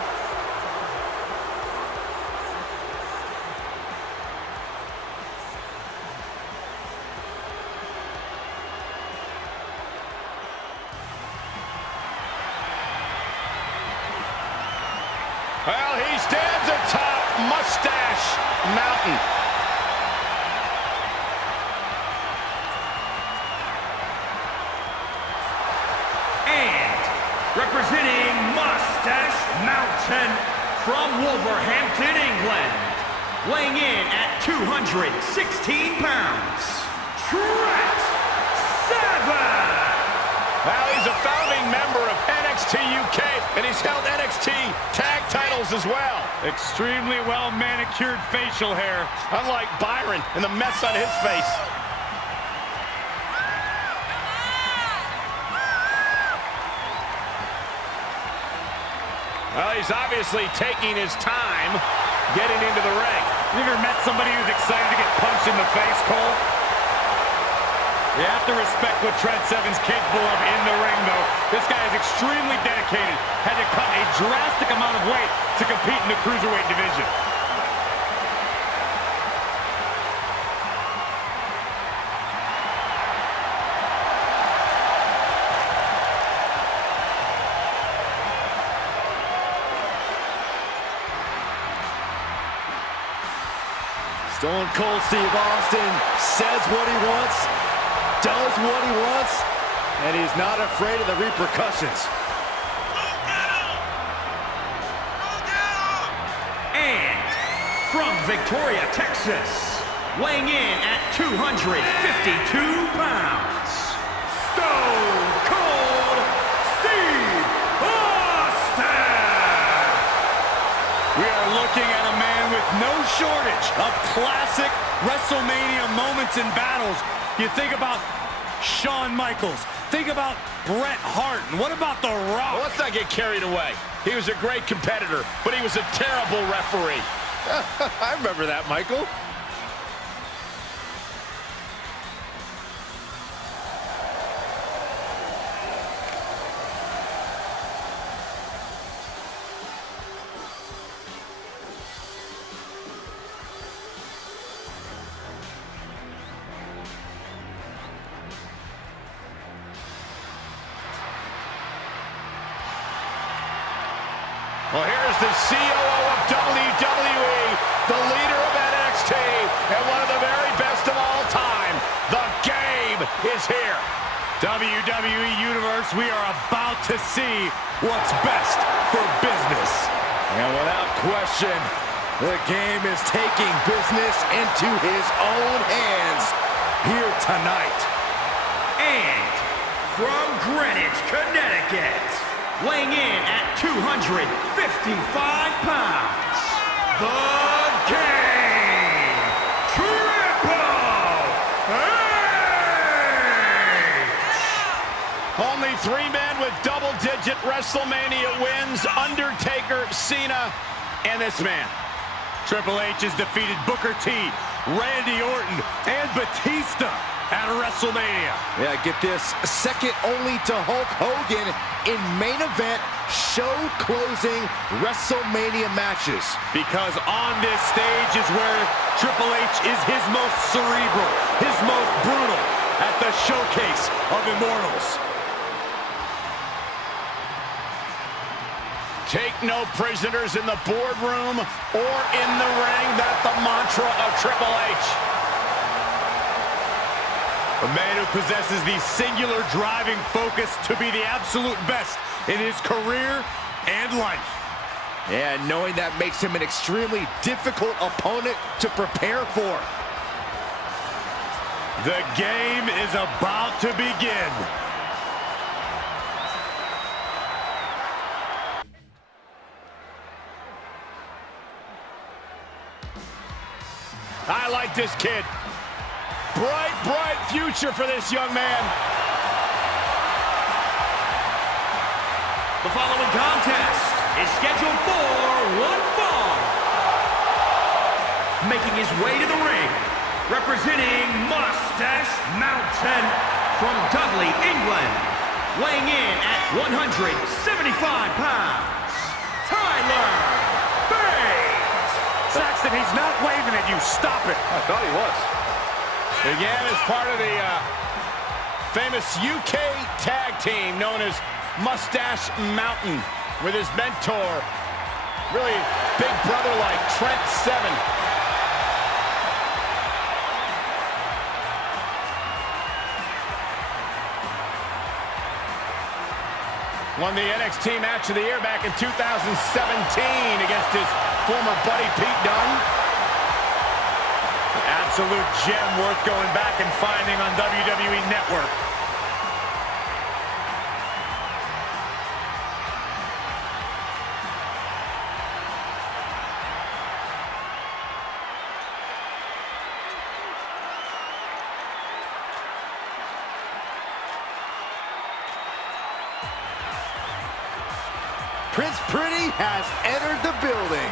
Well, he stands atop Mustache Mountain. And representing Mustache Mountain from Wolverhampton, England, weighing in at 216 pounds, Trent Seven. Well, he's a founding member of NXT UK, and he's held NXT tag titles as well. Extremely well manicured facial hair. Unlike Byron and the mess on his face. Well, he's obviously taking his time getting into the ring. You ever met somebody who's excited to get punched in the face, Cole? You have to respect what Trent Seven's capable of in the ring, though. This guy is extremely dedicated. Had to cut a drastic amount of weight to compete in the cruiserweight division. Stone Cold Steve Austin says what he wants, does what he wants, and he's not afraid of the repercussions. And from Victoria, Texas, weighing in at 252 pounds, Stone Cold Steve Austin! We are looking at a man with no shortage of classic WrestleMania moments and battles. You think about Shawn Michaels, think about Bret Hart, and what about The Rock? Well, let's not get carried away. He was a great competitor, but he was a terrible referee. I remember that, Michael. Well, here's the COO of WWE, the leader of NXT, and one of the very best of all time. The Game is here. WWE Universe, we are about to see what's best for business. And without question, the Game is taking business into his own hands here tonight. And from Greenwich, Connecticut, weighing in at 255 pounds, the Game, Triple H! Only 3 men with double-digit WrestleMania wins: Undertaker, Cena, and this man. Triple H has defeated Booker T, Randy Orton, and Batista at WrestleMania. Yeah, get this, second only to Hulk Hogan in main event, show-closing WrestleMania matches. Because on this stage is where Triple H is his most cerebral, his most brutal, at the showcase of Immortals. Take no prisoners in the boardroom or in the ring. That's the mantra of Triple H. A man who possesses the singular driving focus to be the absolute best in his career and life. And knowing that makes him an extremely difficult opponent to prepare for. The Game is about to begin. I like this kid. Bright, bright future for this young man. The following contest is scheduled for one fall. Making his way to the ring, representing Mustache Mountain from Dudley, England, weighing in at 175 pounds, Tyler Bate. Saxton, he's not waving at you. Stop it. I thought he was. Again, as part of the famous UK tag team known as Mustache Mountain, with his mentor, really big brother-like Trent Seven. Won the NXT Match of the Year back in 2017 against his former buddy Pete Dunn. Absolute gem worth going back and finding on WWE Network. Prince Pretty has entered the building.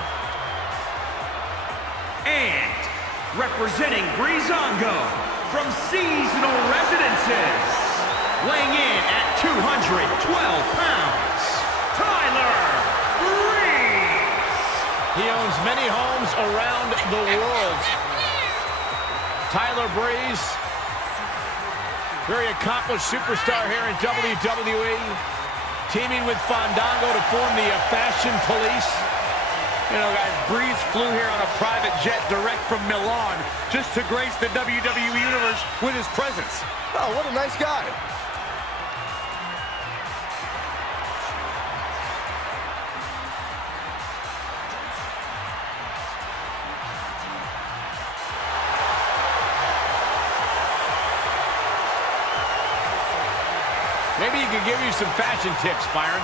And representing Breezango from Seasonal Residency, versus, weighing in at 212 pounds, Tyler Breeze. He owns many homes around the world. Tyler Breeze, very accomplished superstar here in WWE, teaming with Fandango to form the Fashion Police. You know, guys, Breeze flew here on a private jet direct from Milan just to grace the WWE Universe with his presence. Oh, what a nice guy. Maybe he could give you some fashion tips, Byron.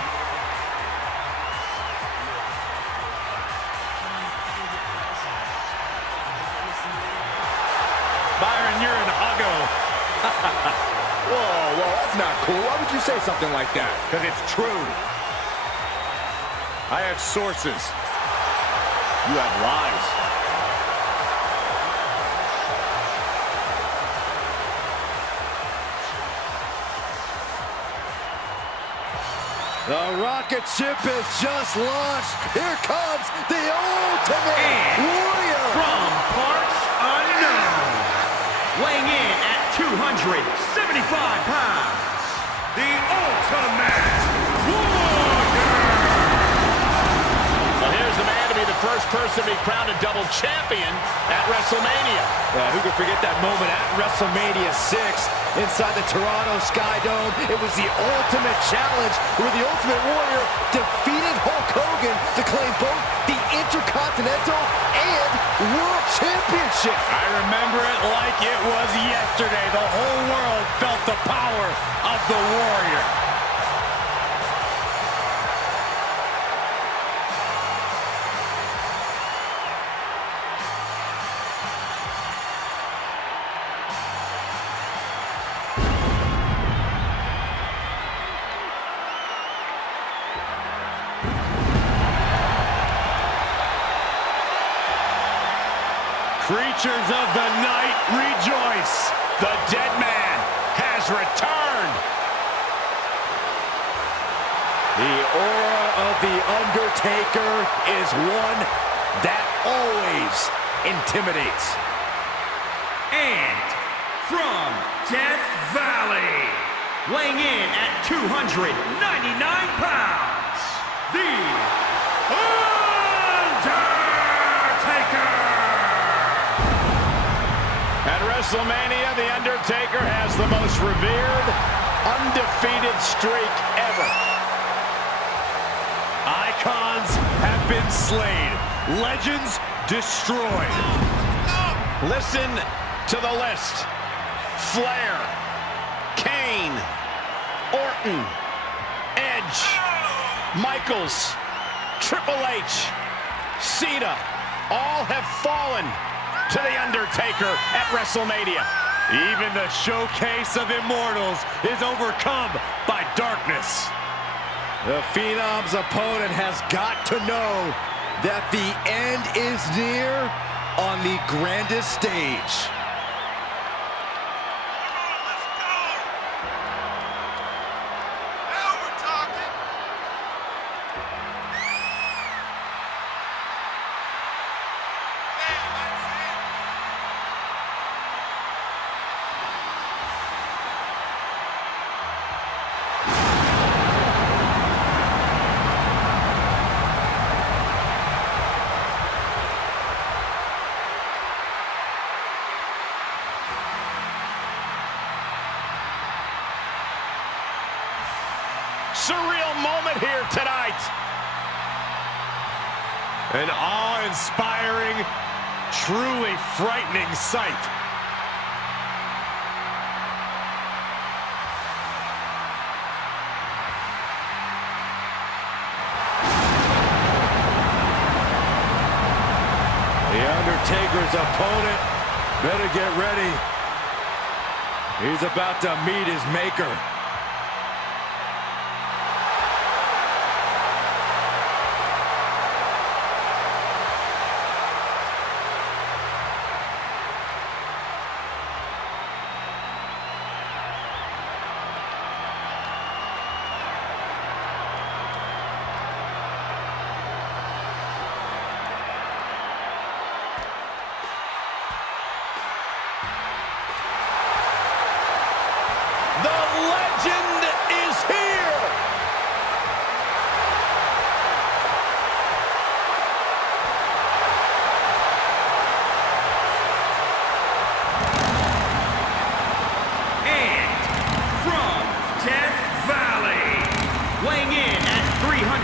Byron, you're an uggo. Whoa, that's not cool. Why would you say something like that? Because it's true. I have sources. You have lies. The rocket ship is just launched. Here comes the Ultimate Warrior. From parts unknown, weighing in at 275 pounds, the Ultimate Warrior. Well, here's the man to be the first person to be crowned a double champion at WrestleMania. Yeah, who could forget that moment at WrestleMania 6 inside the Toronto Sky Dome? It was the ultimate challenge where the Ultimate Warrior defeated Hulk Hogan to claim both the Intercontinental and World Championship. I remember it like it was yesterday. The whole world felt the power of the Warrior. Creatures of the night, rejoice! The dead man has returned. The aura of the Undertaker is one that always intimidates. And from Death Valley, weighing in at 299 pounds, the Undertaker! At WrestleMania, The Undertaker has the most revered, undefeated streak ever. Icons have been slain. Legends destroyed. Listen to the list. Flair, Kane, Orton, Edge, Michaels, Triple H, Cena, all have fallen to The Undertaker at WrestleMania. Even the showcase of immortals is overcome by darkness. The Phenom's opponent has got to know that the end is near on the grandest stage. Let's go! Now we're talking! Yeah, that's it! Surreal moment here tonight. An awe-inspiring, truly frightening sight. The Undertaker's opponent better get ready. He's about to meet his maker.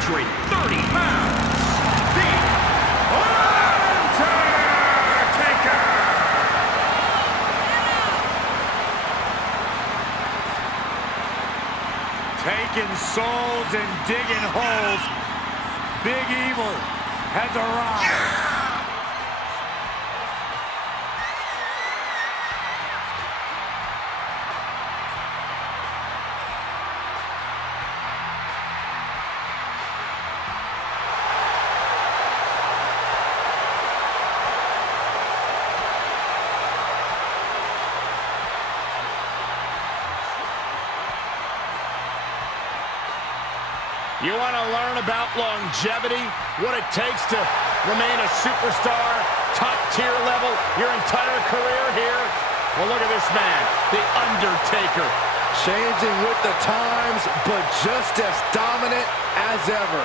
230 pounds, The Undertaker! Taking souls and digging holes. Big Evil has arrived. You want to learn about longevity, what it takes to remain a superstar, top-tier level, your entire career here? Well, look at this man, The Undertaker. Changing with the times, but just as dominant as ever.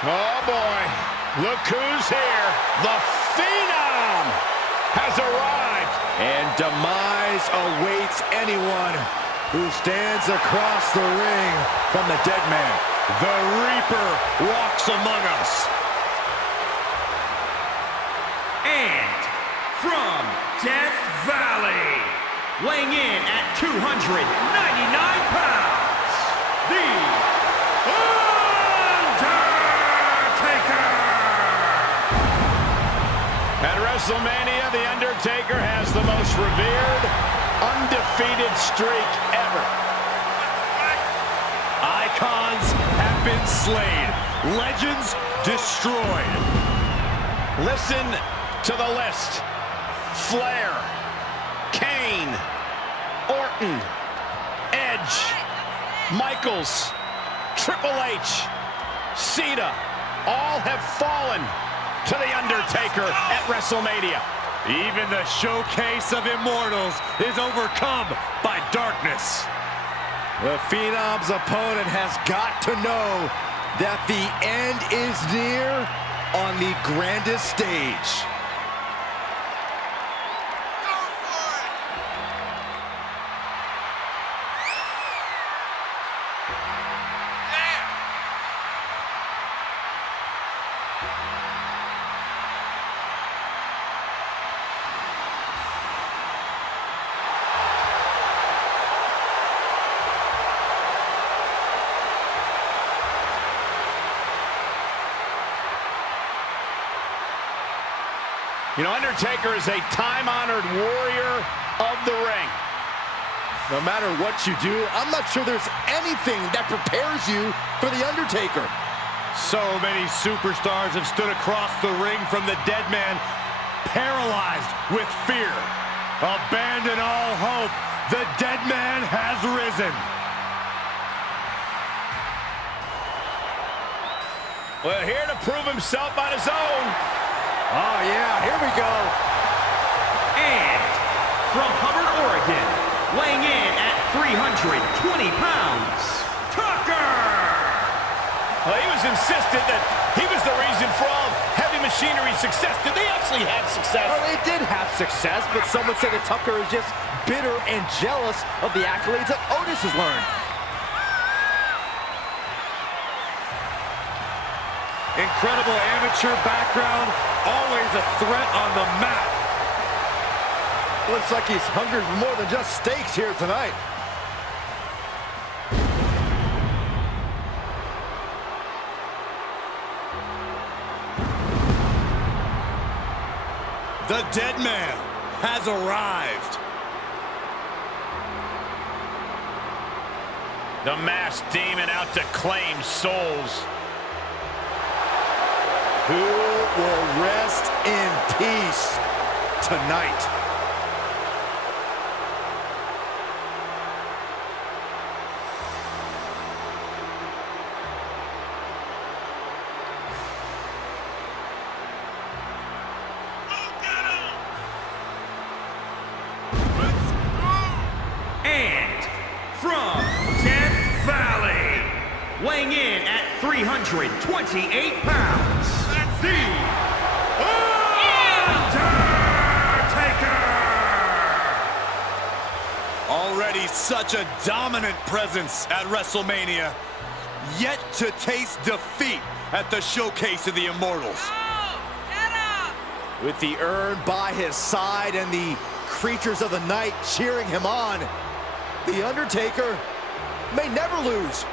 Oh, boy. Look who's here. The Phenom has arrived. And demise awaits anyone who stands across the ring from the dead man. The Reaper walks among us. And from Death Valley, weighing in at 299 pounds, The Undertaker! At WrestleMania, The Undertaker has the most revered, undefeated streak ever. Icons have been slain. Legends destroyed. Listen to the list. Flair, Kane, Orton, Edge, Michaels, Triple H, Cena, all have fallen to The Undertaker at WrestleMania. Even the showcase of immortals is overcome by darkness. The Phenom's opponent has got to know that the end is near on the grandest stage. Go for it! Yeah! You know, Undertaker is a time-honored warrior of the ring. No matter what you do, I'm not sure there's anything that prepares you for The Undertaker. So many superstars have stood across the ring from the dead man, paralyzed with fear. Abandon all hope. The dead man has risen. Well, here to prove himself on his own. Oh, yeah, here we go. And from Hubbard, Oregon, weighing in at 320 pounds, Tucker! Well, he was insistent that he was the reason for all of Heavy Machinery's success. Did they actually have success? Well, they did have success, but someone said that Tucker is just bitter and jealous of the accolades that Otis has learned. Incredible amateur background, always a threat on the mat. Looks like he's hungry for more than just steaks here tonight. The dead man has arrived. The masked demon out to claim souls. Who will rest in peace tonight? And from Death Valley, weighing in at 328 pounds, the Undertaker! Already such a dominant presence at WrestleMania, yet to taste defeat at the Showcase of the Immortals. Oh, get up! With the urn by his side and the creatures of the night cheering him on, the Undertaker may never lose.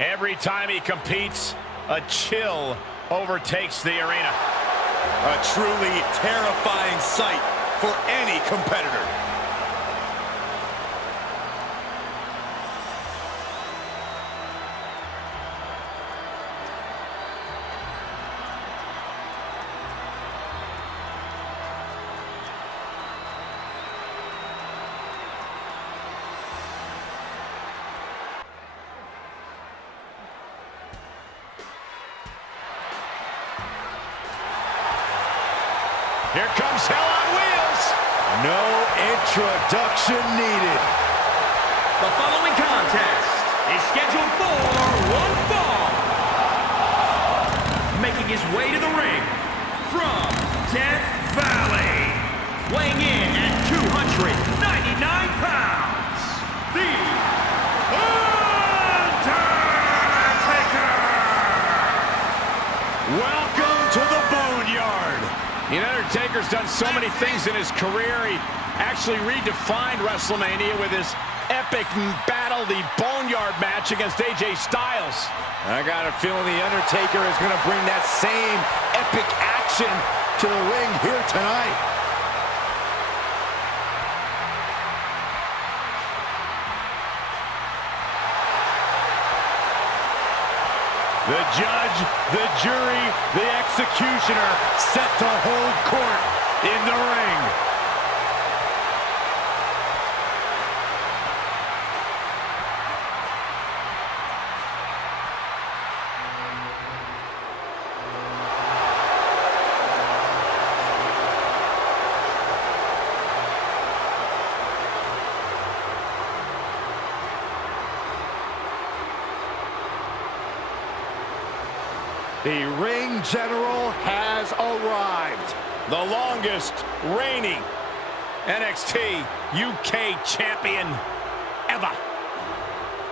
Every time he competes, a chill overtakes the arena. A truly terrifying sight for any competitor. Here comes Hell on Wheels. No introduction needed. The following contest is scheduled for one fall. Making his way to the ring from Death Valley, weighing in at 299 pounds, the Undertaker! Welcome to the Boneyard. The Undertaker's done so many things in his career. He actually redefined WrestleMania with his epic battle, the Boneyard match against AJ Styles. I got a feeling the Undertaker is going to bring that same epic action to the ring here tonight. The judge, the jury, the executioner set to hold court in the ring. The ring general has arrived. The longest reigning NXT UK champion ever.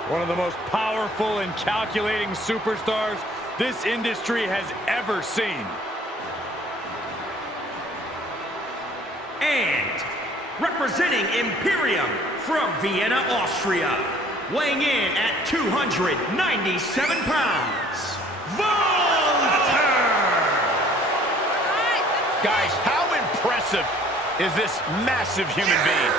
One of the most powerful and calculating superstars this industry has ever seen. And representing Imperium from Vienna, Austria, weighing in at 297 pounds, Guys, how impressive is this massive human being?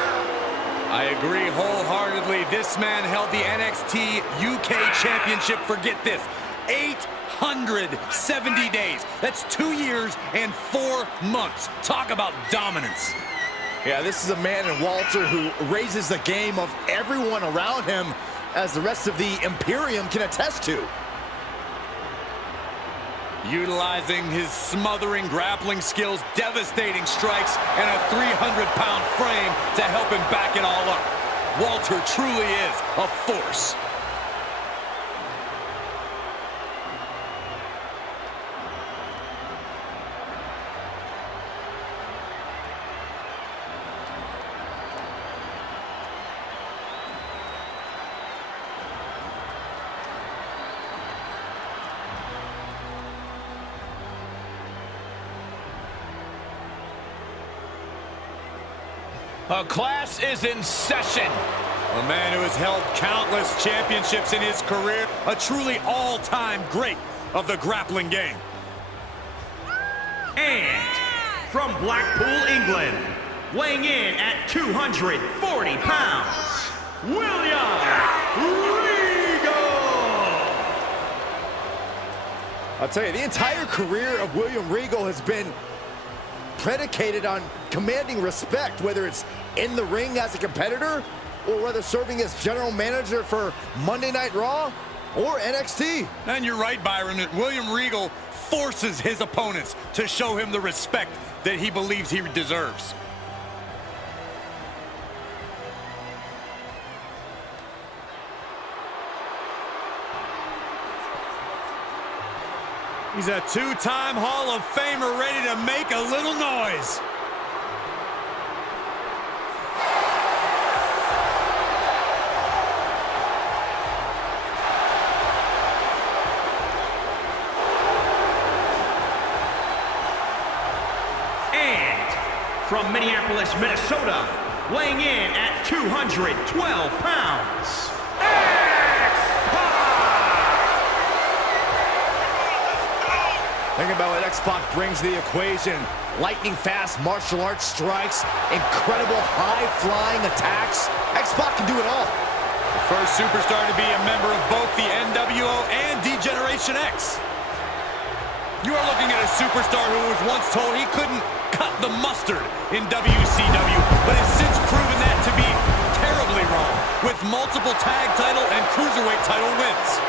I agree wholeheartedly. This man held the NXT UK Championship, forget this, 870 days. That's 2 years and 4 months. Talk about dominance. Yeah, this is a man in Walter who raises the game of everyone around him, as the rest of the Imperium can attest to. Utilizing his smothering grappling skills, devastating strikes, and a 300-pound frame to help him back it all up. Walter truly is a force. A class is in session. A man who has held countless championships in his career, a truly all-time great of the grappling game. And from Blackpool, England, weighing in at 240 pounds, William Regal! I'll tell you, the entire career of William Regal has been predicated on commanding respect, whether it's in the ring as a competitor or whether serving as general manager for Monday Night Raw or NXT. And you're right, Byron, that William Regal forces his opponents to show him the respect that he believes he deserves. He's a two-time Hall of Famer ready to make a little noise. From Minneapolis, Minnesota, weighing in at 212 pounds, Think about what X-Pac brings to the equation. Lightning fast martial arts strikes, incredible high-flying attacks. X-Pac can do it all. The first superstar to be a member of both the NWO and D-Generation X. You are looking at a superstar who was once told he couldn't cut the mustard in WCW, but has since proven that to be terribly wrong, with multiple tag title and cruiserweight title wins.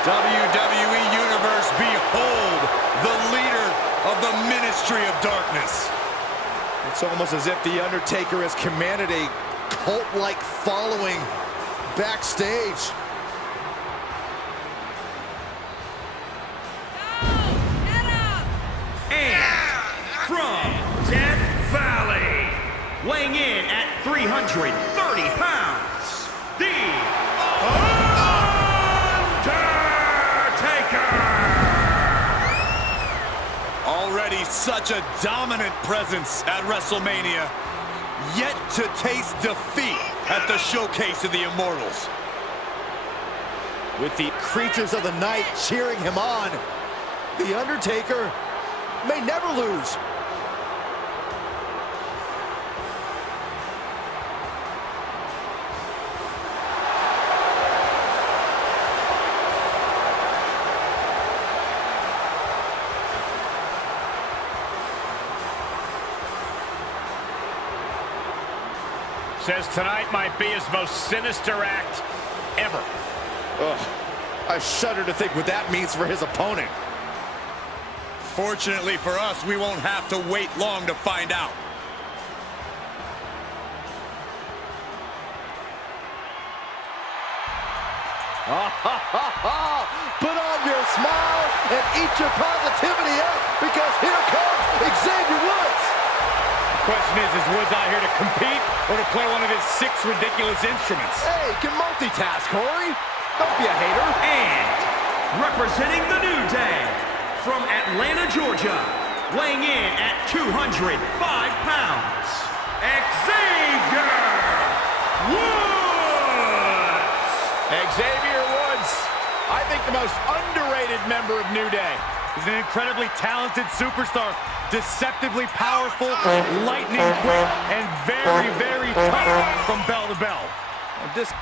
WWE Universe, behold the leader of the Ministry of Darkness. It's almost as if The Undertaker has commanded a cult-like following backstage. and from Death Valley, weighing in at 330 pounds, the Already such a dominant presence at WrestleMania, yet to taste defeat at the Showcase of the Immortals. With the creatures of the night cheering him on, The Undertaker may never lose. Says tonight might be his most sinister act ever. Ugh, I shudder to think what that means for his opponent. Fortunately for us, we won't have to wait long to find out. Put on your smile and eat your positivity up, because here comes Xavier Woods. The question is Woods out here to compete or to play one of his 6 ridiculous instruments? Hey, can multitask, Corey. Don't be a hater. And representing the New Day, from Atlanta, Georgia, weighing in at 205 pounds, Xavier Woods! Xavier Woods, I think the most underrated member of New Day. He's an incredibly talented superstar, deceptively powerful, lightning quick, and very, very tough from bell to bell.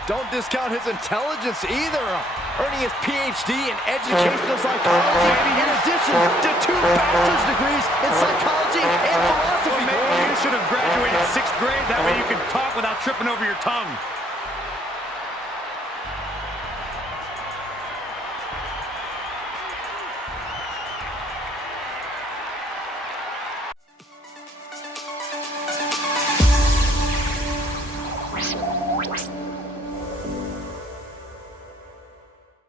Don't discount his intelligence either, earning his PhD in educational psychology, in addition to 2 bachelor's degrees in psychology and philosophy. Well, maybe you should have graduated 6th grade, that way you can talk without tripping over your tongue.